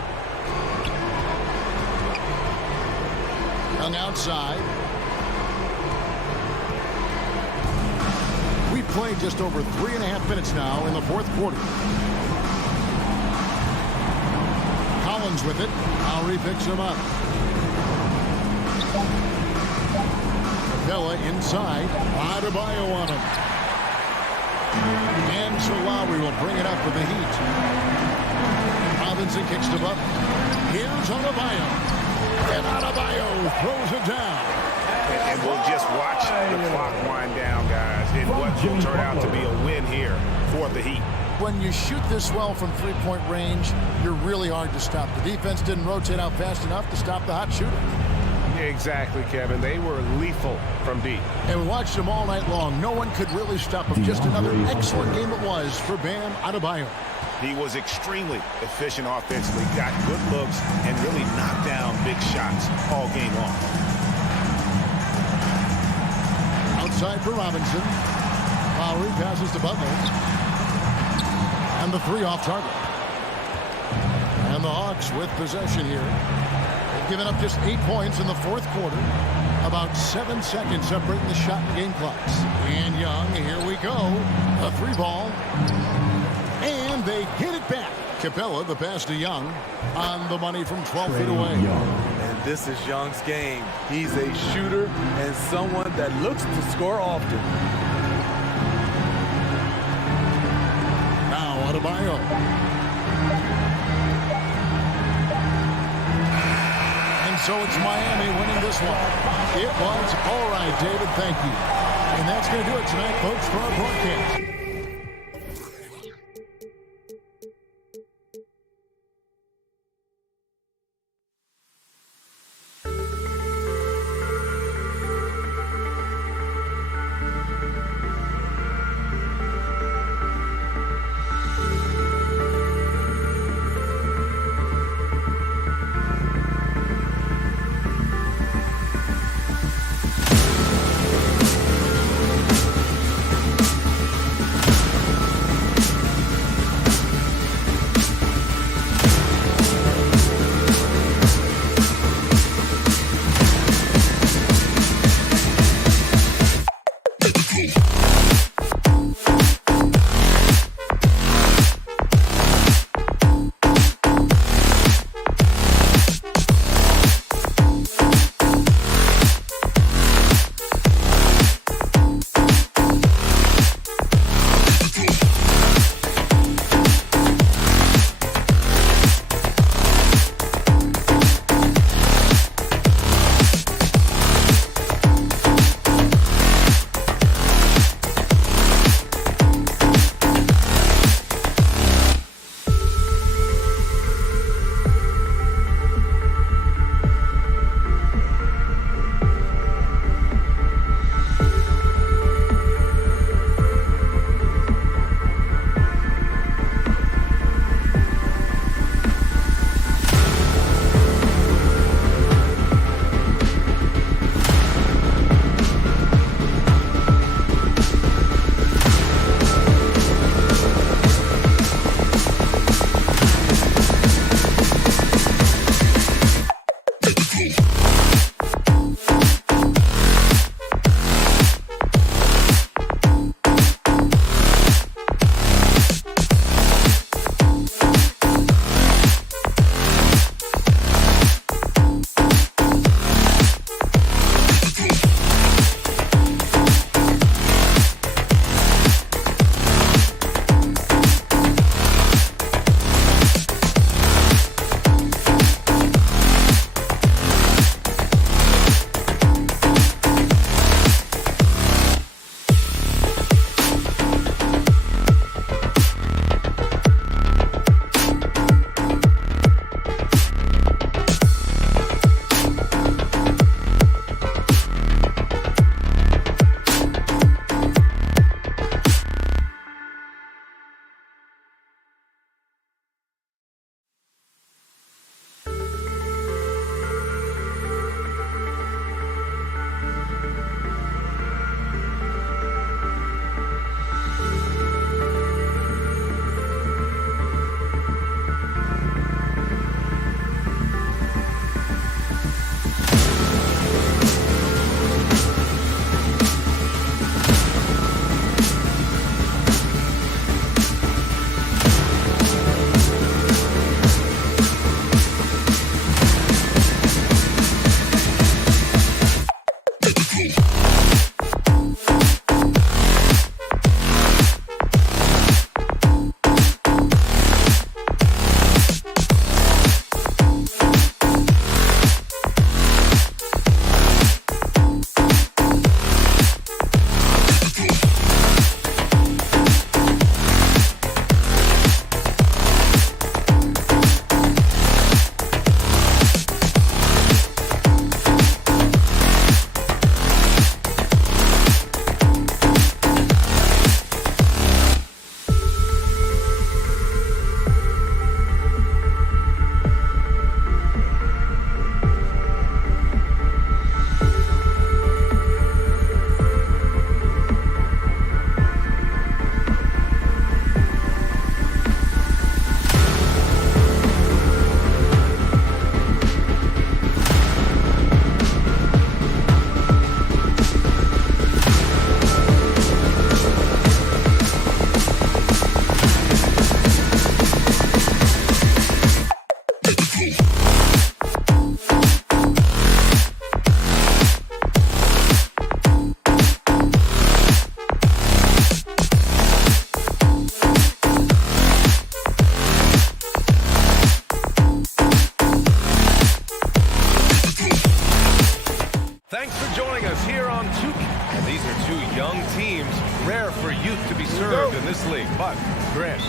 Young outside. We've played just over 3.5 minutes now in the fourth quarter. Collins with it. Lowry picks him up. Capella inside. Adebayo on him. And so Lowry will bring it up with the Heat. Robinson kicks to Butler. Here's Adebayo. And Adebayo throws it down. And we'll just watch the clock wind down, guys, in what will turn out to be a win here for the Heat. When you shoot this well from three-point range, you're really hard to stop. The defense didn't rotate out fast enough to stop the hot shooter. Exactly, Kevin. They were lethal from deep. And we watched them all night long. No one could really stop them. Just another excellent game it was for Bam Adebayo. He was extremely efficient offensively, got good looks, and really knocked down big shots all game long. Outside for Robinson. Lowry passes to Butler. And the three off target. And the Hawks with possession here. They've given up just 8 points in the fourth quarter. About 7 seconds separating the shot and game clocks. And Young, here we go. A 3-ball. And they get it back. Capella, the pass to Young, on the money from 12 feet away. And this is Young's game. He's a shooter and someone that looks to score often. Now Adebayo. And So it's Miami winning this one. It was all right, David. Thank you. And that's going to do it tonight, folks, for our broadcast.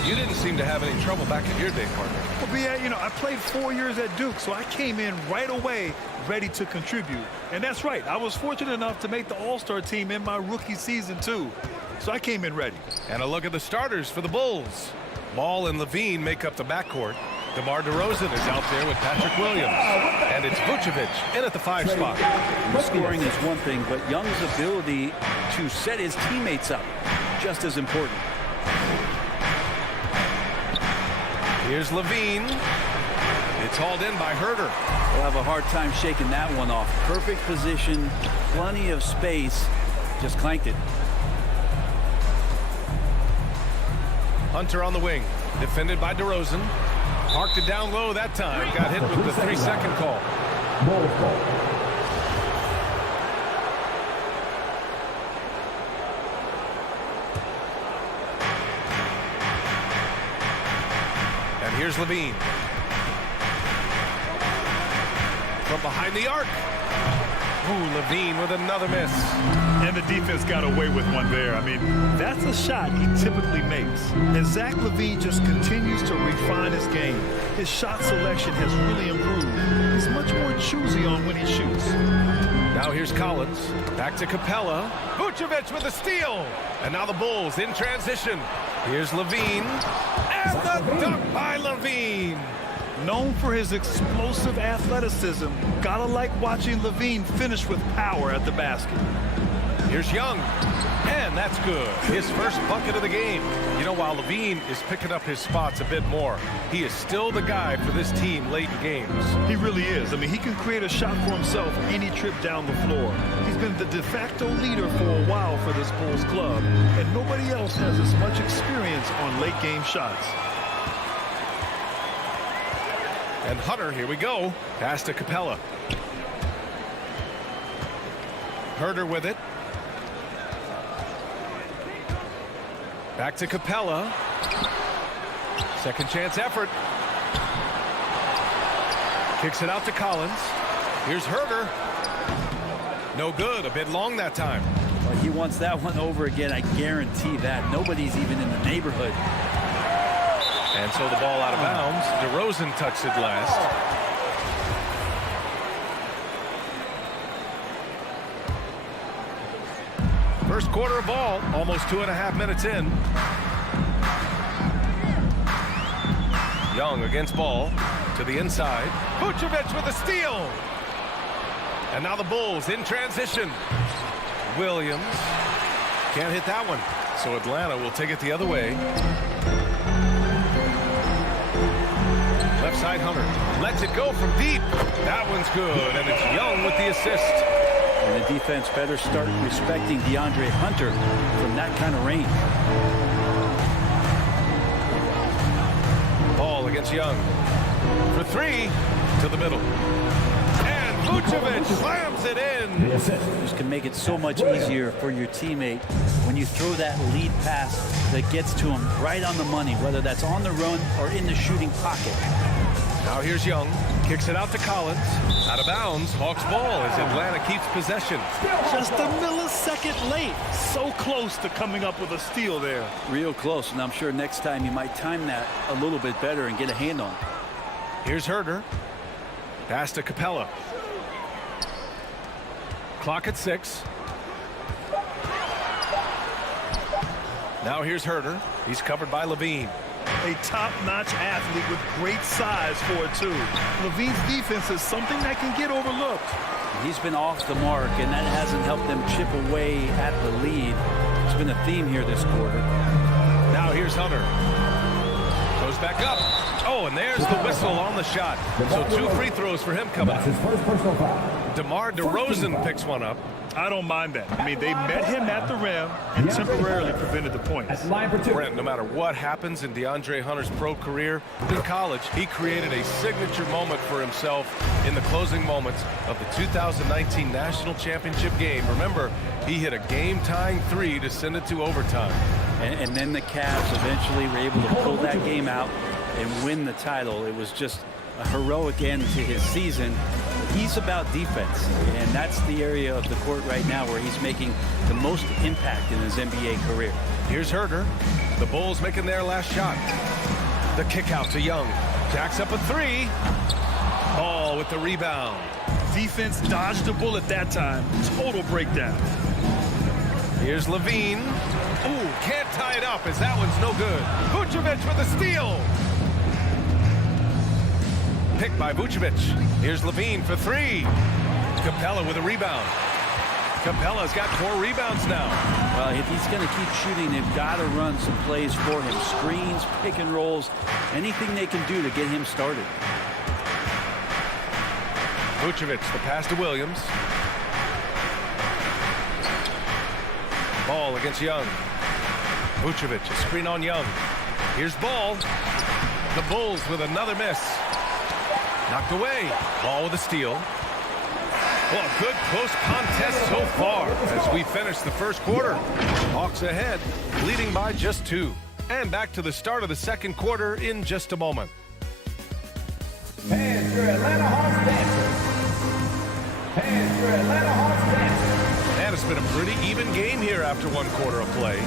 You didn't seem to have any trouble back in your day, partner. Well, BA, you know, I played 4 years at Duke, so I came in right away ready to contribute. And that's right. I was fortunate enough to make the All-Star team in my rookie season, too. So I came in ready. And a look at the starters for the Bulls. Ball and Levine make up the backcourt. DeMar DeRozan is out there with Patrick Williams. And it's Vucevic in at the 5 spot. The scoring is one thing, but Young's ability to set his teammates up, just as important. Here's Levine. It's hauled in by Herter. We'll have a hard time shaking that one off. Perfect position, plenty of space, just clanked it. Hunter on the wing, defended by DeRozan. Marked it down low that time. Got hit with the 3-second call. And here's Levine. From behind the arc. Ooh, Levine with another miss. And the defense got away with one there. I mean, that's a shot he typically makes. And Zach LaVine just continues to refine his game. His shot selection has really improved. He's much more choosy on when he shoots. Now here's Collins. Back to Capella. Vucevic with a steal. And now the Bulls in transition. Here's Levine. And the dunk by Levine. Known for his explosive athleticism, gotta like watching Levine finish with power at the basket. Here's Young, and that's good. His first bucket of the game. You know, while Levine is picking up his spots a bit more, he is still the guy for this team late in games. He really is. I mean, he can create a shot for himself any trip down the floor. He's been the de facto leader for a while for this Bulls club, and nobody else has as much experience on late game shots. And Hunter, here we go. Pass to Capella. Herter with it. Back to Capella. Second chance effort. Kicks it out to Collins. Here's Herter. No good. A bit long that time. Well, he wants that one over again. I guarantee that. Nobody's even in the neighborhood. And so the ball out of bounds. DeRozan touched it last. First quarter of ball, almost 2.5 minutes in. Young against ball to the inside. Vucevic with a steal. And now the Bulls in transition. Williams can't hit that one. So Atlanta will take it the other way. Left side Hunter lets it go from deep. That one's good, and it's Young with the assist. And the defense better start respecting DeAndre Hunter from that kind of range. Ball against Young. For 3 to the middle. And Vucevic slams it in. This can make it so much easier for your teammate when you throw that lead pass that gets to him right on the money, whether that's on the run or in the shooting pocket. Now here's Young. Kicks it out to Collins. Out of bounds. Hawks ball as Atlanta keeps possession. Just a millisecond late. So close to coming up with a steal there. Real close, and I'm sure next time you might time that a little bit better and get a hand on it. Here's Herter. Pass to Capella. Clock at 6. Now here's Herter. He's covered by Levine. A top-notch athlete with great size for it, too. Levine's defense is something that can get overlooked. He's been off the mark, and that hasn't helped them chip away at the lead. It's been a theme here this quarter. Now here's Hunter. Goes back up. Oh, and there's the whistle on the shot. So 2 free throws for him coming up. DeMar DeRozan picks one up. I don't mind that. I mean, they met him at the rim and temporarily prevented the points. Brent, no matter what happens in DeAndre Hunter's pro career, in college, he created a signature moment for himself in the closing moments of the 2019 National Championship game. Remember, he hit a game-tying 3 to send it to overtime. And then the Cavs eventually were able to pull that game out and win the title. It was just a heroic end to his season. He's about defense, and that's the area of the court right now where he's making the most impact in his NBA career. Here's Herter. The Bulls making their last shot. The kick out to Young. Jacks up a three. Ball with the rebound. Defense dodged the bullet that time. Total breakdown. Here's Levine. Ooh, can't tie it up as that one's no good. Vucevic with a steal. Picked by Vucevic. Here's Levine for three. Capella with a rebound. Capella's got 4 rebounds now. Well, if he's going to keep shooting, they've got to run some plays for him. Screens, pick and rolls, anything they can do to get him started. Vucevic, the pass to Williams. Ball against Young. Vucevic, a screen on Young. Here's Ball. The Bulls with another miss. Knocked away. Ball with a steal. Well, a good close contest so far as we finish the first quarter. Hawks ahead, leading by just 2. And back to the start of the second quarter in just a moment. And your Atlanta Hawks dancers. And your Atlanta Hawks dancers. And it's been a pretty even game here after 1 quarter of play.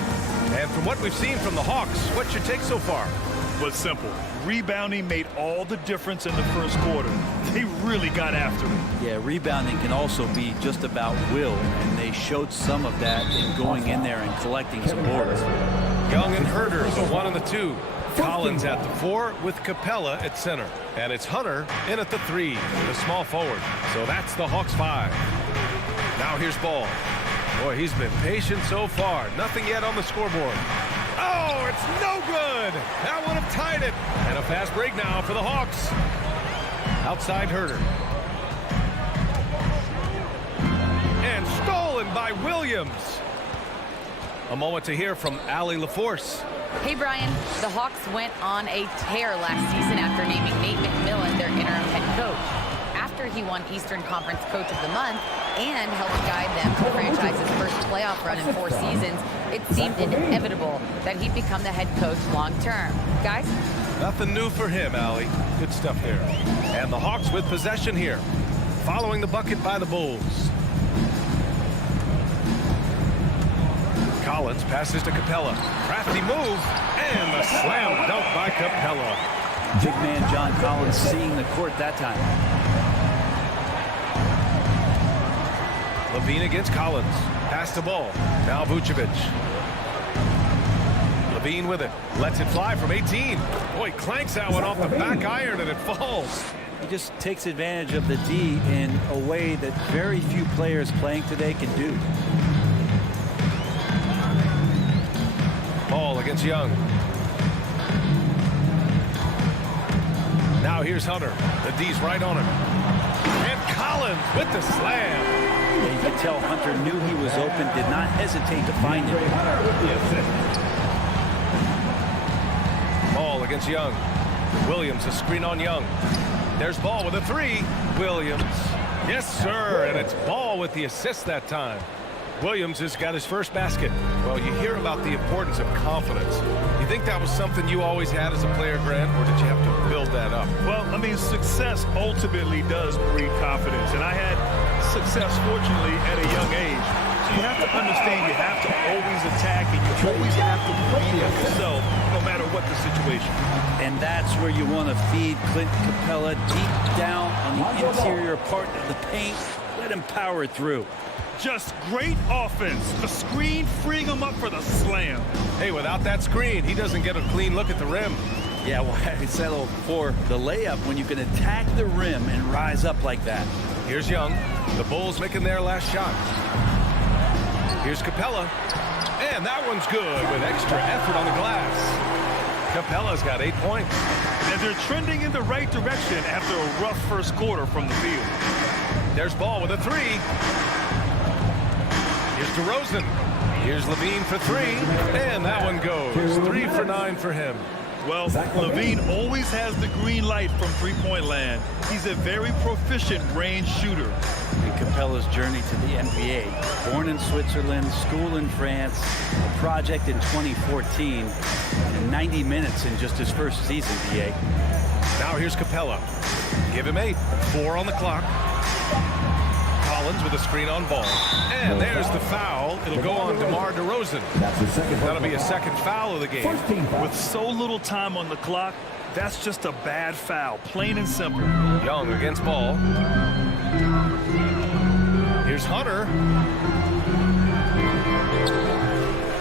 And from what we've seen from the Hawks, what's your take so far? Was simple. Rebounding made all the difference in the first quarter. They really got after it. Yeah, rebounding can also be just about will, and they showed some of that in going in there and collecting some boards. Young and Herter, the 1 and the 2. Collins at the 4 with Capella at center. And it's Hunter in at the 3, the small forward. So that's the Hawks 5. Now here's Ball. Boy, he's been patient so far. Nothing yet on the scoreboard. Oh, it's no good. That would have tied it. And a fast break now for the Hawks. Outside Herter. And stolen by Williams. A moment to hear from Allie LaForce. Hey, Brian, the Hawks went on a tear last season after naming Nate McMillan their interim head coach. After he won Eastern Conference Coach of the Month and helped guide them to the franchise's first playoff run in 4 seasons, it seemed inevitable that he'd become the head coach long-term. Guys? Nothing new for him, Allie. Good stuff there. And the Hawks with possession here, following the bucket by the Bulls. Collins passes to Capella. Crafty move, and the slam dunk by Capella. Big man John Collins seeing the court that time. Levine against Collins. Pass the ball. Now Vucevic. Levine with it. Lets it fly from 18. Boy, clanks that one off the back iron and it falls. He just takes advantage of the D in a way that very few players playing today can do. Ball against Young. Now here's Hunter. The D's right on him. And Collins with the slam. Yeah, you could tell Hunter knew he was open, did not hesitate to find him. Ball against Young. Williams, a screen on Young. There's Ball with a 3. Williams. Yes, sir. And it's Ball with the assist that time. Williams has got his first basket. Well, you hear about the importance of confidence. You think that was something you always had as a player, Grant, or did you have to build that up? Well, I mean, success ultimately does breed confidence. And I had success, fortunately, at a young age. So you have to understand you have to always attack and you always have to believe in yourself no matter what the situation. And that's where you want to feed Clint Capella deep down on the interior part of the paint. Let him power through. Just great offense. The screen freeing him up for the slam. Hey, without that screen, he doesn't get a clean look at the rim. Yeah, well, I settled for the layup when you can attack the rim and rise up like that. Here's Young. The Bulls making their last shot. Here's Capella. And that one's good with extra effort on the glass. Capella's got 8 points. And they're trending in the right direction after a rough first quarter from the field. There's Ball with a 3. Here's DeRozan. Here's Levine for 3. And that one goes. 3 for 9 for him. Well, Levine always has the green light from three-point land. He's a very proficient range shooter. And Capella's journey to the NBA. Born in Switzerland, school in France, a project in 2014, and 90 minutes in just his first season, BA. Now here's Capella. Give him 8. 4 on the clock. Collins with a screen on ball. And there's the foul. It'll go on DeMar DeRozan. That'll be a second foul of the game. With so little time on the clock, that's just a bad foul, plain and simple. Young against Ball. Here's Hunter.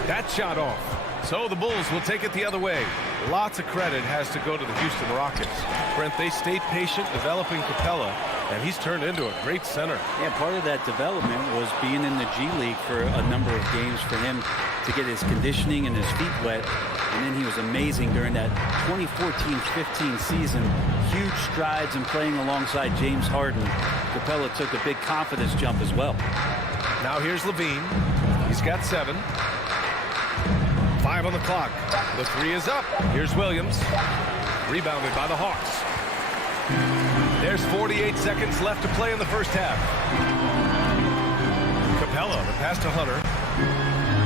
That shot off. So the Bulls will take it the other way. Lots of credit has to go to the Houston Rockets. Brent, they stayed patient developing Capella, and he's turned into a great center. Yeah, part of that development was being in the G League for a number of games for him to get his conditioning and his feet wet. And then he was amazing during that 2014-15 season. Huge strides in playing alongside James Harden. Capella took a big confidence jump as well. Now here's Levine. He's got 7. 5 on the clock. The 3 is up. Here's Williams. Rebounded by the Hawks. There's 48 seconds left to play in the first half. Capella, the pass to Hunter.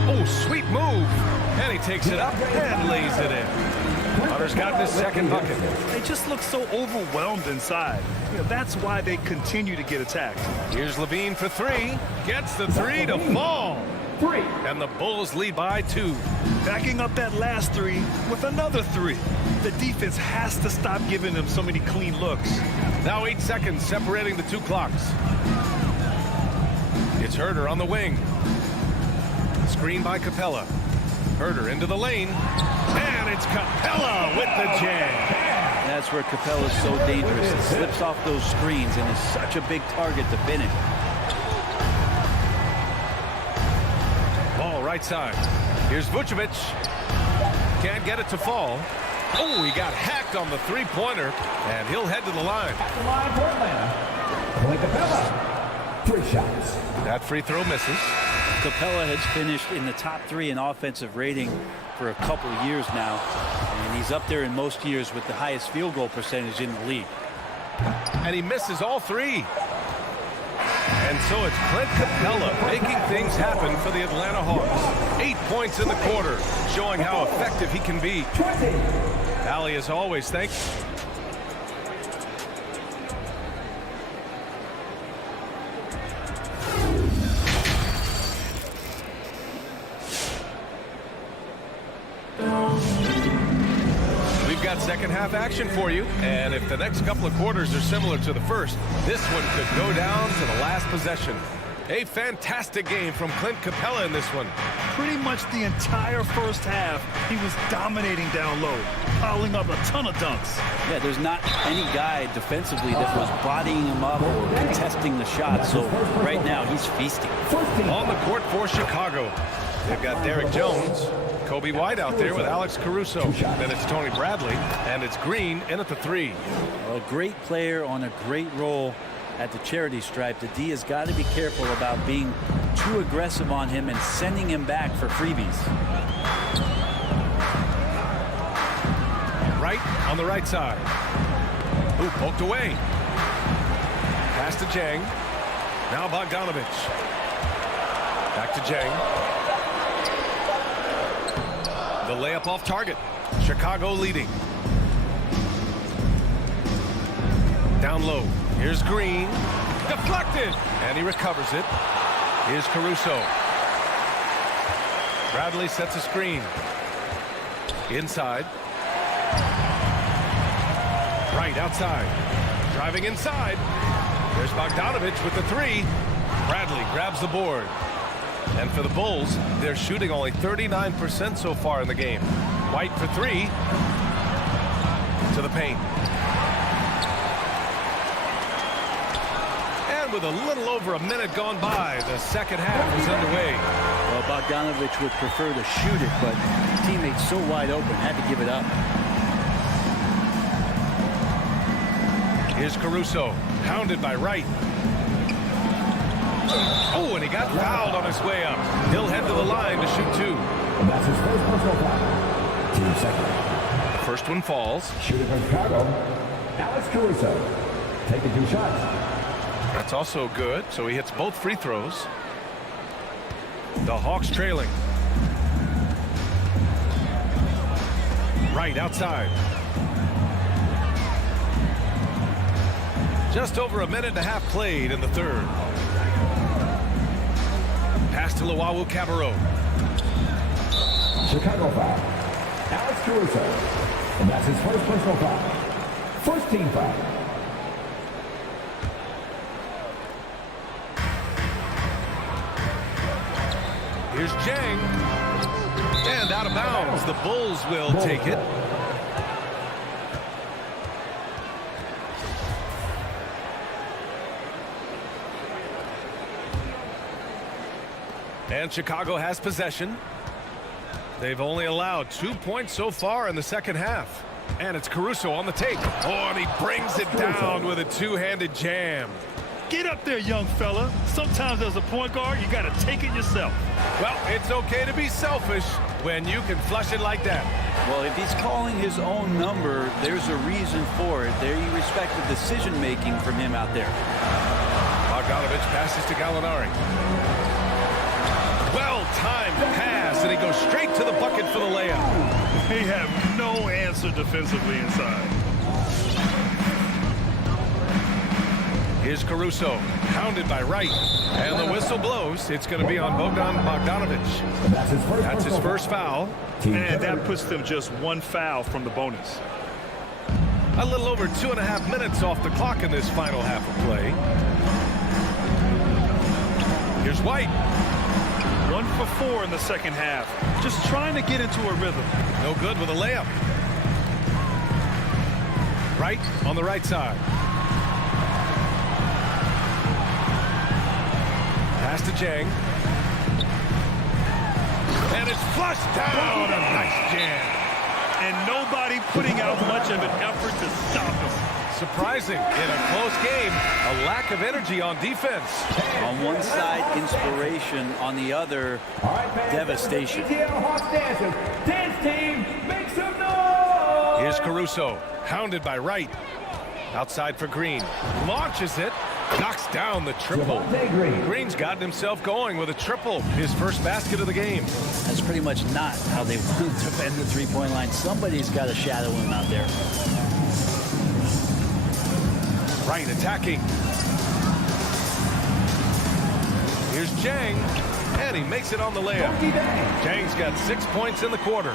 Oh, sweet move. And he takes it up and lays it in. Hunter's got his second bucket. They just look so overwhelmed inside. You know, that's why they continue to get attacked. Here's Levine for 3. Gets the 3 to fall. And the Bulls lead by 2. Backing up that last 3 with another 3. The defense has to stop giving them so many clean looks. Now 8 seconds separating the 2 clocks. It's Herter on the wing. Screen by Capella. Herter into the lane. And it's Capella with the jam. That's where Capella's so dangerous. He slips off those screens and is such a big target to finish. Ball right side. Here's Vucevic. Can't get it to fall. Oh, he got hacked on the three-pointer, and he'll head to the line. Capella, 3 shots. That free throw misses. Capella has finished in the top 3 in offensive rating for a couple of years now, and he's up there in most years with the highest field goal percentage in the league. And he misses all 3. And so it's Clint Capella making things happen for the Atlanta Hawks. 8 points in the quarter, showing how effective he can be. Allie, as always, thanks. We've got second half action for you, and if the next couple of quarters are similar to the first, this one could go down to the last possession. A fantastic game from Clint Capella in this one. Pretty much the entire first half, he was dominating down low, piling up a ton of dunks. Yeah, there's not any guy defensively that was bodying him up or contesting the shot, so right now he's feasting. On the court for Chicago, they've got Derek Jones, Kobe White out there with Alex Caruso. Then it's Tony Bradley, and it's Green in at the 3. A great player on a great role at the charity stripe. The D has got to be careful about being too aggressive on him and sending him back for freebies. Right on the right side. Ooh, poked away. Pass to Jang. Now Bogdanovich. Back to Jang. The layup off target. Chicago leading. Down low. Here's Green. Deflected. And he recovers it. Here's Caruso. Bradley sets a screen. Inside. Right outside. Driving inside. There's Bogdanovich with the 3. Bradley grabs the board. And for the Bulls, they're shooting only 39% so far in the game. White for 3. To the paint. And with a little over a minute gone by, the second half is underway. Well, Bogdanovich would prefer to shoot it, but his teammate's so wide open, had to give it up. Here's Caruso, hounded by Wright. Oh, and he got fouled on his way up. He'll head to the line to shoot 2. And that's his first personal foul. Team second. The first one falls. Shooting from Chicago, Alex Caruso. Taking 2 shots. That's also good, so he hits both free throws. The Hawks trailing. Right outside. Just over a minute and a half played in the third. to Luau Cabarro. Chicago foul. Alex Caruso. And that's his first personal foul. First team foul. Here's Jang. And out of bounds. The Bulls will take it. And Chicago has possession. They've only allowed 2 points so far in the second half. And it's Caruso on the take. Oh, and he brings it down with a two-handed jam. Get up there, young fella. Sometimes as a point guard, you got to take it yourself. Well, it's okay to be selfish when you can flush it like that. Well, if he's calling his own number, there's a reason for it. There you respect the decision-making from him out there. Bogdanovich passes to Gallinari. Well-timed pass, and he goes straight to the bucket for the layup. They have no answer defensively inside. Here's Caruso, pounded by Wright, and the whistle blows. It's going to be on Bogdanovich. That's his first foul. And that puts them just one foul from the bonus. A little over 2.5 minutes off the clock in this final half of play. Here's White. 1 for 4 in the second half. Just trying to get into a rhythm. No good with a layup. Wright on the right side. Pass to Jang. And it's flushed down. A nice jam. And nobody putting out much of an effort to stop him. Surprising in a close game, a lack of energy on defense. On one side, inspiration. On the other, devastation. Here's Caruso, hounded by Wright. Outside for Green. Launches it. Knocks down the triple. Green's gotten himself going with a triple. His first basket of the game. That's pretty much not how they want to defend the three-point line. Somebody's got to shadow him out there. Wright attacking. Here's Jang. And he makes it on the layup. Jang's got 6 points in the quarter.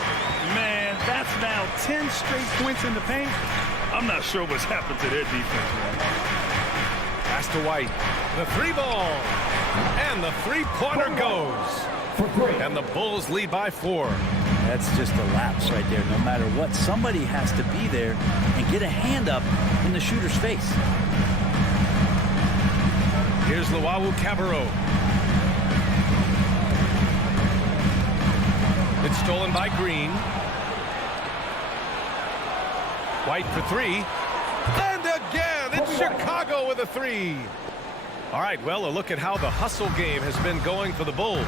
Man, that's now 10 straight points in the paint. I'm not sure what's happened to their defense, man. Pass to White. The three ball. And the three-pointer goes. And the Bulls lead by 4. That's just a lapse right there. No matter what, somebody has to be there and get a hand up in the shooter's face. Here's Luau Cabarro. It's stolen by Green. White for 3. And again, it's Chicago with a 3. All right, well, a look at how the hustle game has been going for the Bulls.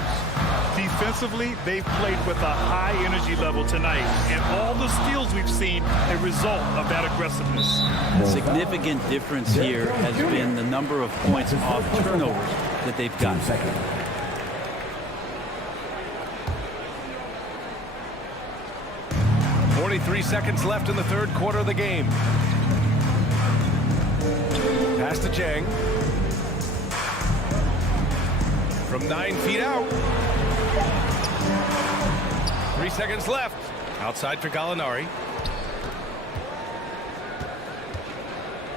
Defensively, they've played with a high energy level tonight, and all the steals we've seen a result of that aggressiveness. The significant difference here has been the number of points off turnovers that they've gotten. 43 seconds left in the third quarter of the game. Pass to Jang. From 9 feet out. 3 seconds left. Outside for Gallinari.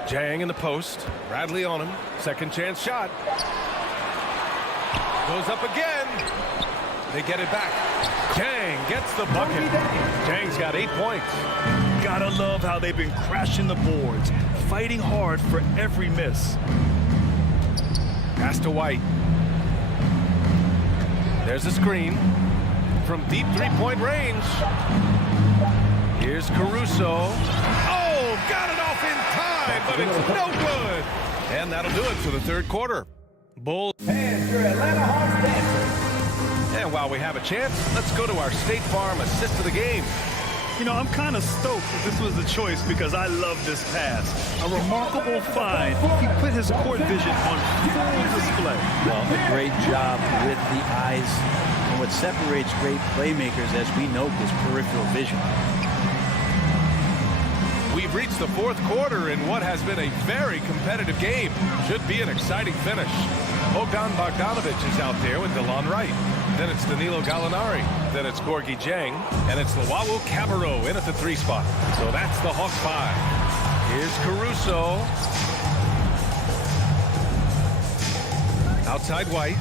Jang in the post. Bradley on him. Second chance shot. Goes up again. They get it back. Jang gets the bucket. Jang's got 8 points. Gotta love how they've been crashing the boards, fighting hard for every miss. Pass to White. There's a screen from deep three-point range. Here's Caruso. Oh, got it off in time, but it's no good. And that'll do it for the third quarter. Bulls. And your Atlanta Hawks dancer. And while we have a chance, let's go to our State Farm assist of the game. You know, I'm kind of stoked that this was the choice because I love this pass. A remarkable find. He put his court vision on full display. Well, a great job with the eyes. And what separates great playmakers, as we note, is peripheral vision. We've We've reached the fourth quarter in what has been a very competitive game. Should be an exciting finish. Bogdan Bogdanovic is out there with DeLon Wright. Then it's Danilo Gallinari. Then it's Gorgui Dieng. And it's Luau Cabarrot in at the 3 spot. So that's the Hawks 5. Here's Caruso. Outside White.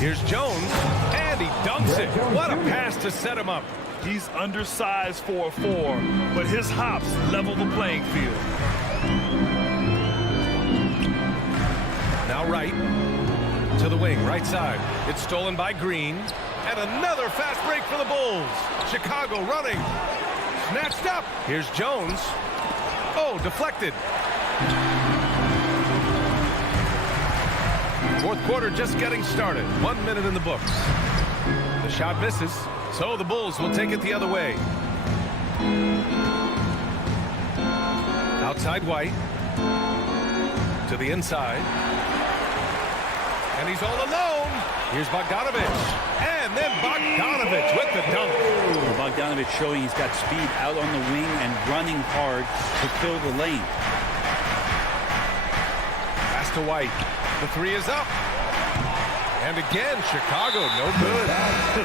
Here's Jones. And he dunks it. What a pass to set him up. He's undersized for a 4, but his hops level the playing field. Now Wright to the wing, right side. It's stolen by Green. And another fast break for the Bulls. Chicago running. Snatched up. Here's Jones. Oh, deflected. Fourth quarter just getting started. 1 minute in the books. The shot misses, so the Bulls will take it the other way. Outside White. To the inside. And he's all alone. Here's Bogdanovic. And then Bogdanovic with the dunk. Bogdanovic showing he's got speed out on the wing and running hard to fill the lane. Pass to White. The 3 is up. And again, Chicago, no good.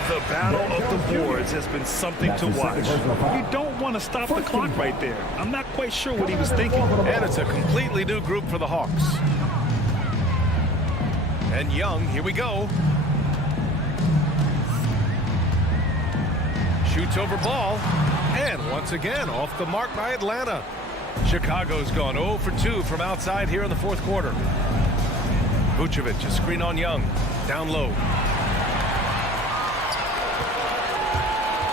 The battle of the boards has been something to watch. You don't want to stop the clock right there. I'm not quite sure what he was thinking. And it's a completely new group for the Hawks. And Young, here we go. Shoots over ball. And once again, off the mark by Atlanta. Chicago's gone 0 for 2 from outside here in the fourth quarter. Vucevic, a screen on Young. Down low.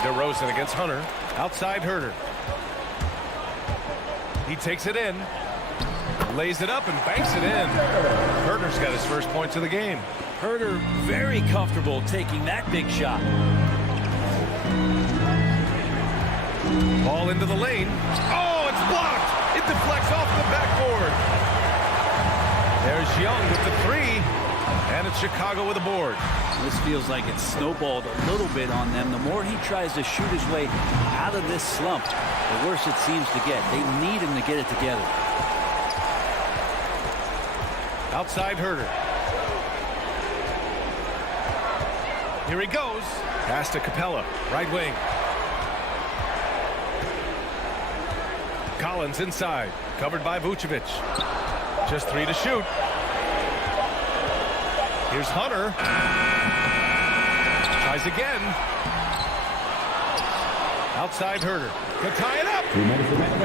DeRozan against Hunter. Outside Herter. He takes it in. Lays it up and banks it in. Herter's got his first points of the game. Herter very comfortable taking that big shot. Ball into the lane. Oh, it's blocked. It deflects off the backboard. There's Young with the 3. And it's Chicago with a board. This feels like it's snowballed a little bit on them. The more he tries to shoot his way out of this slump, the worse it seems to get. They need him to get it together. Outside Herter. Here he goes. Pass to Capella. Right wing. Collins inside. Covered by Vucevic. Just 3 to shoot. Here's Hunter. Tries again. Outside Herter. Can tie it up.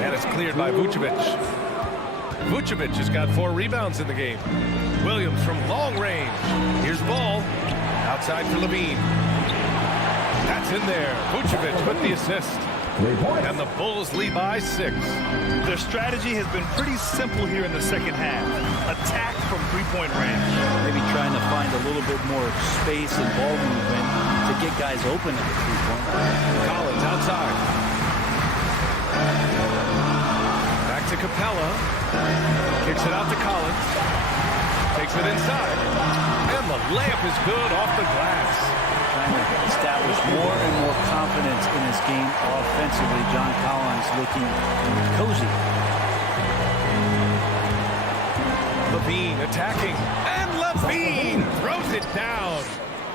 And it's cleared by Vucevic. Vucevic has got 4 rebounds in the game. Williams from long range. Here's Ball. Outside for Levine. That's in there. Vucevic with the assist. And the Bulls lead by 6. Their strategy has been pretty simple here in the second half. Attack from 3-point range. Maybe trying to find a little bit more space and ball movement to get guys open at the 3-point. Collins outside. Back to Capella. Kicks it out to Collins. Takes it inside. And the layup is good off the glass. Trying to establish more and more confidence in his game offensively. John Collins looking cozy. Levine attacking. And Levine throws it down.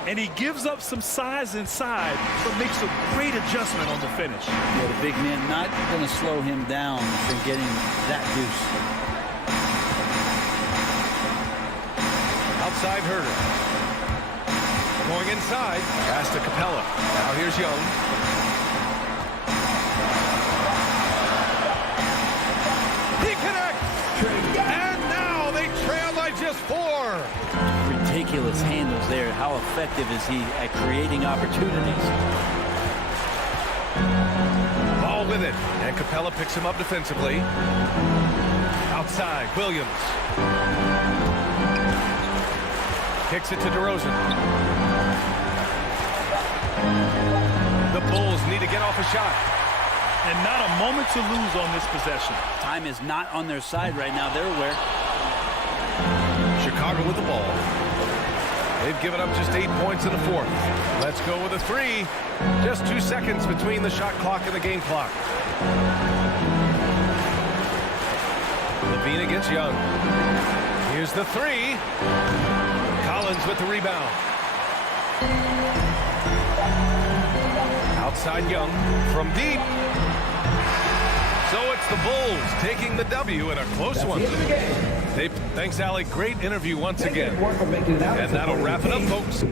And he gives up some size inside, but makes a great adjustment on the finish. Yeah, the big man not going to slow him down from getting that deuce. Outside Herter. Going inside. Pass to Capella. Now here's Young. He connects. And now they trail by just 4. Ridiculous handles there. How effective is he at creating opportunities? Ball with it. And Capella picks him up defensively. Outside, Williams. Kicks it to DeRozan. The Bulls need to get off a shot. And not a moment to lose on this possession. Time is not on their side right now. They're aware. Chicago with the ball. They've given up just 8 points in the fourth. Let's go with a 3. Just 2 seconds between the shot clock and the game clock. LaVine against Young. Here's the three. Collins with the rebound. Outside Young from deep. So it's the Bulls taking the W in a close one. Thanks, Allie. Great interview once again. And that'll wrap it up, folks.